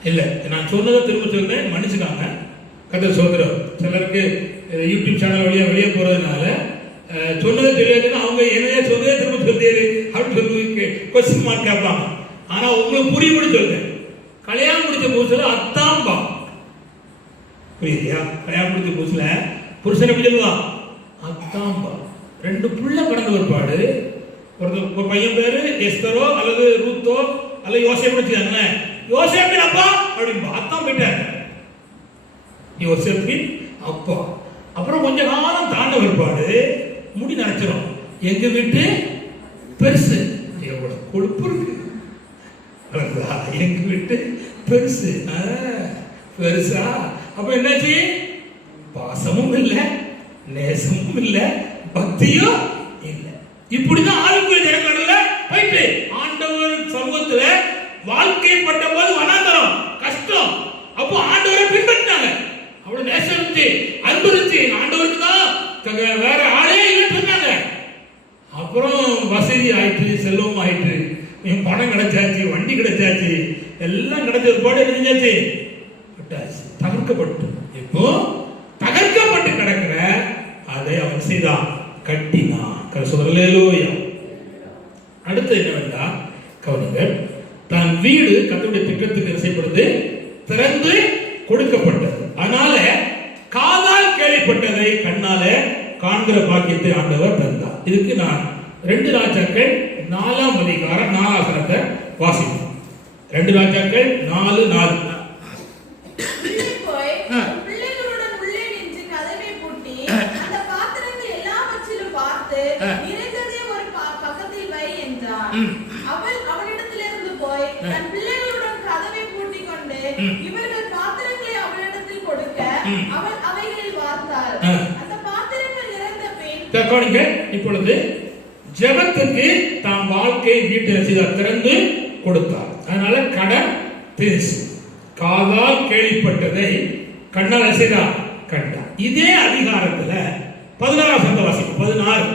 இல்ல. நான் சொன்னதை திரும்ப சொல்றேன், மன்னிச்சுக்காங்க. கர்த்தர் சோதரம். சிலருக்கு யூடியூப் சேனல் வழியா வெளியே போறதுனால சொன்னதை தெரியாதுன்னா அவங்க என்னைய சொன்னதே திரும்ப சொல்லியாரு அப்படின்னு சொல்லி கொஸ்டின் மார்க் கேட்பாங்க. ஆனா உங்களுக்கு புரியும்படி சொல்றேன். கல்யாணம் முடிச்ச புதுசுல அத்தாம்பா, புரியுதியா? கல்யாணம் முடிச்ச புதுசுல புருஷன் எப்படி சொல்லுவான்? அத்தாம்பா. 2 புள்ள கடந்த ஒருபாடு ஒரு பையன் பேரு எஸ்தரோ அல்லது ரூத்தோ அல்லது யோசேப்பு வச்சுக்காங்களேன். யோசேப்பின் அப்பா அப்படின்பா, அத்தான் போயிட்டார். யோசேப்பின் அப்பா. அப்புறம் கொஞ்ச காலம் தாண்ட ஒருபாடு முடி நினைச்சிடும். எங்க வீட்டு பெருசு. எவ்வளவு கொழுப்பு இருக்கு. எங்க வீட்டு பெருசு பெருசா. அப்ப என்னாச்சு? பாசமும் இல்ல, நேசமும் இல்ல, பக்தியும் இல்ல. இப்படிதான் ஆளுக்குள்ள ஜனங்கள்ல போயிட்டு ஆண்டவர் சமூகத்துல வாழ்க்கைப்பட்ட போது வனாந்தரம் கஷ்டம். அப்போ ஆண்டவரை பின்பற்றினாங்க. அவ்வளவு நேசம் இருந்துச்சு, அன்பு இருந்துச்சு. ஆண்டவருக்கு தான் வேற ஆளே இல்லைன்னு சொன்னாங்க. அப்புறம் வசதி ஆயிட்டு, செல்வம் ஆயிட்டு, பணம் கிடைச்சாச்சு, வண்டி கிடைச்சாச்சு, எல்லாம் கிடைச்சது போட தெரிஞ்சாச்சு, தகர்க்கப்பட்டு. இப்போ தகர்க்கப்பட்டு கிடக்கிற அதை அவன் செய்தான், கட்டினான். ஹல்லேலூயா. அடுத்து என்னவென்றா கவனிங்கள், தன் வீடு கர்த்தருடைய திட்டத்துக்கு இசைப்படுது திறந்து கொடுக்கப்பட்டது. அதனால காதால் கேள்விப்பட்டதை கண்ணால காண்கிற பாக்கியத்தை ஆண்டவர் தந்தார். இதுக்கு நான் 2 ராஜாக்கள் 4ஆம் அதிகாரம் 4ஆம் வசனத்தை வாசிப்போம். 2 ராஜாக்கள் 4:4. பிள்ளைகளுடன் உள்ளே நின்று கதவை பூட்டி அந்த பாத்திரங்கள் எல்லாவற்றிலும் பார்த்து நிறைந்ததே ஒரு பக்கத்தில் வை என்றார். அவள் அவனிடத்திலிருந்து போய் தன் பிள்ளைகளுடன் கதவை பூட்டிக் கொண்டு இவர்கள் பாத்திரங்களை அவளிடத்தில் கொடுக்க அவள் அவைகளில் வார்த்தாள். அந்த பாத்திரங்கள் நிறைந்த பின் இப்பொழுது ஜெபத்துக்கு தாம் வாழ்க்கை வீட்டில் திறந்து கொடுத்தார். அதனால கடன் தீர்ச்சு. காதால் கேள்விப்பட்டதை கண்ணால் செய்தார், கண்டார். இதே அதிகாரத்துல 16ஆம் வசனத்தை வாசிப்போம். 16.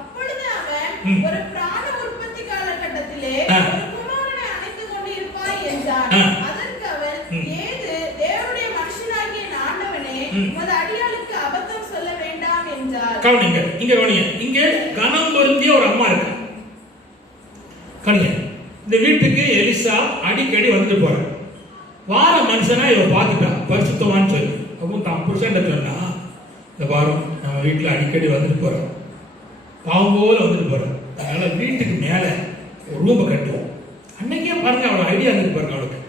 அப்பொழுது அவன் ஒரு பிராண உற்பத்தி காலகட்டத்திலே ஒரு குமாரனை அணைத்துக் கொண்டு இருப்பாய் என்றான். அதற்கு அவன், ஏது தேவனுடைய மனுஷனாகிய ஆண்டவனே, உமது அடியாளுக்கு அபத்தம் சொல்ல வேண்டாம் என்றார். கவனிங்க, இங்க கவனிங்க. இங்க கனம் பொருந்திய ஒரு அம்மா இருக்கு. கவனிங்க, இந்த வீட்டுக்கு எலிசா அடிக்கடி வந்து போற வார மனுஷனா இவ பார்த்துட்டா, பரிசுத்தவான்னு சொல்லி. அப்போ தான் புருஷன் சொன்னா, இந்த வாரம் நம்ம வீட்டில் அடிக்கடி வந்துட்டு போறோம், பாவம் போல வந்துட்டு போறோம். அதனால வீட்டுக்கு மேல ஒரு ரூமை கட்டுவோம். அன்னைக்கே பாருங்க அவளோட ஐடியா இருக்கு பாருங்க. அவளுக்கு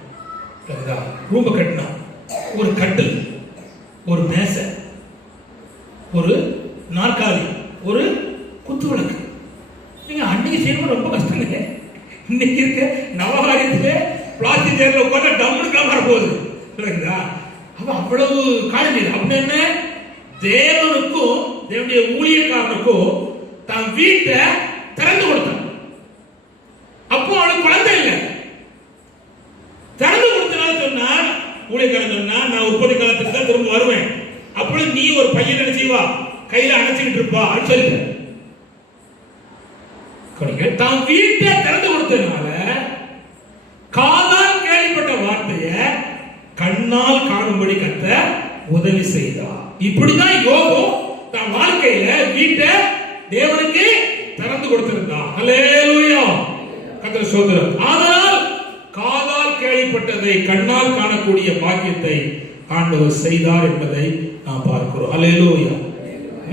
ரூமை கட்டினா ஒரு கட்டில், ஒரு மேசை, ஒரு நாற்காலி, ஒரு குத்து விளக்கு. நீங்க அன்னைக்கு செய்யணும் ரொம்ப கஷ்டங்க. இன்னைக்கு இருக்க நவகாரியத்துல பிளாஸ்டிக் சேர்ல உட்கார்ந்தா டம்முன்னு காமர போகுது. அப்ப அவ்வளவு காரணம். அப்படின்னு என்ன, தேவனுக்கும் தேவனுடைய ஊழியக்காரனுக்கும் தன் வீட்டை திறந்து கொடுத்தான். அப்போ அவனுக்கு குழந்தை இல்லை. திறந்து கொடுத்தனால சொன்னா, ஊழியக்காரன் சொன்னா, நான் உற்பத்தி காலத்துக்கு தான் திரும்ப வருவேன். அப்படி நீ ஒரு பையன் நினைச்சிவா கையில அணைச்சிக்கிட்டு இருப்பா அப்படின்னு சொல்லிட்டேன். தான் வீட்டை திறந்து கொடுத்ததுனால காதால் கேள்விப்பட்ட வார்த்தைய கண்ணால் காணும்படி கர்த்தர் உதவி செய்தார். இப்படிதான் யோபு தன் வாழ்க்கையில வீட்டை தேவனுக்கு திறந்து கொடுத்திருந்தார். ஹல்லேலூயா, கர்த்தர் ஸ்தோத்திரம். ஆனால் காதால் கேள்விப்பட்டதை கண்ணால் காணக்கூடிய பாக்கியத்தை ஆண்டவர் செய்தார் என்பதை நாம் பார்க்கிறோம். ஹல்லேலூயா.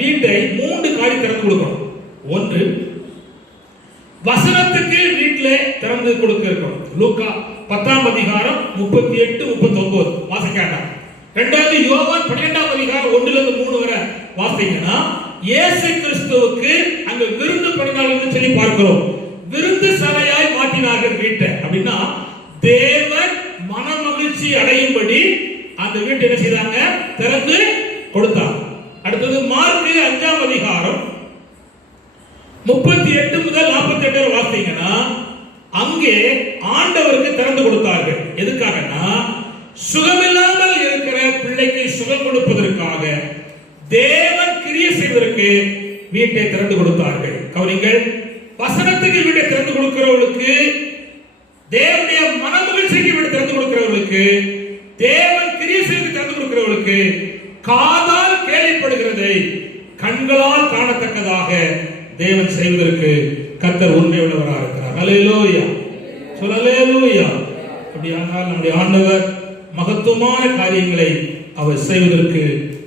வீட்டை 3 காரியம் திறந்து கொடுக்கணும். ஒன்று, வசனத்துக்கு வீட்டிலே திறந்து கொடுக்க இருக்கணும். லூக்கா 10ஆம் அதிகாரம் 38, 39 வாசிக்காட்டா. இரண்டாவது யோவான் 12ஆம் அதிகாரம் 1ல இருந்து 3 வரை வாசிங்கன்னா இயேசு கிறிஸ்துவுக்கு அங்க விருந்து பணியாளர்கள் சொல்லி பார்க்கிறோம். விருந்து சபையாய் மாற்றினார்கள் வீட்டை. அப்படின்னா தேவன் மனமகிழ்ச்சி அடையும்படி அந்த வீட்டை என்ன செய்தாங்க? திறந்து கொடுத்தாங்க. அடுத்தது மார்க் 5ஆம் அதிகாரம் 38 முதல் 48 வரை வாசிங்கன்னா அங்கே ஆண்டவருக்கு திறந்து கொடுத்தார்கள். எதுக்காகனா சுகமில்லாமல் இருக்கிற பிள்ளைக்கு சுகம் கொடுப்பதற்காக, தேவன் கிரியை செய்வதற்கு வீட்டை திறந்து கொடுத்தார்கள். கவனிங்கள், வசனத்துக்கு வீட்டை திறந்து கொடுக்கிறவர்களுக்கு, தேவனுடைய மனமகிழ்ச்சிக்கு வீட்டை திறந்து கொடுக்கிறவர்களுக்கு, தேவன் கிரியை செய்து திறந்து கொடுக்கிறவர்களுக்கு, காதால் கேள்விப்படுகிறதை கண்களால் காணத்தக்கதாக தேவன் செய்வதற்கு கர்த்தர் உண்மை உள்ளவராக இருக்கிறார். ஹல்லேலூயா, ஹல்லேலூயா. அப்படியானால் நம்முடைய ஆண்டவர் மகத்துவமான காரியங்களை அவர் செய்வதற்கு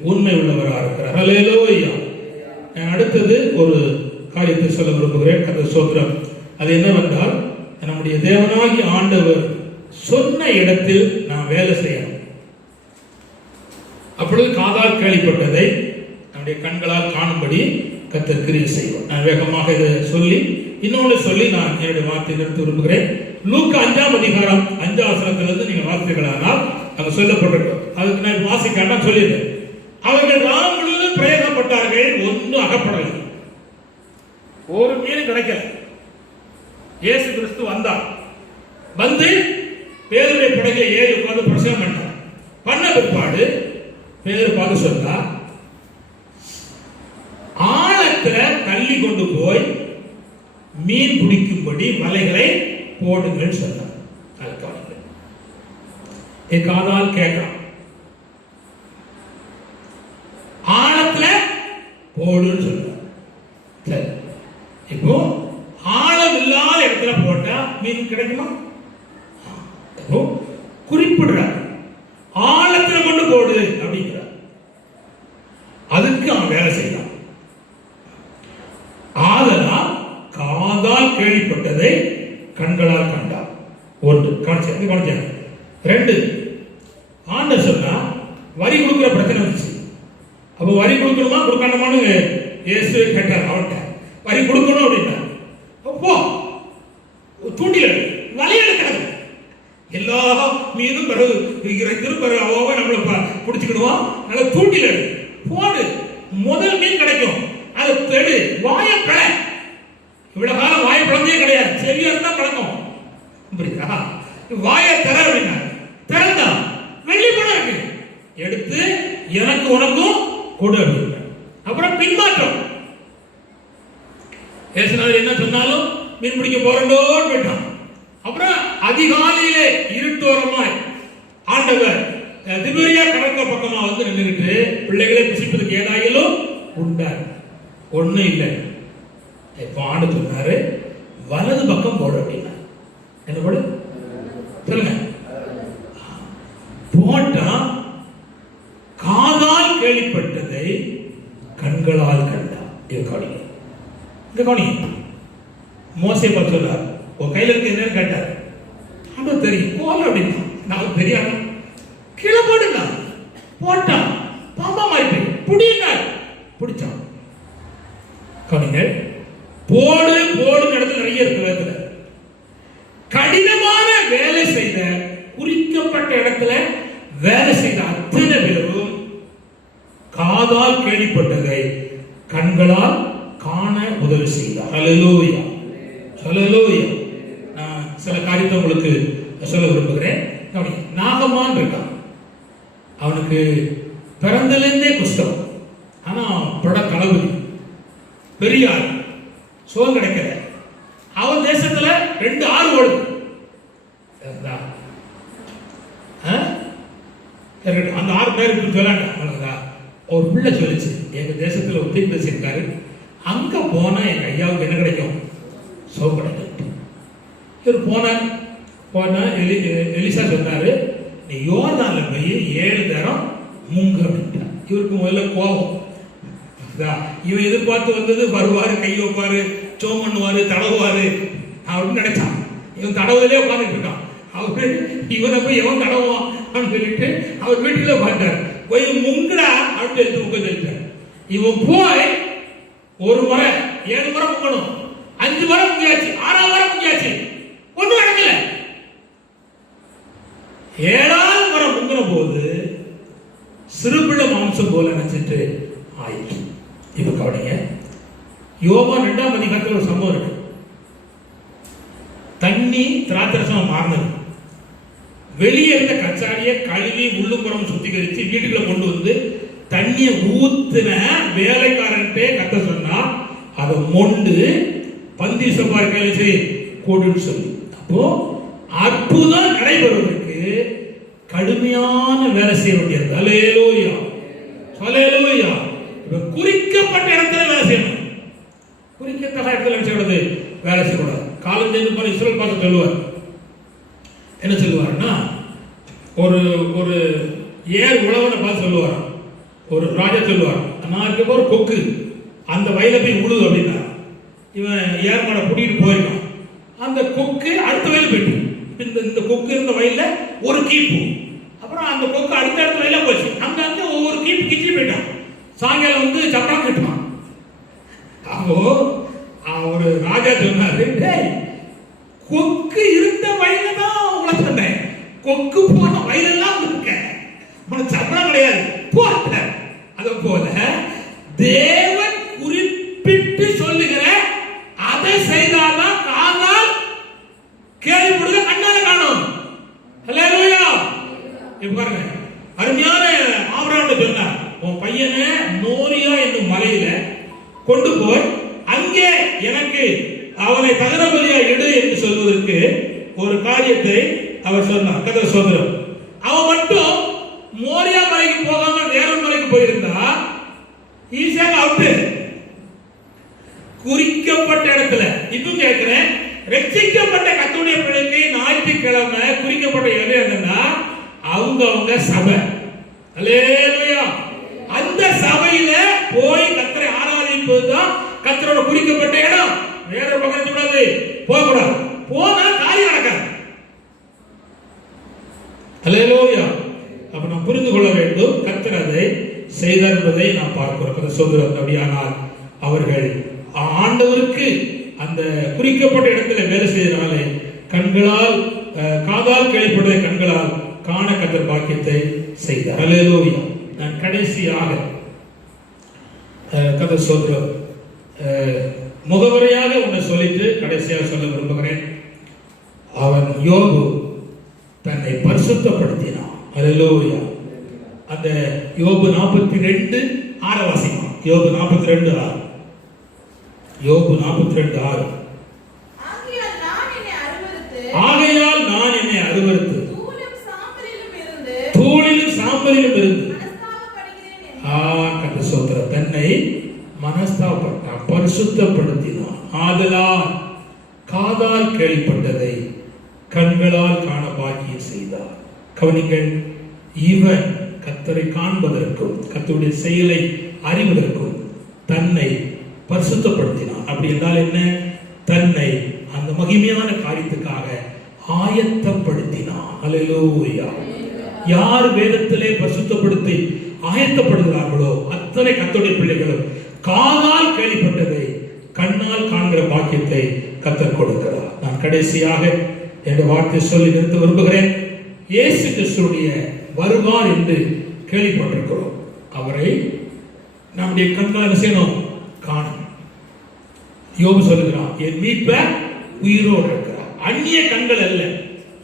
உண்மை உள்ளவராக இருக்கிறார். ஹல்லேலூயா. அடுத்தது ஒரு காரியத்தை சொல்ல விரும்புகிறேன். கர்த்தர் ஸ்தோத்திரம். அது என்னவென்றால், நம்முடைய தேவனாகிய ஆண்டவர் சொன்ன இடத்தில் நாம் வேலை செய்யணும். அப்பொழுது காதால் கேள்விப்பட்டதை நம்முடைய கண்களால் காணும்படி கர்த்தர் கிரியை செய்வார். நான் வேகமாக இதை சொல்லி இன்னொன்று சொல்லி நான் என்னுடைய வார்த்தையை நிறுத்த விரும்புகிறேன். லூக்கா 5ஆம் அதிகாரம் 5ஆம் வசனத்திலிருந்து நீங்க வாசிக்கலானால் அங்க சொல்லப்பட்டிருக்கும். அதுக்கு நான் வாசிக்காட்டா சொல்லிடுறேன். அவர்கள் ராம் முழுவதும் பிரயோகப்பட்டார்கள், ஒன்றும் அகப்படலை, ஒரு மீன் கிடைக்கல. இயேசு கிறிஸ்து வந்தார். வந்து பேதுருடைய படகில் ஏறி உட்கார்ந்து பிரசங்கம் பண்ணார். பண்ண பிற்பாடு பேதுரு பார்த்து சொன்னார், ஆழத்துல தள்ளி கொண்டு போய் மீன் பிடிக்கும்படி வலைகளை போடுங்கள் சொன்னார். காதால் கேட்கிறான், ஆழத்துல போடுன்னு சொன்னார். சரி, இப்போ ஆழம் இல்லாத இடத்துல போட்டா மீன் கிடைக்குமா? குறிப்பிடுறார், ஆழத்துல கொண்டு போடு அப்படிங்கிறார். அதுக்கு அவன் வேலை செய்யலாம். ஆதலால் காதால் கேள்விப்பட்டதை கண்களால் கண்டார். ஒன்று கவனிச்சாங்க. 2, ஆண்டவர் சொன்னா வரி கொடுக்கிற பிரச்சனை வந்துச்சு. அப்ப வரி கொடுக்கணுமா கொடுக்கணுமான்னு இயேசுவே கேட்டார். அவன்கிட்ட வரி கொடுக்கணும் அப்படின்னா அப்போ தூண்டில வலையில கிடக்கு. எல்லா மீனும் பிறகு திருப்பி நம்மள பிடிச்சுக்கிடுவோம். நல்லா தூண்டில போடு, முதல் மீன் கிடைக்கும். அதை தெடு, வாய பிழ. இவ்வளவு காலம் வாய பிளந்தே கிடையாது, செவியா தான் பழக்கம். புரியுதா? வாய தர அப்படின்னா திறந்தா வெள்ளி பணம் இருக்கு, எடுத்து எனக்கு உனக்கும் கொடு அப்படின்னா. அப்புறம் பின்மாற்றம். ஏசுநாதர் என்ன சொன்னாலும் மீன் பிடிக்க போறோன்னு போயிட்டான். அப்புறம் அதிகாலையிலே இருட்டோரமாய் ஆண்டவர் திபேரியா கடற்கரை பக்கமா வந்து நின்றுகிட்டு, பிள்ளைகளை புசிப்பதற்கு ஏதாயிலும் உண்டார், ஒண்ணும் இல்லை. இப்ப ஆண்டு சொன்னாரு, வலது பக்கம் போடு அப்படின்னா. என்ன போடு சொல்லுங்க. போட்டா காதால் கேள்விப்பட்டதை கண்களால் கண்டார். இது கவனிங்க, இந்த கவனிங்க. மோசே பார்த்து சொல்றார், உன் கையில இருக்கு என்னன்னு கேட்டார். ஆண்டவர் தெரியும் போல அப்படின்னா. நான் தெரியாம கீழே போடுங்க. போட்டான், பாம்பா மாறிட்டு புடினார், பிடிச்சான். கவனிங்க, போடு போடு இடத்துல நிறைய இருக்கு வேதத்துல. கடினமான வேலை செய்த, குறிக்கப்பட்ட இடத்துல வேலை செய்த அத்தனை பேரும் காதால் கேள்விப்பட்டதை கண்களால் காண உதவி செய்தார். ஹல்லேலூயா, ஹல்லேலூயா. நான் சில காரியத்தை உங்களுக்கு சொல்ல விரும்புகிறேன். நாகமான் இருக்கான், அவனுக்கு பிறந்திலிருந்தே குஷ்டம். ஆனா பட தளபதி பெரியார், சுகம் கிடைக்கல. 2 ஆறு ஓடுது. அந்த 6 பேருக்கு சொல்லாண்டா ஒரு பிள்ளை சொல்லிச்சு, எங்க தேசத்துல உதவி பேசியிருக்காரு, அங்க போனா எங்க ஐயாவுக்கு என்ன கிடைக்கும்? சோறு கிடைக்கும். இவர் போனா எலிசா சொன்னாரு, நீ யோர்தான்ல போய் 7 தரம் முங்கு அப்படின்ட்டார். இவருக்கு முதல்ல கோபம். இவன் எதிர்பார்த்து வந்தது வருவாரு, கை வைப்பாரு, சோம் பண்ணுவாரு, தடவுவாரு அப்படின்னு நினைச்சான். இவன் தடவுலே உட்காந்துட்டு இருக்கான். அவரு இவனை போய் எவன் தடவுவான் அப்படின்னு சொல்லிட்டு அவர் வீட்டுல பார்த்தார். போய் முங்குடா அப்படின்னு எடுத்து முக்க சொல்லிட்டார். இவன் போய் ஒரு முறை 7 முறை முக்கணும், 5 முறை முங்கியாச்சு, 6ஆவது முறை முங்கியாச்சு, ஒன்றும் நடக்கல. 7ஆவது முறை முங்கின போது சிறுபிள்ளை மாம்சம் போல நினைச்சிட்டு ஆயிடுச்சு. இப்ப கவனிங்க, யோவான் 2ஆம் அதிகாரத்தில் ஒரு சம்பவம் இருக்கு. தண்ணி திராட்சரசமா மாறினது. வெளியே இருந்த கச்சாடியை கழுவி உள்ளுப்புறம் சுத்திகரிச்சு வீட்டுக்குள்ள கொண்டு வந்து தண்ணியை ஊத்துன வேலைக்காரன்ட்டே கத்த சொன்னா அதை மொண்டு பந்தி சப்பாரி கழிச்சு கொடுன்னு சொல்லி. அப்போ அற்புதம் நடைபெறுவதற்கு கடுமையான வேலை செய்ய வேண்டியது. அல்லேலூயா, அல்லேலூயா. குறிக்கப்பட்ட இடத்துல வேலை செய்யணும். குறிக்கப்பட்ட இடத்துல செய்யக்கூடாது, வேலை செய்யக்கூடாது. காலம் சேர்ந்து போன இஸ்ரேல் பார்த்து சொல்லுவார். என்ன சொல்லுவாருன்னா, ஒரு ஒரு ஏர் உழவனை பார்த்து சொல்லுவார். ஒரு ராஜா சொல்லுவார், நான் இருக்க ஒரு கொக்கு அந்த வயலை போய் உழுது அப்படின்னா, இவன் ஏர் மாடை கூட்டிட்டு போயிருக்கான். அந்த கொக்கு அடுத்த வயல் போயிட்டு, இந்த கொக்கு இருந்த வயல்ல ஒரு கீப்பு, அப்புறம் அந்த கொக்கு அடுத்த இடத்துல வயல போச்சு. அங்க ஒவ்வொரு கீப்பு கிச்சி போயிட்டான். சாயங்காலம் வந்து சப்பரம் கட்டுவான். அப்போ ஒரு ராஜா சொன்னாரு, கொக்கு இருந்த வயல தான் உங்களை சொன்னேன், கொக்கு போன வயலெல்லாம் இருக்க உனக்கு சப்பரம் கிடையாது போட்ட. அது போல தேவன் குறிப்பிட்டு சொல்லுகிற அதை செய்தாதான் காதால் கேள்விப்படுக கண்ணால காணும். அல்லேலூயா. இப்ப பாருங்க, அருமையான ஆபிரகாம் சொன்னார், உன் பையனை மோரியா என்னும் மலையில கொண்டு போய் அங்கே எனக்கு அவனை தகன பலியா இடு என்று சொல்வதற்கு ஒரு காரியத்தை அவர் சொன்னார். கதை சோதரம். அவன் மட்டும் மோரியா மலைக்கு போகாம வேற மலைக்கு போயிருந்தா ஈஸியாக அவுட்டு. குறிக்கப்பட்ட இடத்துல இப்ப கேட்கிறேன், ரட்சிக்கப்பட்ட கர்த்தருடைய பிள்ளைக்கு ஞாயிற்றுக்கிழமை குறிக்கப்பட்ட இடம் என்னன்னா அவங்க சபை. அல்லேலூயா. அந்த சபையில போய் கர்த்தரை ஆராதிப்பதுதான் கர்த்தரோட குறிக்கப்பட்ட இடம். வேற பக்கம் கூடாது, போகக்கூடாது. போனா காரியம் நடக்காது. அல்லேலூயா. அப்ப நாம் புரிந்து கொள்ள வேண்டும், கர்த்தர் அதை செய்தார் என்பதை நாம் பார்க்கிறோம். சொல்கிறோம். அப்படியானால் அவர்கள் ஆண்டவருக்கு அந்த குறிக்கப்பட்ட இடத்துல வேலை செய்தனாலே கண்களால் காதால் கேள்விப்படுவதை கண்களால் காண கர்த்தர் பாக்கியத்தை செய்தார். அல்லேலூயா. நான் கடைசியாக கதை சொல்றோம், முகவரியாக உன்னை சொல்லிட்டு கடைசியாக சொல்ல விரும்புகிறேன். அவன் யோபு தன்னை பரிசுத்தப்படுத்தினான். அல்லேலூயா. அந்த யோபு 42:6 வாசிக்கலாம். யோபு 42:6. யோபு 42:6. ஆகையால் நான் என்னை அருவருத்து தூளிலும் சாம்பலிலும் இருந்து தன்னை மனஸ்தாபப்பட்டான், பரிசுத்தப்படுத்தினான். ஆதலால் காதால் கேள்விப்பட்டதை கண்களால் காண பாக்கியம் செய்தார். கவனிங்கள், இவன் கர்த்தரை காண்பதற்கும் கர்த்தருடைய செயலை அறிவதற்கும் தன்னை பரிசுத்தப்படுத்தினான். அப்படி என்றால் என்ன? தன்னை அந்த மகிமையான காரியத்துக்காக ஆயத்தப்படுத்தினான். அல்லேலூயா. யார் வேதத்திலே பரிசுத்தப்படுத்தி ஆயத்தப்படுகிறார்களோ அத்தனை கர்த்தருடைய பிள்ளைகளும் காதால் கேள்விப்பட்டதை கண்ணால் காண்கிற பாக்கியத்தை கர்த்தர் கொடுக்கிறார். நான் கடைசியாக என்ற வார்த்தை சொல்லி நிறுத்த விரும்புகிறேன். இயேசு கிறிஸ்துவுடைய வருவார் என்று கேள்விப்பட்டிருக்கிறோம். அவரை நம்முடைய கண்களால் செய்யணும், காணும். யோபு சொல்லுகிறான், என் மீட்பர் உயிரோடு இருக்கிறார். அந்நிய கண்கள் அல்ல,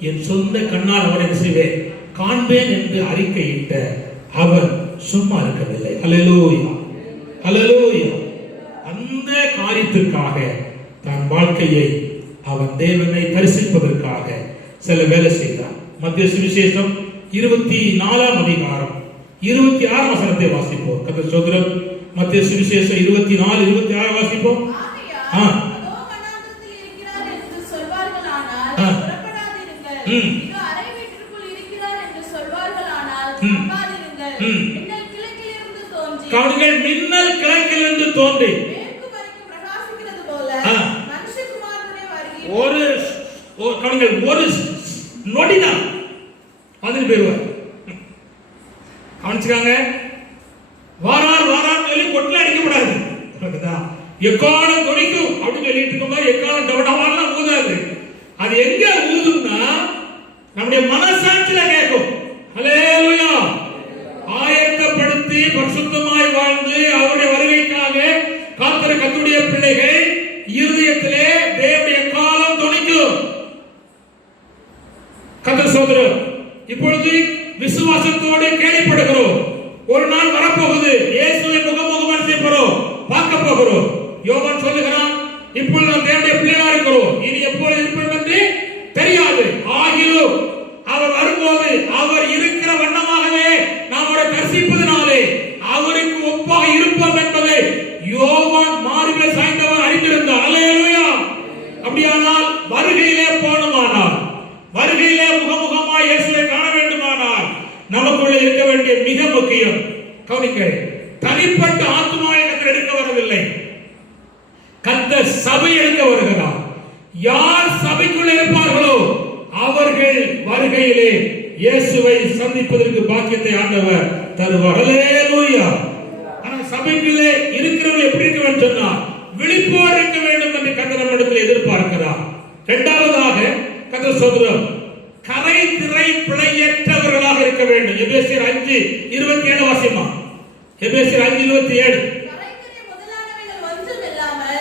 என் சொந்த கண்ணால் அவரை செய்வேன் காண்பேன் என்று அறிக்கையிட்ட அவர் சும்மா இருக்கவில்லை. அல்லேலூயா, அல்லேலூயா. அந்த காரியத்திற்காக தன் வாழ்க்கையை அவன் தேவனை தரிசிப்பதற்காக சில வேலை செய்தான். மத்திய சுவிசேஷம் 24ஆம் அதிகாரம் 26ஆம் வசனத்தை வாசிப்போம். கர்த்தர் ஸ்தோத்திரம். மத்திய சுவிசேஷம் 24 26 வாசிப்போம். ஆகையால் அதோ வனாந்தரத்தில் இருக்கிறார் என்று சொல்வார்களானால் புறப்படாதிருங்கள். இதோ அறை வீட்டிற்குள் இருக்கிறார் என்று சொல்வார்களானால் நம்பாதிருங்கள். மின்னல் கிழக்கிலிருந்து தோன்றி கவனிங்கள், மின்னல் கிழக்கிலிருந்து தோன்றி மேற்கு வரைக்கும் பிரகாசிக்கிறது போல மனுஷகுமாரனுடைய வருகையில் ஒரு நொடிதான் பதில் பெறுவார். கவனிச்சுக்காங்க, வாரார் வாரார் சொல்லி கொட்டில அடிக்கப்படாது. எக்காலம் துணிக்கும் அப்படின்னு சொல்லிட்டு இருக்கும்போது எக்காலம் டவடவாலாம் ஊதாது. அது எங்க ஊதும்னா நம்முடைய மனசாட்சியில கேட்கும். ஹல்லேலூயா. ஆயத்தப்படுத்தி பரிசுத்தமாய் வாழ்ந்து அவருடைய வருகைக்காக காத்திர கர்த்தருடைய பிள்ளைகள் இருதயத்திலே தேவனுடைய காலம் துணிக்கும். கர்த்தர் சோதரர், இப்பொழுது விசுவாசத்தோடு கேள்விப்படுகிறோம். ஒரு நாள் வரப்போகுது, இயேசுவை முகமுகமாக செய்யப்போறோம், பார்க்க போகிறோம். யோவான் சொல்லுகிறான், இப்பொழுது நாம் தேவனுடைய பிள்ளைகளா இருக்கிறோம், இனி எப்பொழுது இருப்போம் என்று தெரியாது. ஆகிலும் அவர் வரும்போது அவர் இருக்கிற வண்ணமாகவே நாம் அவரை தரிசிப்பதனாலே அவருக்கு ஒப்பாக இருப்போம் என்பதை யோவான் மார்பிலே சாய்ந்தவர் அறிந்திருந்தார். அல்லேலூயா. அப்படியானால் வருகையிலே போனோமானால், வருகையிலே முகமுகமாய் இயேசுவை காண வேண்டுமானால் நமக்குள்ளே இருக்க வேண்டிய மிக முக்கியம், கவனிங்கள், தனிப்பட்ட ஆத்துமாவை கர்த்தர் எடுக்க வரவில்லை, கர்த்தர் சபை எடுக்க வருகிறார். யார் சபைக்குள்ளே இருப்பார்களோ அவர்கள் வருகையிலே இயேசுவை சந்திப்பதற்கு பாக்கியத்தை ஆண்டவர் தருவார். அல்லேலூயா. ஆனால் சபைக்குள்ளே இருக்கிறவர்கள் எப்படி இருக்க வேண்டும் சொன்னால் விழிப்போடு இருக்க வேண்டும் என்று கர்த்தர் நம்மிடத்தில் எதிர்பார்க்கிறார். இரண்டாவதாக கர்த்தர் சொல்கிறார், கரை திரை பிழையற்றவர்களாக இருக்க வேண்டும். எபேசியர் 5:27 வாசிமா. எபேசியர் 5:27. கரைதிரை முதலானவைகள் ஒன்றுமில்லாமல்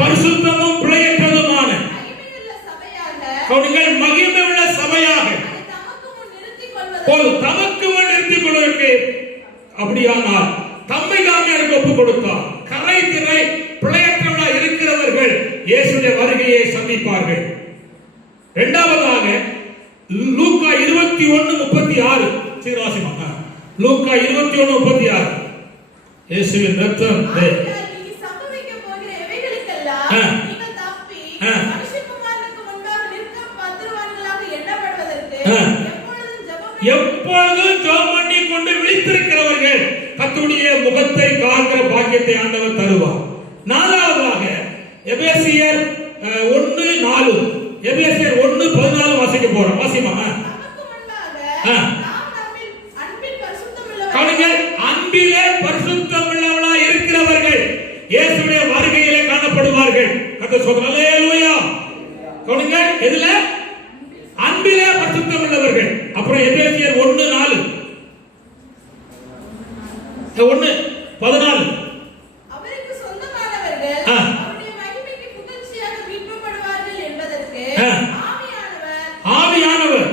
பரிசுத்தமும் பிழையற்றதுமான மகிமையுள்ள சபையாக, கவனிங்கள், மகிமையுள்ள சபையாக தமக்கு முன் நிறுத்திக் கொள்வது தமக்கு முன் நிறுத்திக் கொள்வதற்கு, அப்படியானால் தம்மை தாமே அவருக்கு ஒப்புக் கொடுத்தார். கரை திரை பிழையற்றவர்களாக இருக்கிறவர்கள் இயேசுடைய வருகையை சந்திப்பார்கள். இரண்டாவதாக லூக்கா 21:36 சீராசிமா. லூக்கா 21:36. இயேசுவின் ரத்தம் சம்பவிக்க போகிற எவைகளுக்கெல்லாம் நீங்கள் தப்பி மனுஷகுமாரனுக்கு முன்பாக நிற்க பத்திரவான்களாக எண்ணப்படுவதற்கு எப்பொழுதும் ஜெபம் பண்ணி கொண்டு விழித்திருக்கிறவர்கள் கர்த்தருடைய முகத்தை காண்கிற பாக்கியத்தை ஆண்டவர் தருவார். நாலாவதாக எபேசியர் 1:4. எபேசியர் 1:14 வாசிக்க போறோம். வாசிமா. அன்பிலே பரிசுத்தமுள்ளவர்களாக இருக்கிறவர்கள் இயேசுவின் வருகையிலே காணப்படுவார்கள். கர்த்தர் சொல்றார், அல்லேலூயா. கவனிங்க, எதுல? அன்பிலே பரிசுத்தமுள்ளவர்கள். அப்புறம் எபேசியர் 1:4 1:14. அவருக்கு சொந்தமானவர்கள் அவருடைய மகிமைக்கு புகழ்ச்சியாக மீட்கப்படுவார்கள் என்பதற்கு ஆவியானவர்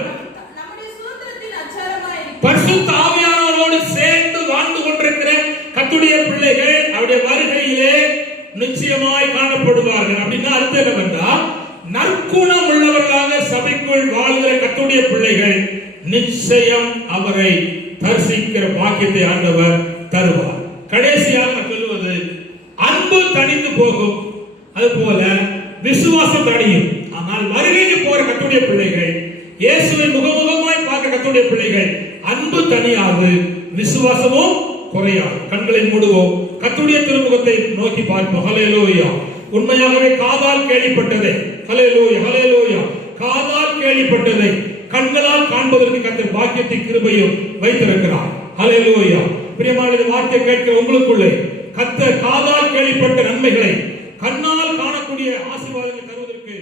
நம்முடைய சுதந்திரத்தின் அச்சாரமாய் இருக்கிறார். பரிசுத்த ஆவியானவரோடு சேர்ந்து வாழ்ந்து கொண்டிருக்கிற கர்த்தருடைய பிள்ளைகள் அவருடைய வருகையிலே நிச்சயமாய் காணப்படுவார்கள். அப்படின்னா அர்த்தம் என்னவென்றால், நற்குணம் உள்ளவர்களாக சபைக்குள் வாழ்கிற கர்த்தருடைய பிள்ளைகள் நிச்சயம் அவரை தரிசிக்கிற பாக்கியத்தை ஆண்டவர் தருவார். கடைசியாக சொல்லுவது, அன்பு தணிந்து போகும், அதுபோல விசுவாசம் தணியும். ஆனால் வருகைக்கு போற கர்த்தருடைய பிள்ளைகள், இயேசுவை முகமுகமாய் பார்க்க கர்த்தருடைய பிள்ளைகள், அன்பு தணியாது, விசுவாசமும் குறையாது. கண்களை மூடுவோம், கர்த்தருடைய திருமுகத்தை நோக்கி பார்ப்போம். ஹல்லேலூயா. உண்மையாகவே காதால் கேள்விப்பட்டதை, ஹல்லேலூயா ஹல்லேலூயா, காதால் கேள்விப்பட்டதை கண்களால் காண்பதற்கு கர்த்தர் பாக்கியத்தை கிருபையும் வைத்திருக்கிறார். ஹல்லேலூயா. பிரியமான வார்த்தை கேட்கிற உங்களுக்குள்ளே கர்த்தர் காதால் கேள்விப்பட்ட நன்மைகளை கண்ணால் காணக்கூடிய ஆசீர்வாதங்களை தருவதற்கு